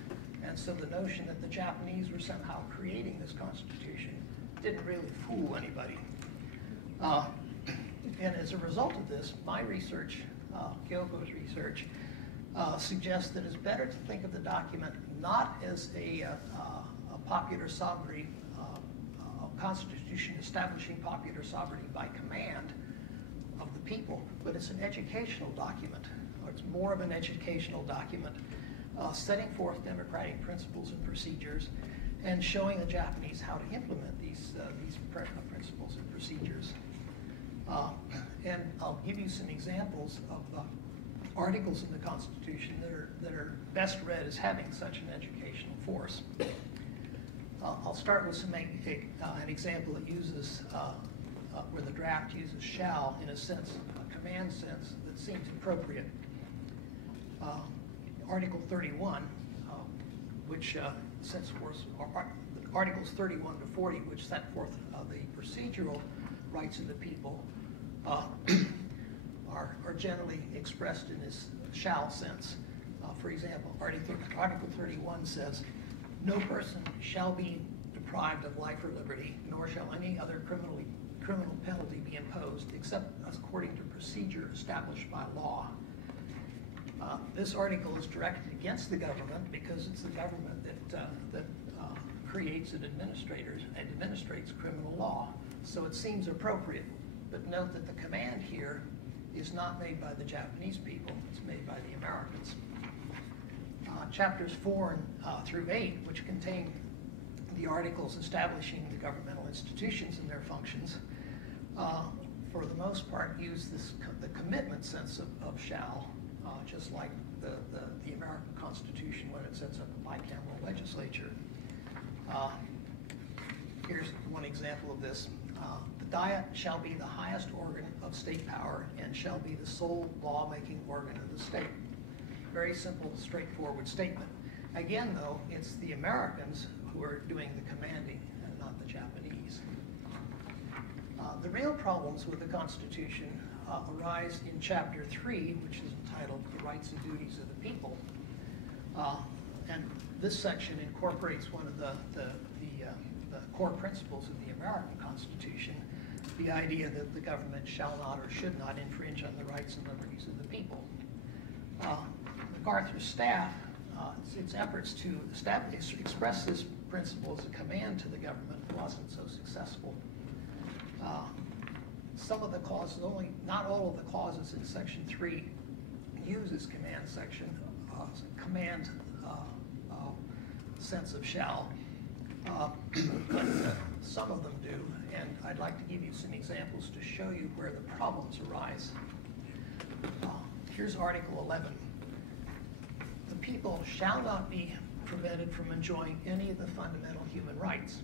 And so the notion that the Japanese were somehow creating this Constitution didn't really fool anybody. And as a result of this, my research, Kyoko's research, suggests that it's better to think of the document not as a popular sovereignty, constitution establishing popular sovereignty by command of the people, but it's an educational document, or it's more of an educational document, setting forth democratic principles and procedures, and showing the Japanese how to implement these principles and procedures. And I'll give you some examples of articles in the Constitution that are best read as having such an educational force. I'll start with an example that uses, where the draft uses shall in a sense, a command sense that seems appropriate. Article 31, which sets forth, Articles 31 to 40, which set forth the procedural rights of the people, are generally expressed in this shall sense. For example, Article 31 says, no person shall be deprived of life or liberty, nor shall any other criminal penalty be imposed, except according to procedure established by law. This article is directed against the government because it's the government that creates and administrates criminal law. So it seems appropriate. But note that the command here is not made by the Japanese people, it's made by the Americans. Chapters 4 through 8, which contain the articles establishing the governmental institutions and their functions, for the most part use the commitment sense of shall, just like the American Constitution when it sets up a bicameral legislature. Here's one example of this. The Diet shall be the highest organ of state power and shall be the sole lawmaking organ of the state. Very simple, straightforward statement. Again, though, it's the Americans who are doing the commanding and not the Japanese. The real problems with the Constitution arise in Chapter 3, which is entitled The Rights and Duties of the People. And this section incorporates one of the core principles of the American Constitution, the idea that the government shall not or should not infringe on the rights and liberties of the people. MacArthur's staff, its efforts to express this principle as a command to the government wasn't so successful. Some of the clauses, not all of the clauses in Section 3 uses command sense of shall, but some of them do, and I'd like to give you some examples to show you where the problems arise. Here's Article 11. The people shall not be prevented from enjoying any of the fundamental human rights.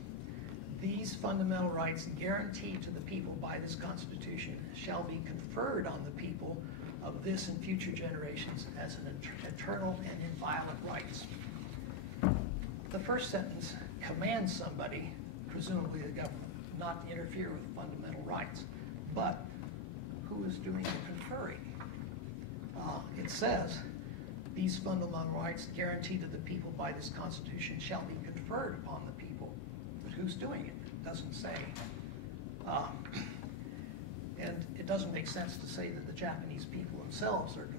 These fundamental rights guaranteed to the people by this Constitution shall be conferred on the people of this and future generations as an eternal and inviolate rights. The first sentence commands somebody, presumably the government, not to interfere with fundamental rights. But who is doing the conferring? It says, these fundamental rights guaranteed to the people by this Constitution shall be conferred upon the people. But who's doing it? It doesn't say. And it doesn't make sense to say that the Japanese people themselves are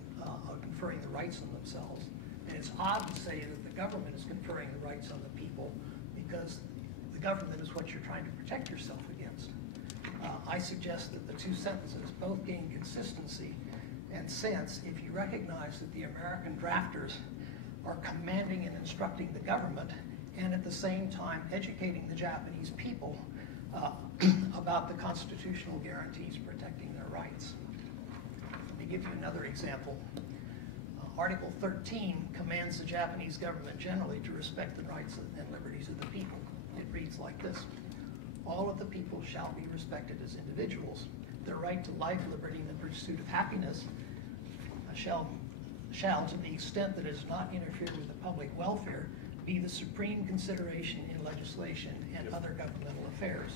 conferring the rights on themselves. And it's odd to say that the government is conferring the rights on the people because the government is what you're trying to protect yourself against. I suggest that the two sentences both gain consistency and sense if you recognize that the American drafters are commanding and instructing the government and at the same time educating the Japanese people about the constitutional guarantees protecting their rights. Let me give you another example. Article 13 commands the Japanese government generally to respect the rights and liberties of the people. It reads like this. All of the people shall be respected as individuals. Their right to life, liberty, and the pursuit of happiness shall, to the extent that it does not interfere with the public welfare, be the supreme consideration in legislation and other governmental affairs.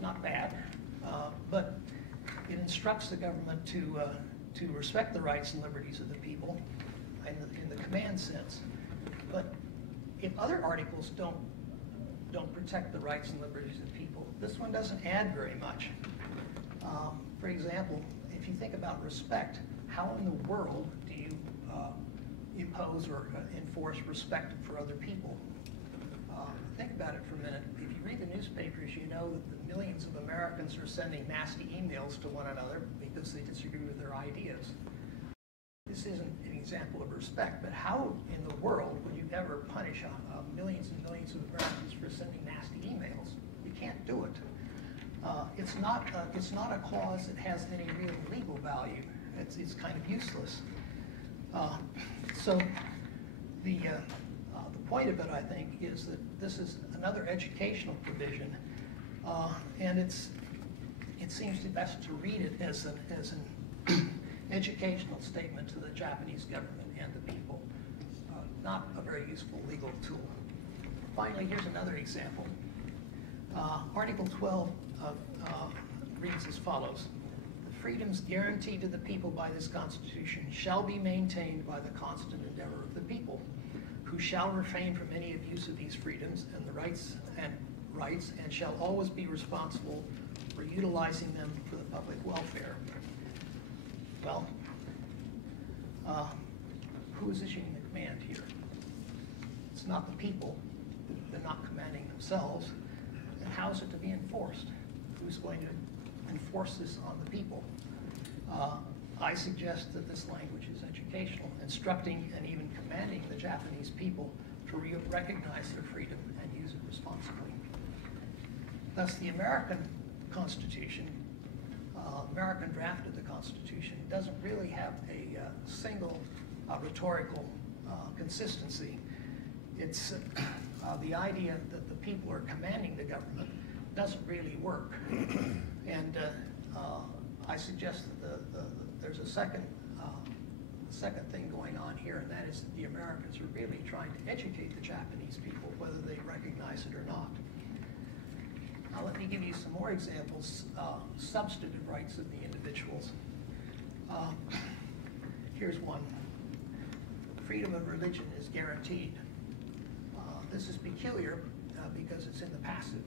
Not bad, but it instructs the government to respect the rights and liberties of the people in the command sense. But if other articles don't protect the rights and liberties of people, this one doesn't add very much. For example, if you think about respect, how in the world do you impose or enforce respect for other people? Think about it for a minute. If you read the newspapers, you know that the millions of Americans are sending nasty emails to one another because they disagree with their ideas. This isn't an example of respect, but how in the world would you ever punish millions and millions of Americans for sending nasty emails? You can't do it. It's not a clause that has any real legal value. It's kind of useless. So the point of it, I think, is that this is another educational provision, and it seems best to read it as an educational statement to the Japanese government and the people, not a very useful legal tool. Finally, here's another example. Article 12 reads as follows. The freedoms guaranteed to the people by this Constitution shall be maintained by the constant endeavor of the people, who shall refrain from any abuse of these freedoms and the rights and shall always be responsible for utilizing them for the public welfare. Well, who is issuing the command here? It's not the people. They're not commanding themselves. And how is it to be enforced? Who's going to enforce this on the people? I suggest that this language is educational, instructing and even commanding the Japanese people to recognize their freedom and use it responsibly. Thus, the American Constitution, American draft of the Constitution, doesn't really have a single rhetorical consistency. It's the idea that the people are commanding the government doesn't really work. And I suggest that there's a second thing going on here, and that is that the Americans are really trying to educate the Japanese people, whether they recognize it or not. Now let me give you some more examples, substantive rights of the individuals. Here's one. Freedom of religion is guaranteed. This is peculiar because it's in the passive.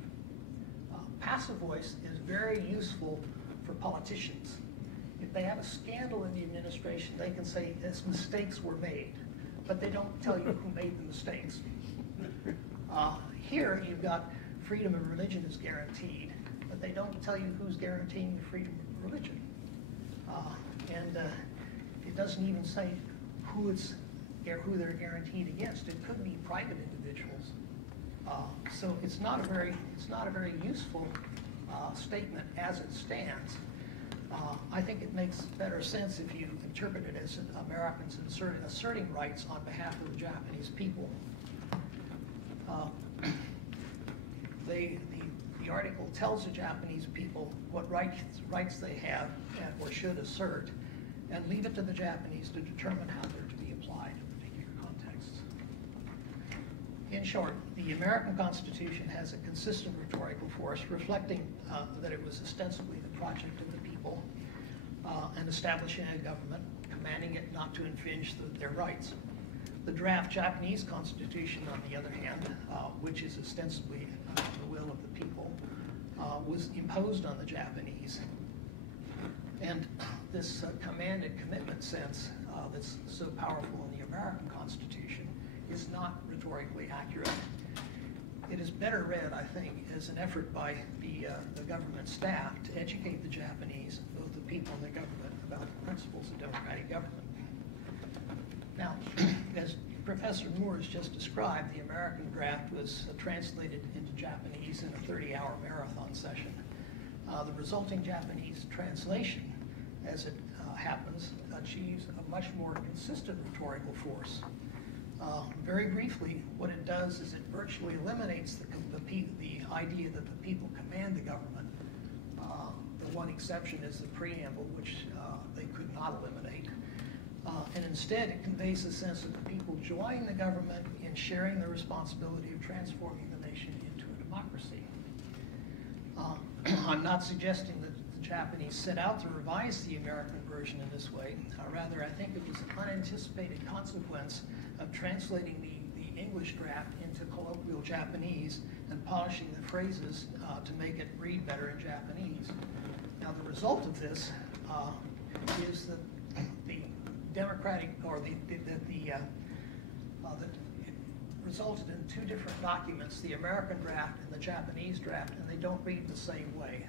Passive voice is very useful for politicians. If they have a scandal in the administration, they can say mistakes were made, but they don't tell you who made the mistakes. Here you've got freedom of religion is guaranteed, but they don't tell you who's guaranteeing the freedom of religion. And it doesn't even say who they're guaranteed against. It could be private individuals. So it's not a very useful statement as it stands. I think it makes better sense if you interpret it as Americans asserting rights on behalf of the Japanese people. The article tells the Japanese people what rights they have or should assert, and leave it to the Japanese to determine how they're to be applied in particular contexts. In short, the American Constitution has a consistent rhetorical force, reflecting that it was ostensibly the project of the people, and establishing a government, commanding it not to infringe their rights. The draft Japanese Constitution, on the other hand, which is ostensibly the will of the people, was imposed on the Japanese. And this command and commitment sense that's so powerful in the American Constitution is not rhetorically accurate. It is better read, I think, as an effort by the government staff to educate the Japanese, both the people and the government, about the principles of democratic government. Now, as Professor Moore has just described, the American draft was translated into Japanese in a 30-hour marathon session. The resulting Japanese translation, as it happens, achieves a much more consistent rhetorical force. Very briefly, what it does is it virtually eliminates the idea that the people command the government. The one exception is the preamble, which they could not eliminate. And instead, it conveys a sense that the people join the government in in sharing the responsibility of transforming the nation into a democracy. I'm not suggesting that the Japanese set out to revise the American version in this way. Rather, I think it was an unanticipated consequence of translating the English draft into colloquial Japanese and polishing the phrases to make it read better in Japanese. Now, the result of this is that the democratic, or it resulted in two different documents, the American draft and the Japanese draft, and they don't read the same way.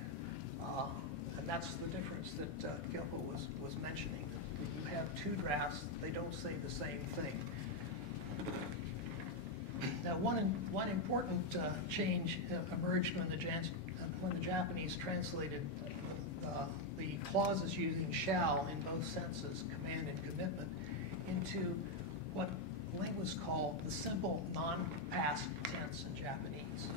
And that's the difference that Kyoko was mentioning. You have two drafts, they don't say the same thing. Now, one important change emerged when the Japanese translated the clauses using shall in both senses, command and commitment, into what linguists call the simple non-past tense in Japanese.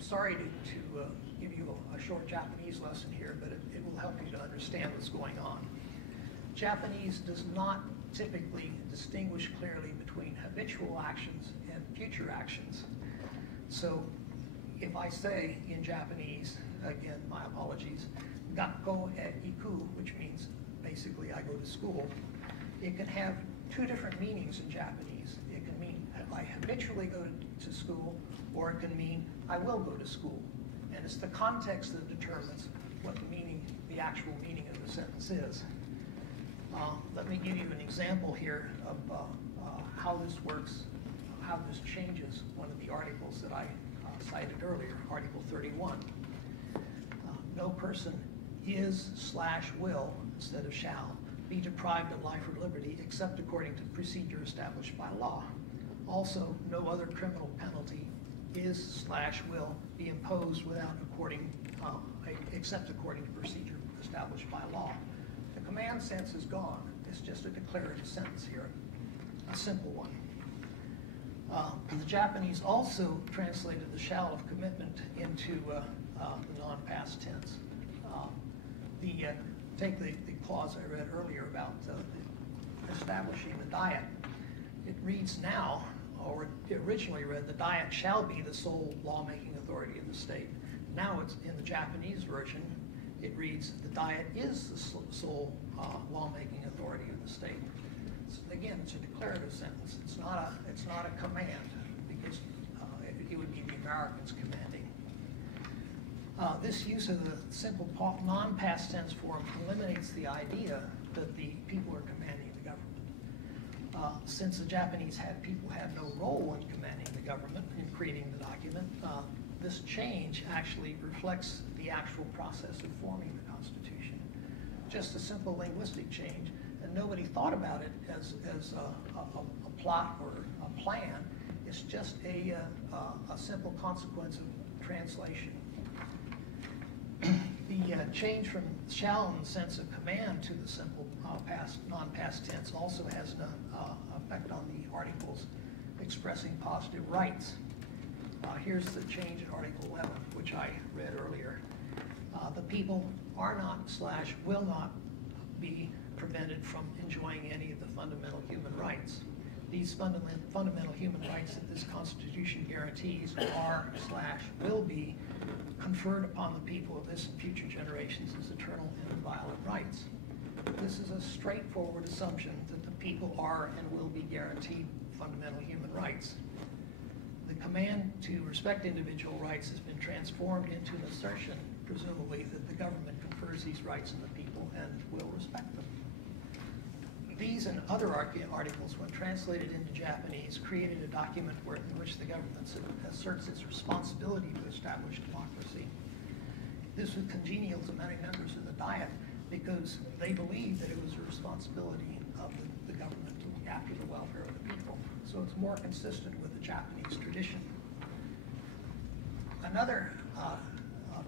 Sorry to give you a short Japanese lesson here, but it will help you to understand what's going on. Japanese does not typically distinguish clearly between habitual actions and future actions. So if I say in Japanese, again, my apologies, gakko e iku, which means basically I go to school, it can have two different meanings in Japanese. It can mean I habitually go to school, or it can mean I will go to school. And it's the context that determines what the actual meaning of the sentence is. Let me give you an example here of how this works, how this changes one of the articles that I cited earlier, Article 31. No person is/will, instead of shall, be deprived of life or liberty except according to procedure established by law. Also, no other criminal penalty is/will be imposed except according to procedure established by law. The command sense is gone. It's just a declarative sentence here, a simple one. The Japanese also translated the shall of commitment into the non-past tense. Take the clause I read earlier about establishing the diet. It reads now, or it originally read, the diet shall be the sole lawmaking authority of the state. Now it's in the Japanese version, it reads, the diet is the sole lawmaking authority of the state. Again, it's a declarative sentence. It's not a command, because it would be the Americans commanding. This use of the simple non-past tense form eliminates the idea that the people are commanding the government. Since the Japanese people had no role in commanding the government in creating the document, this change actually reflects the actual process of forming the Constitution. Just a simple linguistic change, and nobody thought about it as a plot or a plan. It's just a simple consequence of translation. The change from shall in the sense of command to the simple non-past tense also has an effect on the articles expressing positive rights. Here's the change in Article 11, which I read earlier. The people are not/will not be prevented from enjoying any of the fundamental human rights. These fundamental human rights that this Constitution guarantees are/will be conferred upon the people of this and future generations as eternal and inviolate rights. This is a straightforward assumption that the people are and will be guaranteed fundamental human rights. The command to respect individual rights has been transformed into an assertion, presumably, that the government confers these rights on the people and will respect them. These and other articles, when translated into Japanese, created a document in which the government asserts its responsibility to establish democracy. This was congenial to many members of the Diet because they believed that it was a responsibility of the government to look after the welfare of the people. So it's more consistent with the Japanese tradition. Another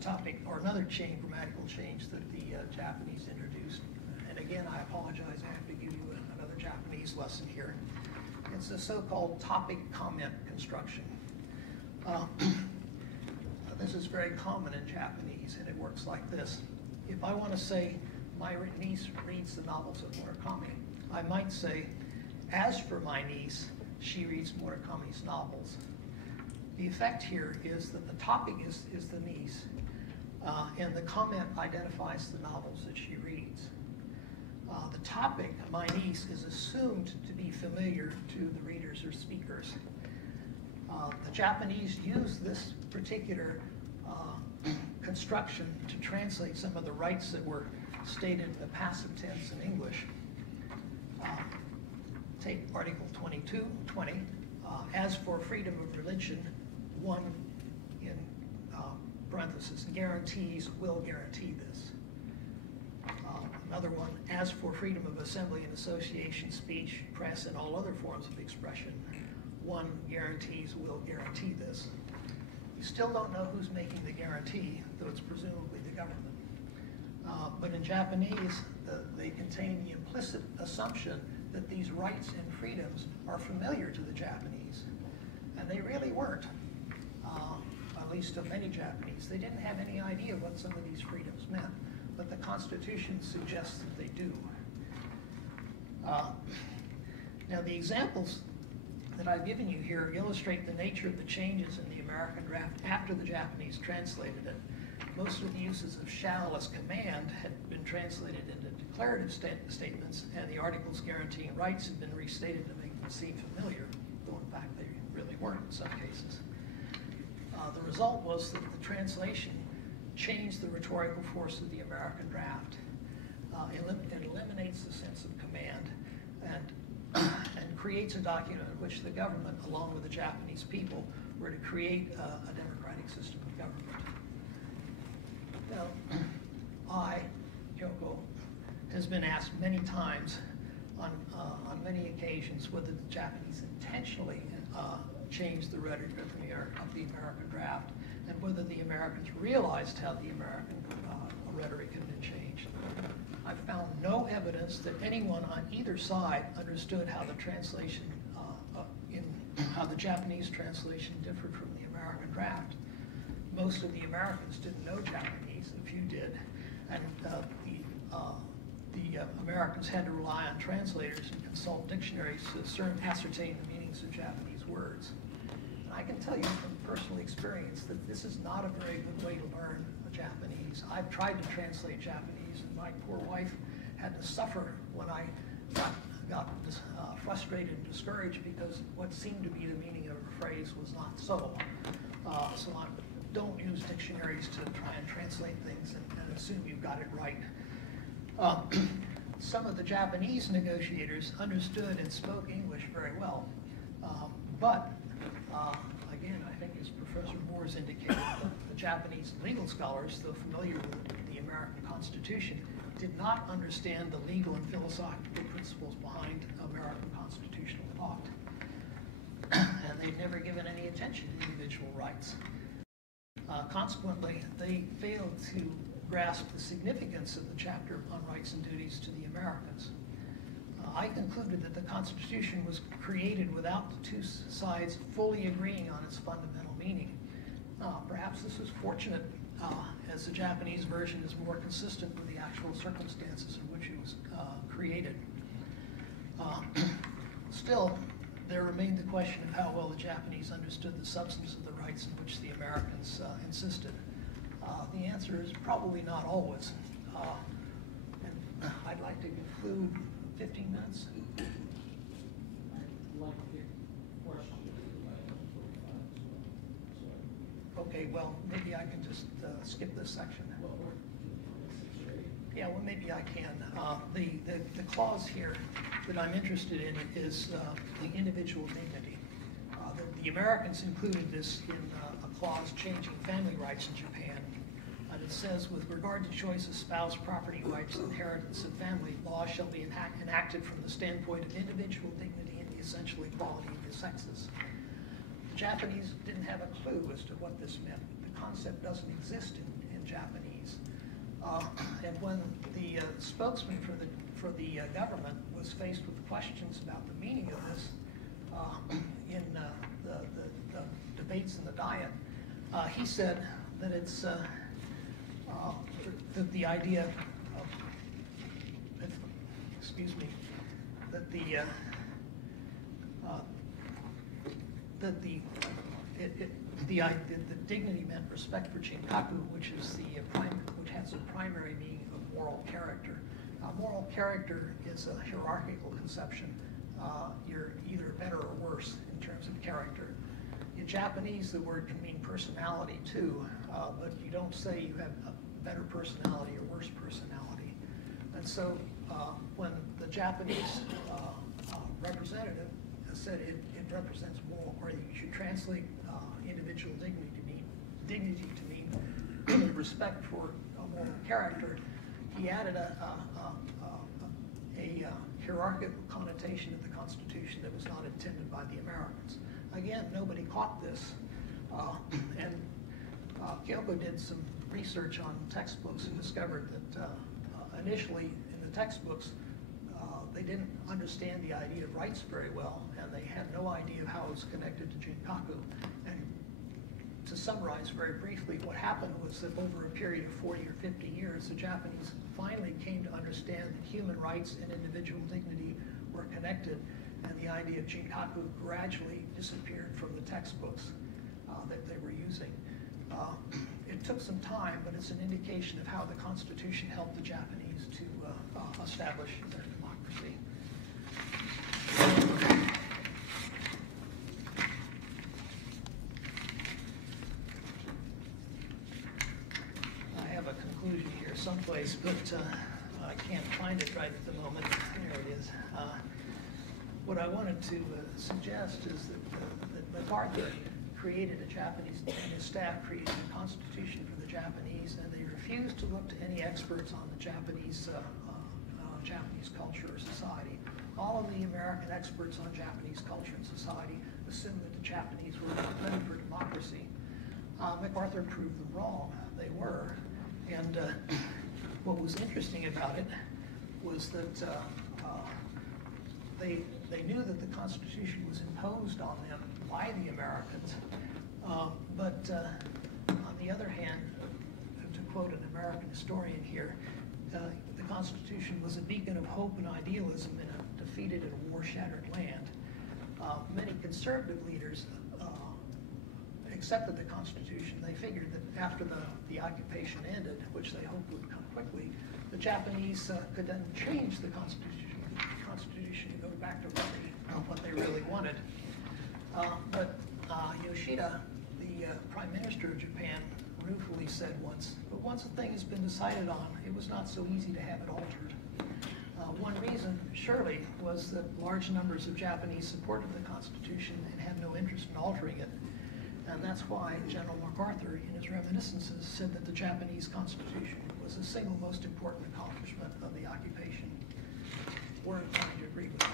topic, or another grammatical change that the Japanese introduced, and again, I apologize, I have to give you another Japanese lesson here. It's the so-called topic comment construction. This is very common in Japanese, and it works like this. If I want to say, my niece reads the novels of Murakami, I might say, as for my niece, she reads Murakami's novels. The effect here is that the topic is the niece, and the comment identifies the novels that she reads. The topic, my niece, is assumed to be familiar to the readers or speakers. The Japanese use this particular construction to translate some of the rights that were stated in the passive tense in English. Take Article 22:20. As for freedom of religion, one in parentheses, guarantees will guarantee this. Another one, as for freedom of assembly and association, speech, press, and all other forms of expression, one guarantees will guarantee this. You still don't know who's making the guarantee, though it's presumably the government. But in Japanese, they contain the implicit assumption that these rights and freedoms are familiar to the Japanese. And they really weren't, at least to many Japanese. They didn't have any idea what some of these freedoms meant, but the Constitution suggests that they do. Now, the examples that I've given you here illustrate the nature of the changes in the American draft after the Japanese translated it. Most of the uses of shall as command had been translated into declarative statements, and the articles guaranteeing rights had been restated to make them seem familiar, though in fact they really weren't in some cases. The result was that the translation changed the rhetorical force of the American draft. It eliminates the sense of command and creates a document in which the government, along with the Japanese people, were to create a democratic system of government. Now, Kyoko, has been asked many times on many occasions whether the Japanese intentionally changed the rhetoric of the American draft, and whether the Americans realized how the American rhetoric had been changed. I've found no evidence that anyone on either side understood how the translation, how the Japanese translation differed from the American draft. Most of the Americans didn't know Japanese, a few did, and the Americans had to rely on translators and consult dictionaries to ascertain the meanings of Japanese words. And I can tell you from personal experience that this is not a very good way to learn Japanese. I've tried to translate Japanese, and my poor wife had to suffer when I got frustrated and discouraged because what seemed to be the meaning of a phrase was not so. So I don't use dictionaries to try and translate things and assume you've got it right. Some of the Japanese negotiators understood and spoke English very well, but again, I think as Professor Moore's indicated, the Japanese legal scholars, though familiar with the American Constitution, did not understand the legal and philosophical principles behind American constitutional thought. And they've never given any attention to individual rights. Consequently, they failed to grasp the significance of the chapter on rights and duties to the Americans. I concluded that the Constitution was created without the two sides fully agreeing on its fundamental meaning. Perhaps this was fortunate, as the Japanese version is more consistent with the actual circumstances in which it was created. Still, there remained the question of how well the Japanese understood the substance of the rights in which the Americans insisted. The answer is probably not always. And I'd like to conclude 15 minutes. Okay, well, maybe I can just skip this section. Yeah, well, maybe I can. The clause here that I'm interested in is the individual dignity. The Americans included this in a clause changing family rights in Japan. And it says, with regard to choice of spouse, property rights, inheritance, and family, law shall be enacted from the standpoint of individual dignity and the essential equality of the sexes. The Japanese didn't have a clue as to what this meant. The concept doesn't exist in Japanese. And when the spokesman for the government was faced with questions about the meaning of this in the debates in the Diet, he said that it's that the idea of, excuse me, that the that the dignity meant respect for Jinkaku, which has a primary meaning of moral character. Moral character is a hierarchical conception. You're either better or worse in terms of character. In Japanese, the word can mean personality too, but you don't say you have a better personality or worse personality. And so when the Japanese representative said it represents moral, or you should translate individual dignity to mean respect for a moral character, he added a hierarchical connotation of the Constitution that was not intended by the Americans. Again, nobody caught this, and Kyoko did some research on textbooks and discovered that initially in the textbooks they didn't understand the idea of rights very well, and they had no idea of how it was connected to Jinkaku. And to summarize very briefly, what happened was that over a period of 40 or 50 years, the Japanese finally came to understand that human rights and individual dignity were connected, and the idea of Jinkaku gradually disappeared from the textbooks that they were using. It took some time, but it's an indication of how the Constitution helped the Japanese to establish their democracy. I have a conclusion here someplace, but I can't find it right at the moment. There it is. What I wanted to suggest is that MacArthur created a Japanese, and his staff created a constitution for the Japanese, and they refused to look to any experts on the Japanese culture or society. All of the American experts on Japanese culture and society assumed that the Japanese were not ready for democracy. MacArthur proved them wrong. They were. And what was interesting about it was that they knew that the Constitution was imposed on them by the Americans, but on the other hand, to quote an American historian here, the Constitution was a beacon of hope and idealism in a defeated and war-shattered land. Many conservative leaders accepted the Constitution. They figured that after the occupation ended, which they hoped would come quickly, the Japanese could then change the Constitution to go back to what they really wanted. But Yoshida, the Prime Minister of Japan, ruefully said once, but once a thing has been decided on, it was not so easy to have it altered. One reason, surely, was that large numbers of Japanese supported the Constitution and had no interest in altering it. And that's why General MacArthur, in his reminiscences, said that the Japanese Constitution was the single most important accomplishment of the occupation. We're inclined to agree with that.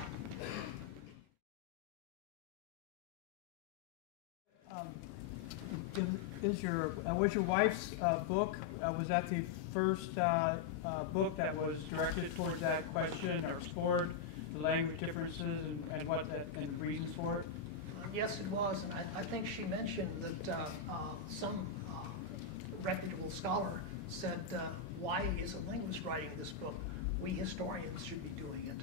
Was your wife's book, was that the first book that was directed towards that question or explored the language differences and reasons for it? Yes, it was, and I think she mentioned that some reputable scholar said, why is a linguist writing this book? We historians should be doing it,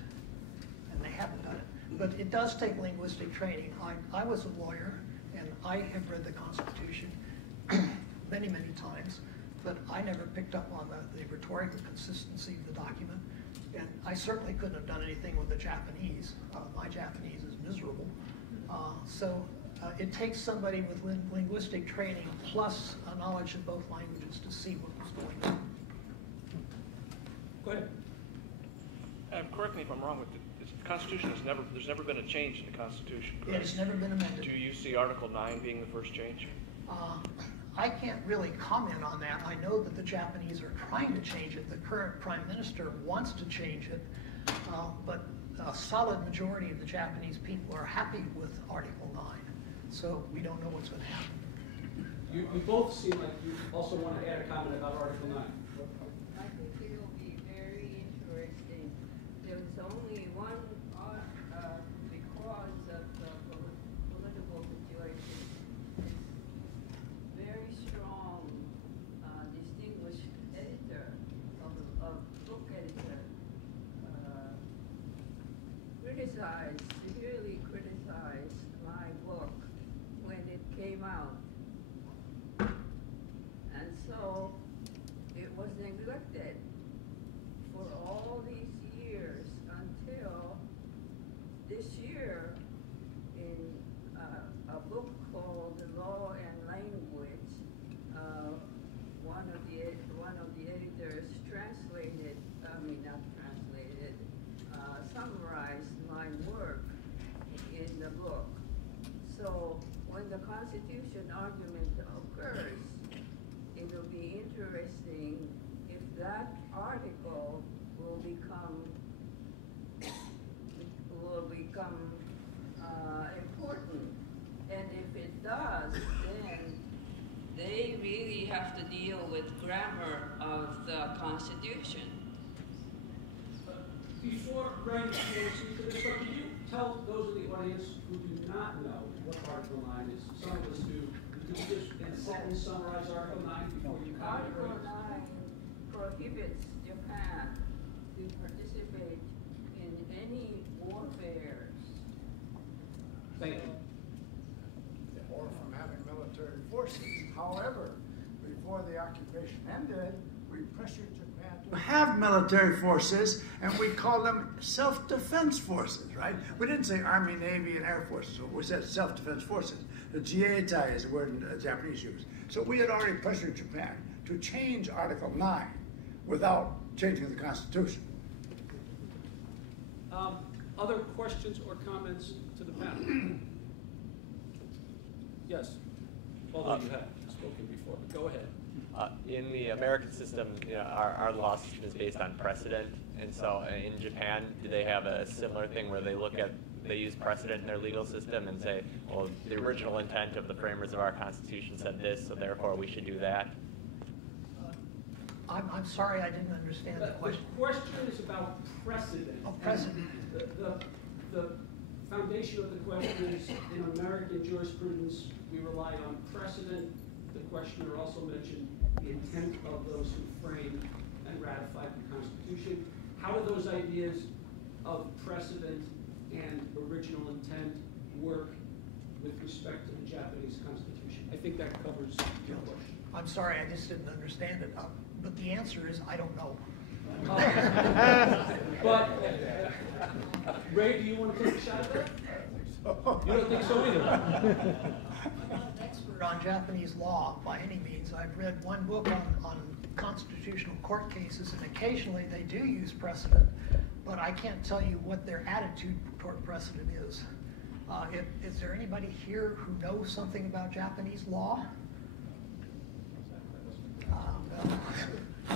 and they haven't done it. But it does take linguistic training. I was a lawyer, and I have read the Constitution many, many times, but I never picked up on the rhetorical consistency of the document, and I certainly couldn't have done anything with the Japanese. My Japanese is miserable. So it takes somebody with linguistic training plus a knowledge of both languages to see what was going on. Go ahead. Correct me if I'm wrong, but the Constitution there's never been a change in the Constitution, correct? It's never been amended. Do you see Article 9 being the first change? I can't really comment on that. I know that the Japanese are trying to change it. The current Prime Minister wants to change it, but a solid majority of the Japanese people are happy with Article 9. So we don't know what's going to happen. You both seem like you also want to add a comment about Article 9. I think it will be very interesting. There was only one, because of the political situation, very strong, distinguished editor of book editor, severely criticized my book summarized my work in the book. So when the Constitution argument occurs, it will be interesting if that article will become important. And if it does, then they really have to deal with grammar of the Constitution. Before Ray answers to this, but can you tell those in the audience who do not know what Article 9 is? Some of us do. Could you just in a sentence summarize Article 9 before you comment? Article 9 prohibits Japan to participate in any warfares. Thank you. Or from having military forces. However, before the occupation ended, we pressured Japan to have military forces, and we called them self-defense forces, right? We didn't say Army, Navy, and Air Forces. We said self-defense forces. The Jieitai is the word the Japanese use. So we had already pressured Japan to change Article 9 without changing the Constitution. Other questions or comments to the panel? Yes. Although you have spoken before, but go ahead. In the American system, you know, our law system is based on precedent, and so in Japan, do they have a similar thing where they use precedent in their legal system and say, well, the original intent of the framers of our Constitution said this, so therefore we should do that? I'm sorry, I didn't understand the question. The question is about precedent. Oh, precedent. The foundation of the question is, in American jurisprudence, we rely on precedent. The questioner also mentioned the intent of those who framed and ratified the Constitution. How do those ideas of precedent and original intent work with respect to the Japanese Constitution? I think that covers your question. I'm sorry, I just didn't understand it. But the answer is, I don't know. But, Ray, do you want to take a shot at that? You don't think so either? I'm not an expert on Japanese law by any means. I've read one book on constitutional court cases, and occasionally they do use precedent, but I can't tell you what their attitude toward precedent is. Is there anybody here who knows something about Japanese law?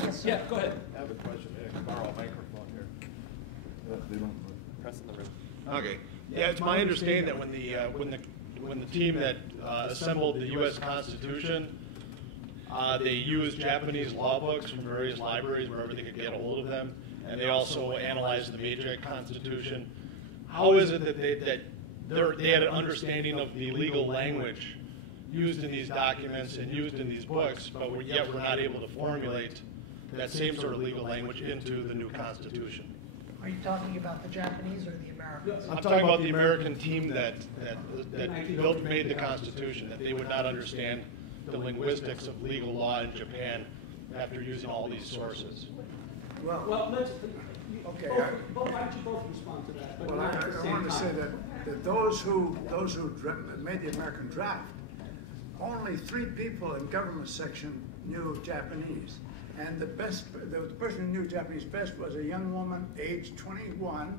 Yes, sir. Yeah, go ahead. I have a question. I can borrow a microphone here. Press in the room. Okay. Yeah, it's my understanding that when the team that assembled the U.S. Constitution, they used Japanese law books from various libraries wherever they could get a hold of them, and they also analyzed the Meiji Constitution. How is it that they had an understanding of the legal language used in these documents and used in these books, but yet we're not able to formulate that same sort of legal language into the new Constitution? Are you talking about the Japanese or the Americans? I'm talking about the American team that made the Constitution, that they would not understand the linguistics of legal law in Japan after using all these sources. Well, let's, okay. Why don't you both respond to that? But Well, not at the I same wanted to say time. that those who made the American draft, only 3 people in government section knew Japanese. And the person who knew Japanese best was a young woman, aged 21,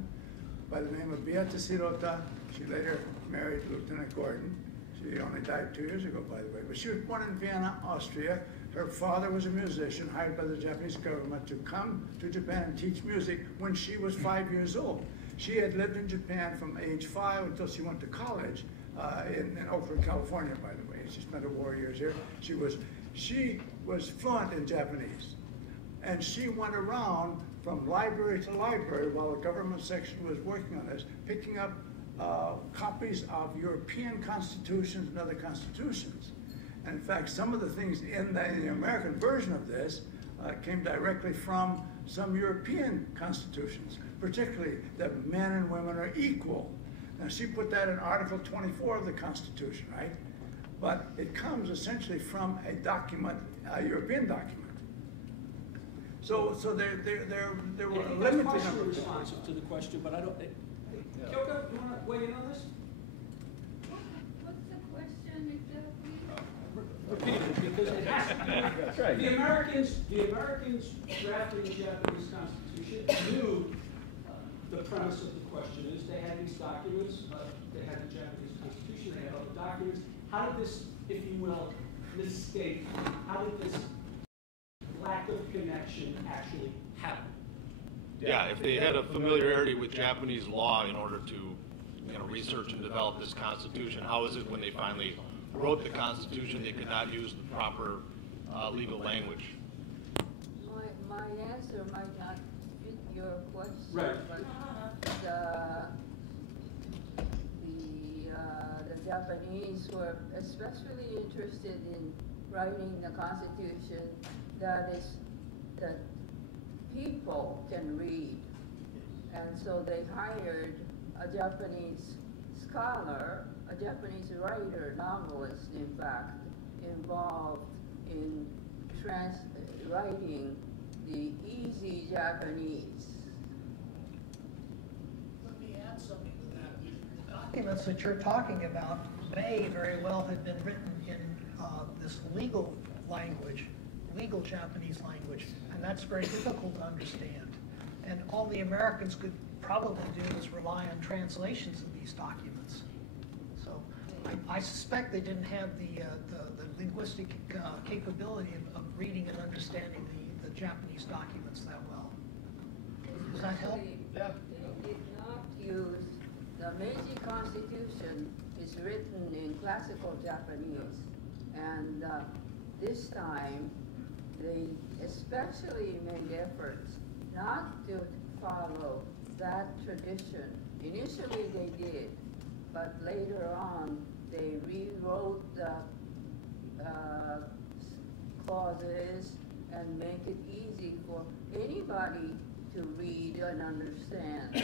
by the name of Beatrice Hirota. She later married Lieutenant Gordon. She only died 2 years ago, by the way. But she was born in Vienna, Austria. Her father was a musician hired by the Japanese government to come to Japan and teach music when she was 5 years old. She had lived in Japan from age 5 until she went to college in Oakland, California, by the way. She spent her war years here. She was fluent in Japanese. And she went around from library to library while the government section was working on this, picking up copies of European constitutions and other constitutions. And in fact, some of the things in the American version of this came directly from some European constitutions, particularly that men and women are equal. Now, she put that in Article 24 of the Constitution, right? But it comes essentially from a document, a European document. So there were a limited number of responsive to the question, but I don't. Kyoko, you want to weigh in on this? What's the question exactly? The opinion, because it has to be. That's right. The Americans drafting the Japanese Constitution knew the premise of the question is they had these documents, they had the Japanese Constitution, they had other documents. How did this, if you will, mistake, how did this lack of connection actually happen? Yeah, if they had a familiarity with Japanese law in order to, research and develop this Constitution, how is it when they finally wrote the Constitution they could not use the proper legal language? My answer might not fit your question, right. But the Japanese were especially interested in writing the Constitution that people can read. And so they hired a Japanese scholar, a Japanese writer, novelist, in fact, involved in writing the easy Japanese. Let me add something to that. The documents that you're talking about may very well have been written in this legal language, legal Japanese language, and that's very difficult to understand. And all the Americans could probably do is rely on translations of these documents. So I suspect they didn't have the linguistic capability of reading and understanding the Japanese documents that well. Does that help? Yeah. They did not use, the Meiji Constitution is written in classical Japanese, and this time they especially made efforts not to follow that tradition. Initially they did, but later on they rewrote the clauses and make it easy for anybody to read and understand.